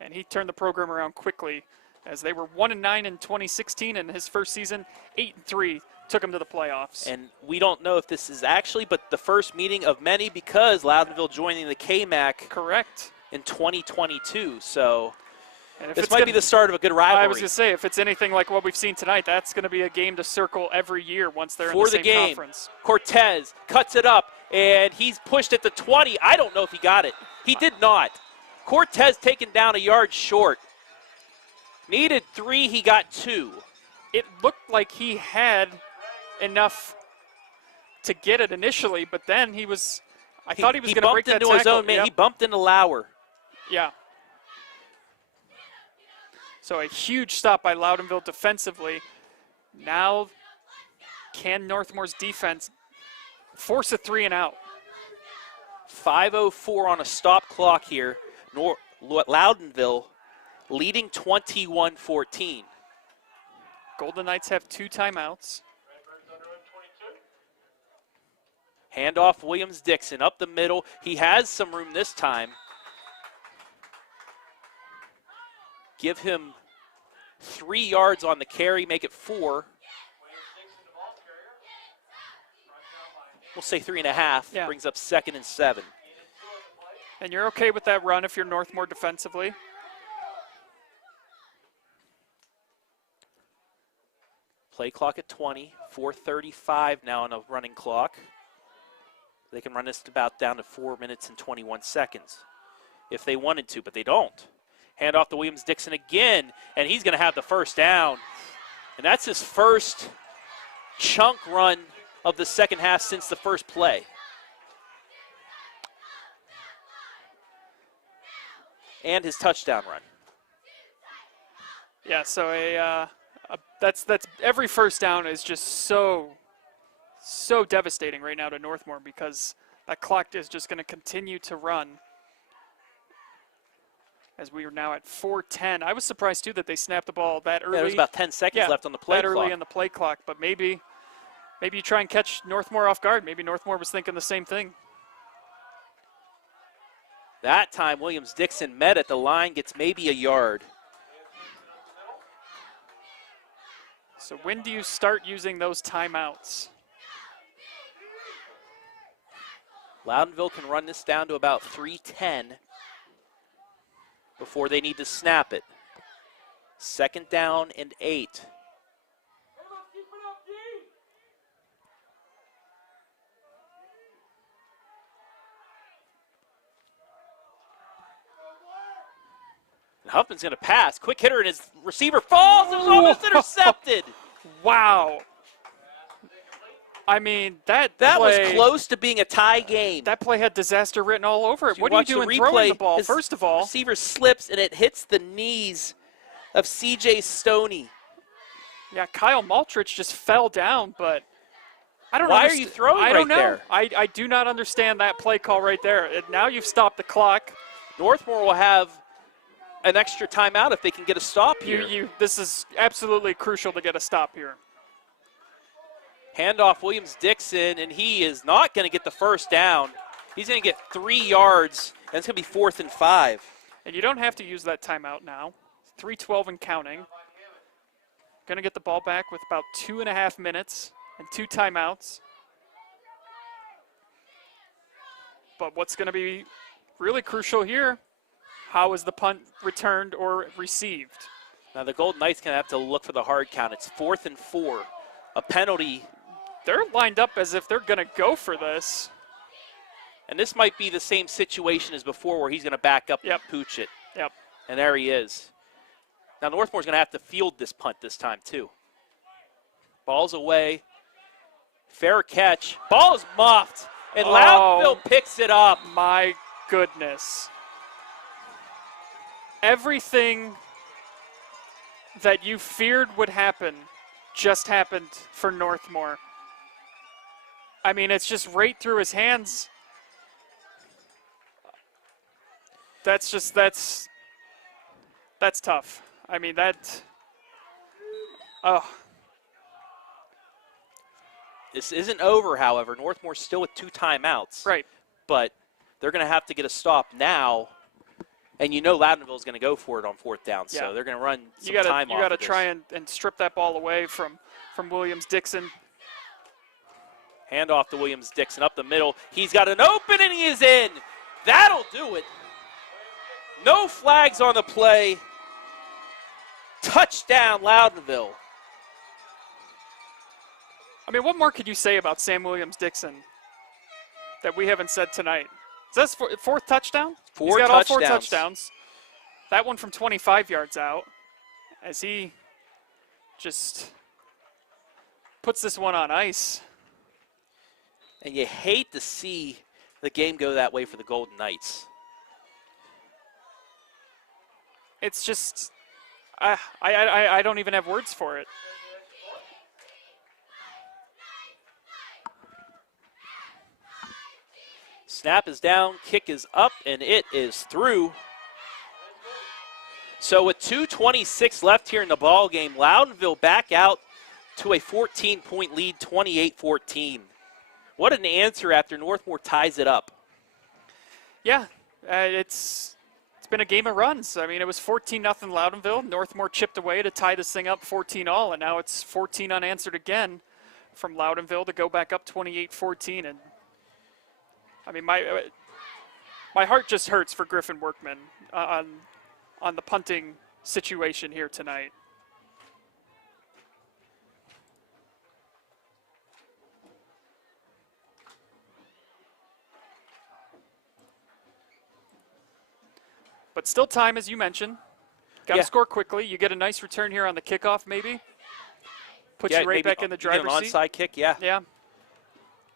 and he turned the program around quickly as they were 1-9 in 2016, and his first season, 8-3. Took them to the playoffs. And we don't know if this is actually, but the first meeting of many because Loudonville joining the KMAC Correct. in 2022. So And this might be the start of a good rivalry. I was going to say, if it's anything like what we've seen tonight, that's going to be a game to circle every year once they're in the same conference. Cortez cuts it up, and he's pushed at the 20. I don't know if he got it. He did not. Cortez taken down a yard short. Needed 3, he got 2. It looked like he had enough to get it initially, but then I thought he was going to break that tackle. He bumped into his own man. Yep. He bumped into Lauer. Yeah. So a huge stop by Loudonville defensively. Now, can Northmore's defense force a 3 and out? 5:04 on a stop clock here. Loudonville leading 21-14. Golden Knights have 2 timeouts. Handoff Williams-Dixon up the middle. He has some room this time. Give him 3 yards on the carry, make it 4. We'll say 3.5. Yeah. Brings up 2nd and 7. And you're okay with that run if you're Northmore defensively? Play clock at 20. 4:35 now on a running clock. They can run this about down to 4 minutes and 21 seconds if they wanted to, but they don't. Hand off to Williams-Dixon again, and he's going to have the first down. And that's his first chunk run of the second half since the first play. and his touchdown run. Yeah, so that's every first down is just so devastating right now to Northmor because that clock is just going to continue to run. As we are now at 4:10. I was surprised too that they snapped the ball that early. Yeah, there was about 10 seconds left on the play clock. clock. Early in the play clock, but maybe you try and catch Northmor off guard. Maybe Northmor was thinking the same thing. That time, Williams-Dixon met at the line, gets maybe a yard. So when do you start using those timeouts? Loudonville can run this down to about 3:10 before they need to snap it. 2nd down and 8. And Huffman's going to pass. Quick hitter, and his receiver falls. It was almost intercepted. Wow. I mean, that was play, close to being a tie game. That play had disaster written all over it. So what are you doing throwing the ball? First of all, receiver slips, and it hits the knees of C.J. Stoney. Yeah, Kyle Maltrich just fell down, but I don't know. Why are you throwing I don't right know. there? I do not understand that play call right there. Now you've stopped the clock. Northmor will have an extra timeout if they can get a stop here. This is absolutely crucial to get a stop here. Handoff Williams-Dixon, and he is not going to get the first down. He's going to get 3 yards, and it's going to be 4th and 5. And you don't have to use that timeout now. 3:12 and counting. Going to get the ball back with about 2.5 minutes and 2 timeouts. But what's going to be really crucial here, how is the punt returned or received? Now the Golden Knights going to have to look for the hard count. It's 4th and 4. A penalty. They're lined up as if they're going to go for this. And this might be the same situation as before where he's going to back up and pooch it. Yep. And there he is. Now Northmore's going to have to field this punt this time too. Ball's away. Fair catch. Ball is muffed. And Loudonville picks it up. My goodness. Everything that you feared would happen just happened for Northmor. I mean, it's just right through his hands. That's tough. I mean, This isn't over, however. Northmore's still with 2 timeouts. Right. But they're going to have to get a stop now. And you know Loudonville is going to go for it on 4th down, so they're going to run some time off. You got to of this. try and strip that ball away from Williams-Dixon. Hand off to Williams-Dixon up the middle. He's got an open, and he is in. That'll do it. No flags on the play. Touchdown, Loudonville. I mean, what more could you say about Sam Williams-Dixon that we haven't said tonight? Is that his 4th touchdown? He's got all 4 touchdowns. That one from 25 yards out as he just puts this one on ice. And you hate to see the game go that way for the Golden Knights. It's just, I don't even have words for it. Snap is down, kick is up, and it is through. So with 2:26 left here in the ball game, Loudonville back out to a 14-point lead, 28-14. What an answer after Northmor ties it up. Yeah, it's been a game of runs. I mean, it was 14-0 Loudonville. Northmor chipped away to tie this thing up 14-all, and now it's 14 unanswered again from Loudonville to go back up 28-14. And I mean, my heart just hurts for Griffin Workman on the punting situation here tonight. But still time, as you mentioned. Got to score quickly. You get a nice return here on the kickoff, maybe. Puts you right back in the driver's seat. An onside kick, Yeah.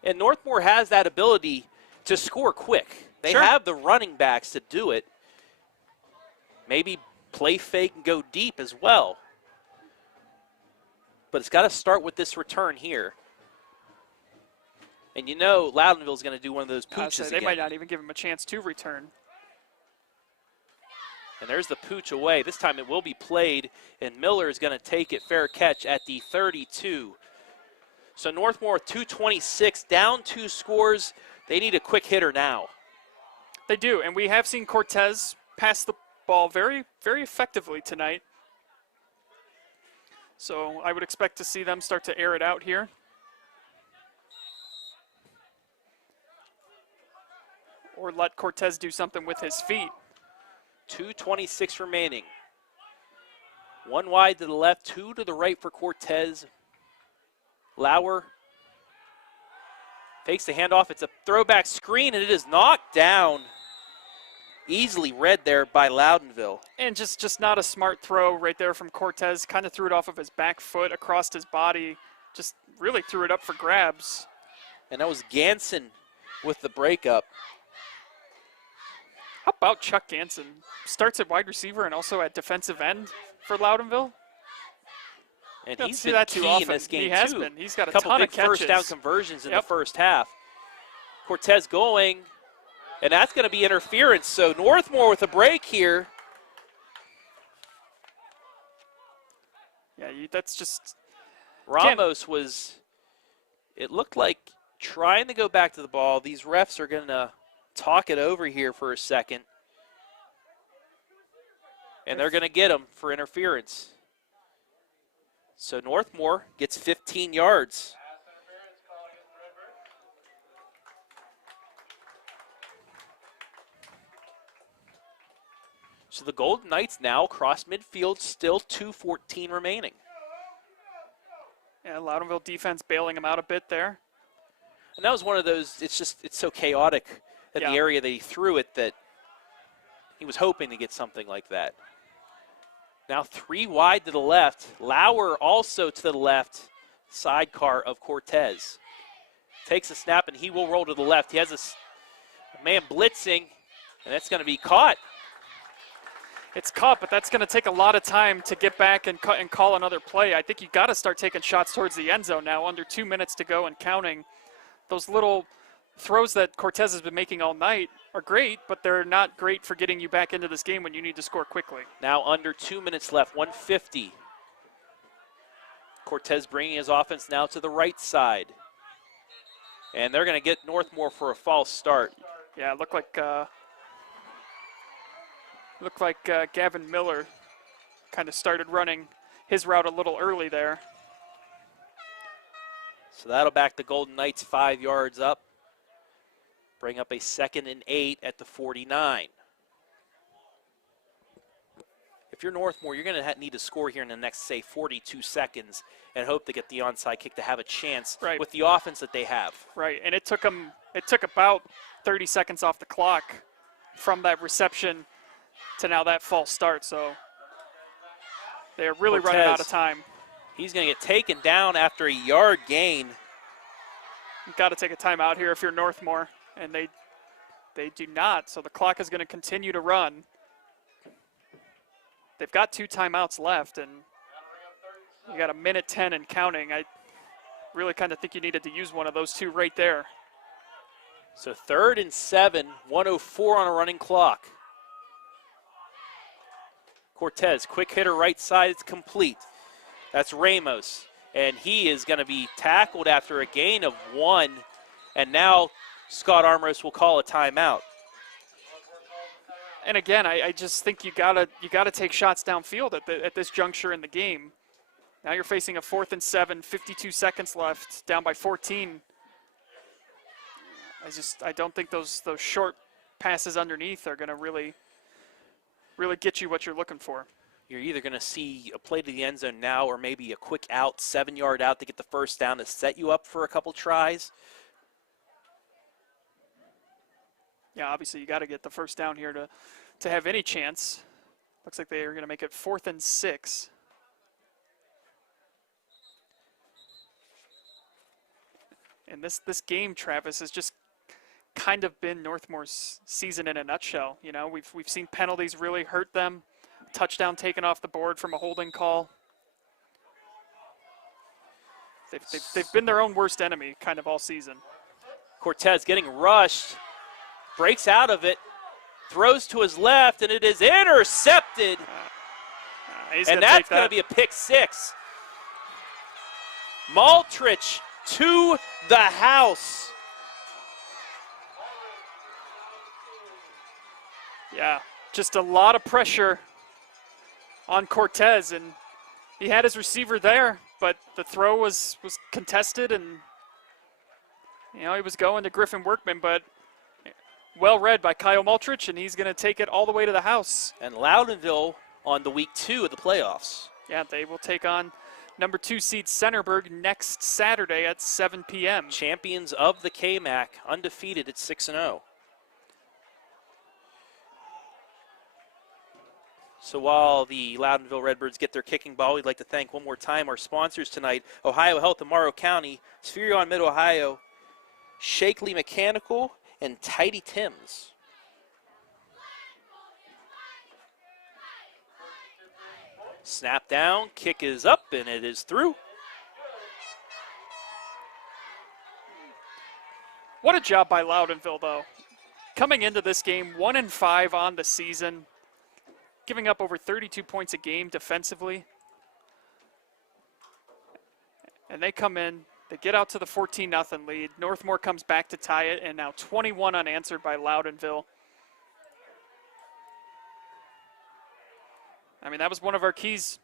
And Northmor has that ability to score quick. They have the running backs to do it. maybe play fake and go deep as well. But it's got to start with this return here. And you know Loudonville's going to do one of those pooches They again. might not even give him a chance to return. And there's the pooch away. This time it will be played, and Miller is going to take it fair catch at the 32. So Northmor with 2:26, down 2 scores. They need a quick hitter now. They do, and we have seen Cortez pass the ball very, very effectively tonight. So I would expect to see them start to air it out here. Or let Cortez do something with his feet. 2:26 remaining. 1 wide to the left, 2 to the right for Cortez. Lauer takes the handoff. It's a throwback screen, and it is knocked down. Easily read there by Loudonville. And just not a smart throw right there from Cortez. Kind of threw it off of his back foot across his body. Just really threw it up for grabs. And that was Ganson with the breakup. How about Chuck Ganson? Starts at wide receiver and also at defensive end for Loudonville. And Don't he's see been that too key often. in this game, He has too. been. He's got a couple ton big of catches. first down conversions in Yep. the first half. Cortez going, and that's going to be interference. So Northmor with a break here. Yeah, that's just Ramos was, it looked like trying to go back to the ball. These refs are going to talk it over here for a second. And they're going to get him for interference. So Northmor gets 15 yards. So the Golden Knights now across midfield, still 2:14 remaining. yeah, Loudonville defense bailing him out a bit there. And that was one of those, it's so chaotic in Yeah. the area that he threw it that he was hoping to get something like that. Now 3 wide to the left. Lauer also to the left. Sidecar of Cortez. Takes a snap, and he will roll to the left. He has a man blitzing, and that's going to be caught. It's caught, but that's going to take a lot of time to get back and call another play. I think you got to start taking shots towards the end zone now. Under 2 minutes to go and counting. Those little throws that Cortez has been making all night are great, but they're not great for getting you back into this game when you need to score quickly. Now under 2 minutes left, 150. Cortez bringing his offense now to the right side. And they're going to get Northmor for a false start. Yeah, it looked like Gavin Miller kind of started running his route a little early there. So that'll back the Golden Knights 5 yards up. Bring up a 2nd and 8 at the 49. If you're Northmor, you're going to need to score here in the next, say, 42 seconds and hope to get the onside kick to have a chance with the offense that they have. Right, and it took about 30 seconds off the clock from that reception to now that false start, so they're really running out of time. He's going to get taken down after a yard gain. You've got to take a timeout here if you're Northmor, and they do not, so the clock is going to continue to run. They've got 2 timeouts left, and you got 1:10 and counting. I really kind of think you needed to use one of those 2 right there. So 3rd and 7, 1:04 on a running clock. Cortez, quick hitter right side, it's complete. That's Ramos, and he is going to be tackled after a gain of 1, and now Scott Armros will call a timeout. And again, I just think you gotta take shots downfield at this juncture in the game. Now you're facing a 4th and 7, 52 seconds left, down by 14. I don't think those short passes underneath are gonna really get you what you're looking for. You're either going to see a play to the end zone now or maybe a quick out, 7-yard out to get the first down to set you up for a couple tries. Yeah, obviously you got to get the first down here to have any chance. Looks like they are going to make it 4th and 6. And this game, Travis, has just kind of been Northmore's season in a nutshell. You know, we've seen penalties really hurt them touchdown taken off the board from a holding call. They've been their own worst enemy kind of all season. Cortez getting rushed, breaks out of it, throws to his left, and it is intercepted. And that's going to be a pick six. Maltrich to the house. Yeah, just a lot of pressure on Cortez, and he had his receiver there, but the throw was contested, and he was going to Griffin Workman, but well read by Kyle Maltrich, and he's going to take it all the way to the house. And Loudonville on the week 2 of the playoffs. Yeah, they will take on number 2 seed Centerburg next Saturday at 7 p.m. Champions of the KMAC, undefeated at 6-0. So while the Loudonville Redbirds get their kicking ball, we'd like to thank one more time our sponsors tonight, Ohio Health in Morrow County, Spherion Mid-Ohio, Shakely Mechanical, and Tidy Tim's. Snap down, kick is up, and it is through. What a job by Loudonville, though. Coming into this game, 1-5 on the season, giving up over 32 points a game defensively. And they come in, they get out to the 14-0 lead. Northmor comes back to tie it, and now 21 unanswered by Loudonville. I mean, that was one of our keys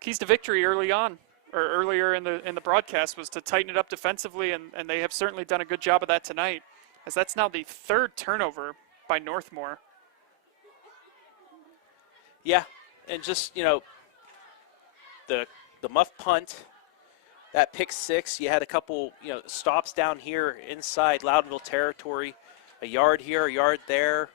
to victory early on, or earlier in the broadcast, was to tighten it up defensively, and they have certainly done a good job of that tonight, as that's now the 3rd turnover by Northmor. Yeah, and just, the muff punt, that pick six, you had a couple, stops down here inside Loudonville territory, a yard here, a yard there.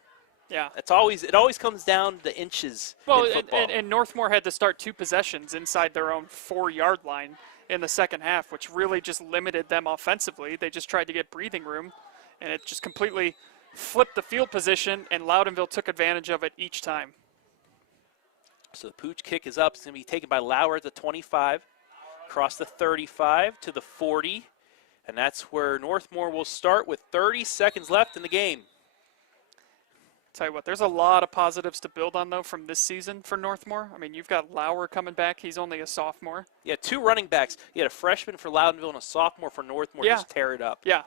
Yeah, it always comes down to inches. Well, in football. And Northmor had to start 2 possessions inside their own 4-yard line in the second half, which really just limited them offensively. They just tried to get breathing room, and it just completely flipped the field position, and Loudonville took advantage of it each time. So the pooch kick is up. It's going to be taken by Lauer at the 25, across the 35 to the 40, and that's where Northmor will start with 30 seconds left in the game. Tell you what, there's a lot of positives to build on, though, from this season for Northmor. I mean, you've got Lauer coming back. He's only a sophomore. Yeah, 2 running backs. You had a freshman for Loudonville and a sophomore for Northmor. Yeah. Just tear it up. Yeah.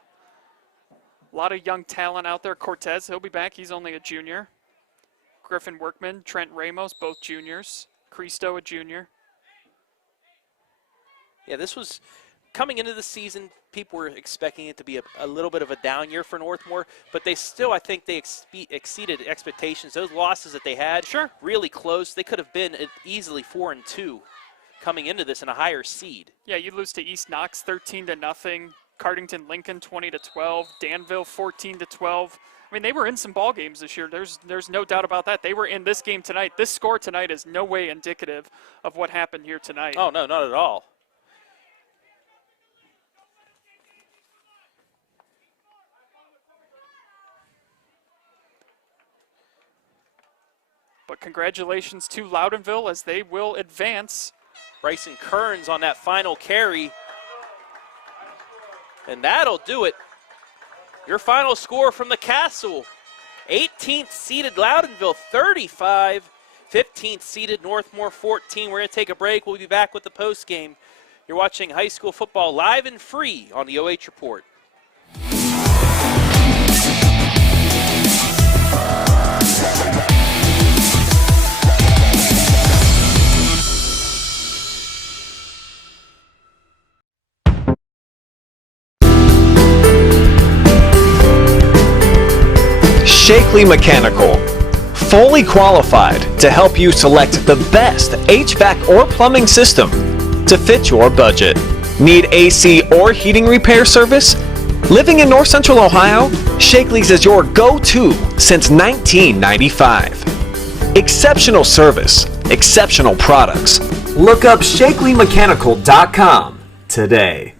A lot of young talent out there. Cortez, he'll be back. He's only a junior. Griffin Workman, Trent Ramos, both juniors. Cristo, a junior. Yeah, this was coming into the season, people were expecting it to be a little bit of a down year for Northmor, but they still, I think they exceeded expectations. Those losses that they had, sure, really close. They could have been easily 4-2 coming into this in a higher seed. Yeah, you lose to East Knox 13-0, Cardington Lincoln 20-12, Danville 14-12. I mean, they were in some ball games this year. There's no doubt about that. They were in this game tonight. This score tonight is no way indicative of what happened here tonight. Oh, no, not at all. But congratulations to Loudonville as they will advance. Bryson Kearns on that final carry. And that'll do it. Your final score from the Castle. 18th seeded Loudonville 35. 15th seeded Northmor 14. We're going to take a break. We'll be back with the post game. You're watching high school football live and free on the OH Report. Shakely Mechanical, fully qualified to help you select the best HVAC or plumbing system to fit your budget. Need AC or heating repair service? Living in North Central Ohio, Shakely's is your go-to since 1995. Exceptional service, exceptional products. Look up ShakelyMechanical.com today.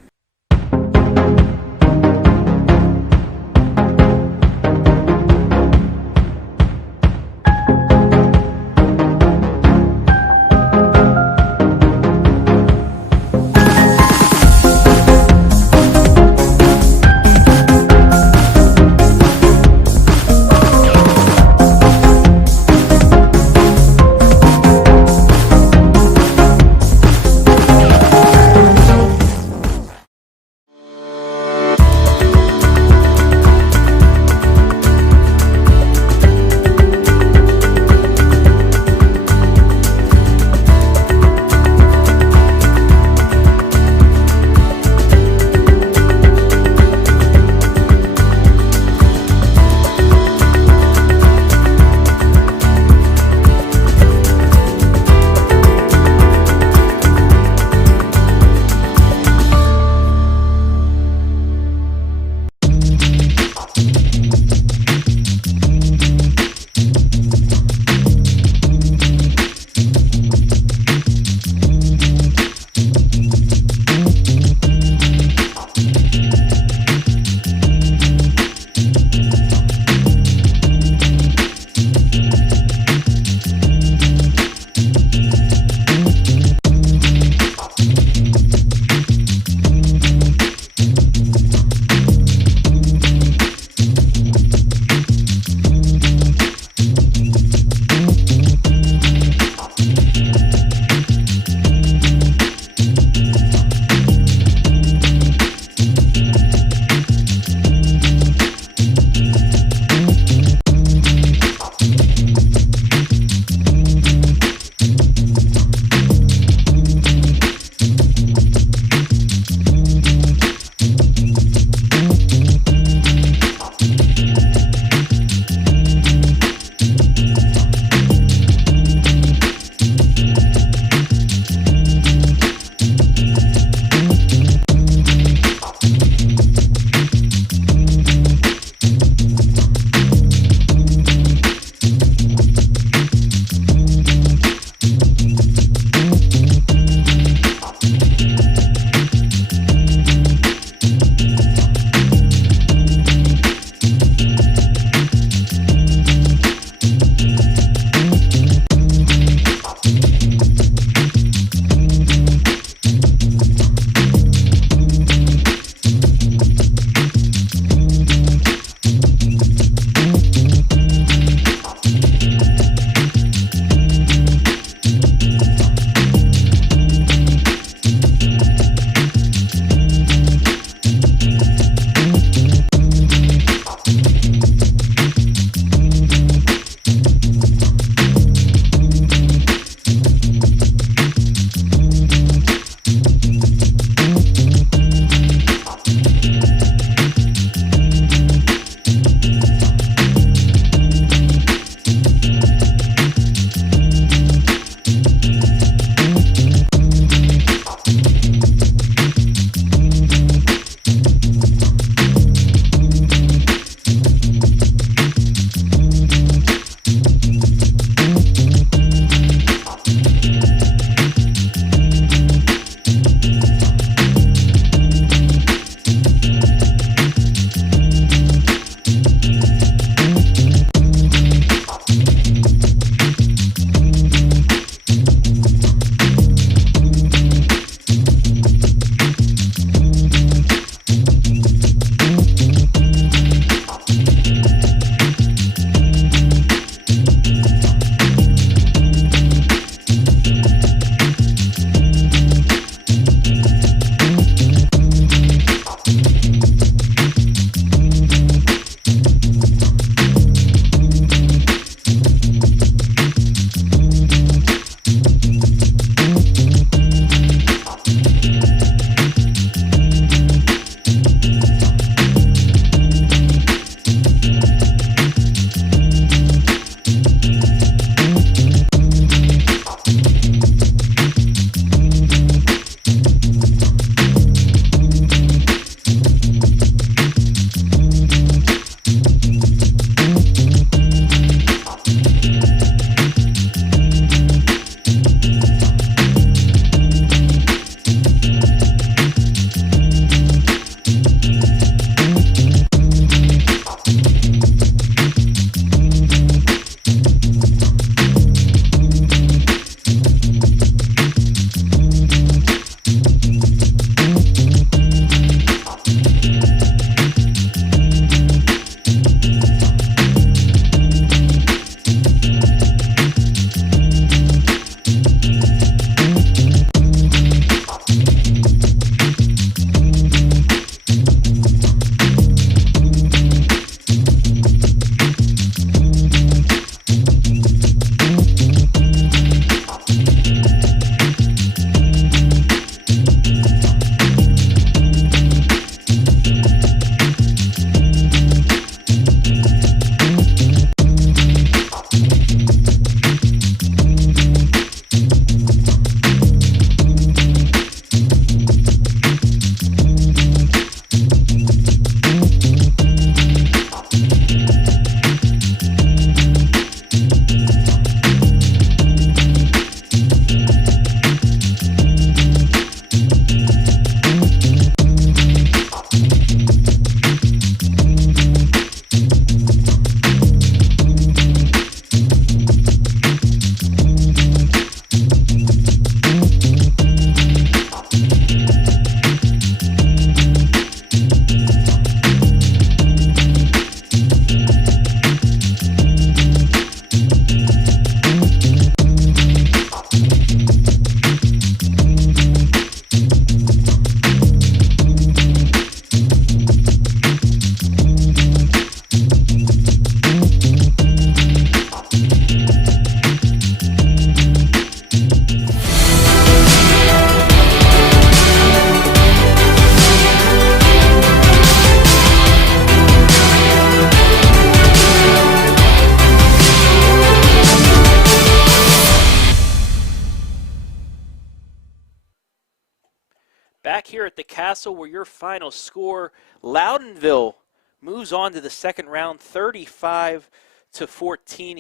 at the Castle, where your final score, Loudonville moves on to the second round, 35-14,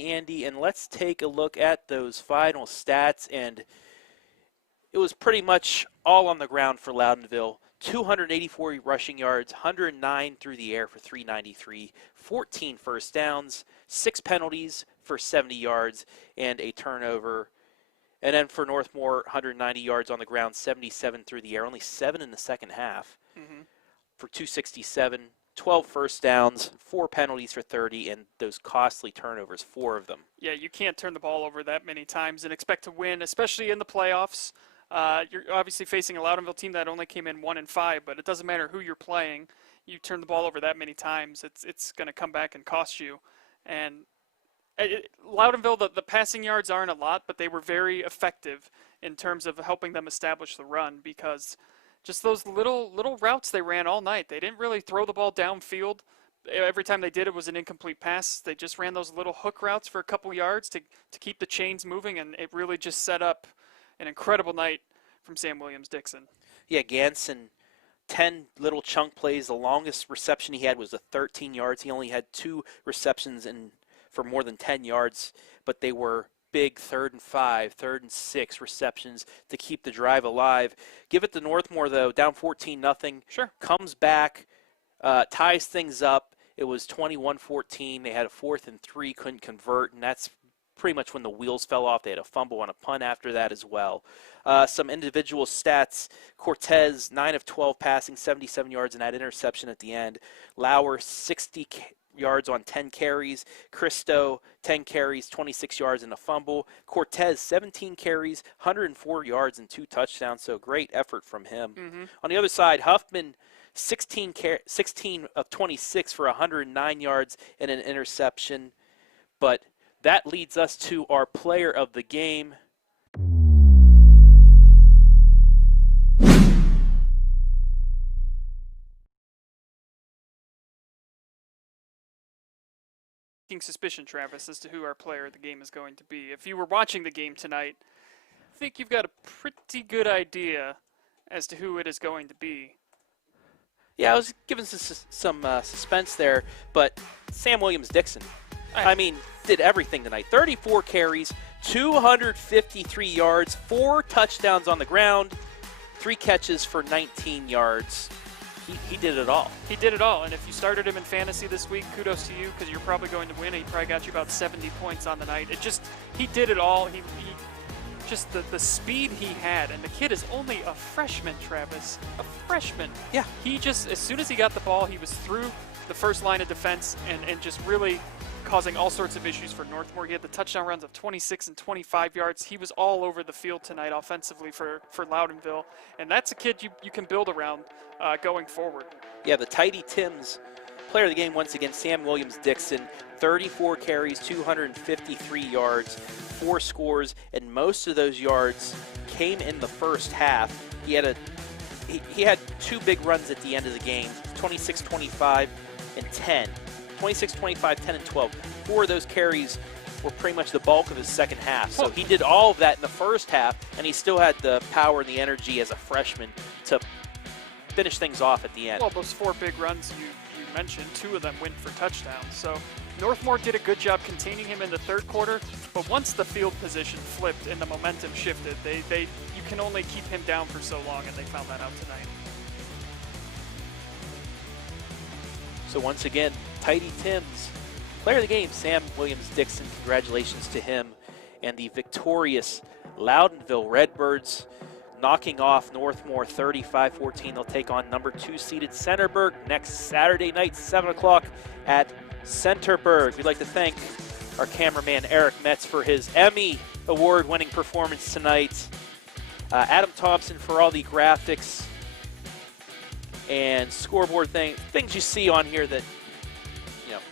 Andy. And let's take a look at those final stats. And it was pretty much all on the ground for Loudonville. 284 rushing yards, 109 through the air for 393, 14 first downs, 6 penalties for 70 yards, and a turnover. And then for Northmor, 190 yards on the ground, 77 through the air, only 7 in the second half for 267, 12 first downs, 4 penalties for 30, and those costly turnovers, 4 of them. Yeah, you can't turn the ball over that many times and expect to win, especially in the playoffs. You're obviously facing a Loudonville team that only came in 1-5, but it doesn't matter who you're playing. You turn the ball over that many times, it's going to come back and cost you. And Loudonville, the passing yards aren't a lot, but they were very effective in terms of helping them establish the run, because just those little routes they ran all night. They didn't really throw the ball downfield. Every time they did, it was an incomplete pass. They just ran those little hook routes for a couple yards to keep the chains moving, and it really just set up an incredible night from Sam Williams-Dixon. Yeah, Ganson, 10 little chunk plays. The longest reception he had was 13 yards. He only had 2 receptions for more than 10 yards, but they were big 3rd and 5, 3rd and 6 receptions to keep the drive alive. Give it to Northmor, though, down 14-0. Sure. Comes back, ties things up. It was 21-14. They had a 4th and 3, couldn't convert, and that's pretty much when the wheels fell off. They had a fumble on a punt after that as well. Some individual stats: Cortez, 9 of 12 passing, 77 yards, and that interception at the end. Lauer, 60 yards on 10 carries. Cristo, 10 carries, 26 yards, and a fumble. Cortez, 17 carries, 104 yards, and 2 touchdowns, so great effort from him. On the other side, Huffman, 16 of 26 for 109 yards and an interception. But that leads us to our player of the game. Suspicion, Travis, as to who our player of the game is going to be. If you were watching the game tonight, I think you've got a pretty good idea as to who it is going to be. Yeah, I was giving some suspense there, but Sam Williams-Dixon, I mean, did everything tonight. 34 carries, 253 yards, 4 touchdowns on the ground, 3 catches for 19 yards. He did it all. He did it all, and if you started him in fantasy this week, kudos to you, because you're probably going to win. He probably got you about 70 points on the night. He did it all. He just the speed he had, and the kid is only a freshman, Travis. A freshman. Yeah. He just, as soon as he got the ball, he was through the first line of defense and just really causing all sorts of issues for Northmor. He had the touchdown runs of 26 and 25 yards. He was all over the field tonight offensively for Loudonville, and that's a kid you can build around going forward. Yeah, the Tidy Tims player of the game once again, Sam Williams-Dixon, 34 carries, 253 yards, 4 scores, and most of those yards came in the first half. He had 2 big runs at the end of the game, 26, 25, and 10. 26, 25, 10, and 12. 4 of those carries were pretty much the bulk of his second half. So he did all of that in the first half, and he still had the power and the energy as a freshman to finish things off at the end. Well, those 4 big runs you mentioned, 2 of them went for touchdowns. So Northmor did a good job containing him in the third quarter, but once the field position flipped and the momentum shifted, you can only keep him down for so long, and they found that out tonight. So once again, Tidy Tims, player of the game, Sam Williams-Dixon. Congratulations to him. And the victorious Loudonville Redbirds knocking off Northmor 35-14. They'll take on number 2 seeded Centerburg next Saturday night, 7 o'clock at Centerburg. We'd like to thank our cameraman Eric Metz for his Emmy award-winning performance tonight. Adam Thompson for all the graphics and scoreboard things you see on here that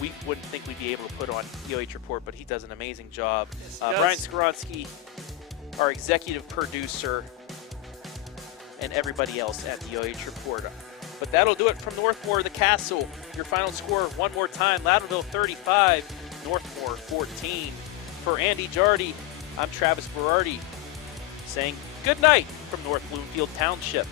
we wouldn't think we'd be able to put on the OH Report, but he does an amazing job. Yes, Brian Skoronsky, our executive producer, and everybody else at the OH Report. But that'll do it from Northmor, the Castle. Your final score one more time: Loudonville 35, Northmor 14. For Andy Jardy, I'm Travis Berardi saying good night from North Bloomfield Township.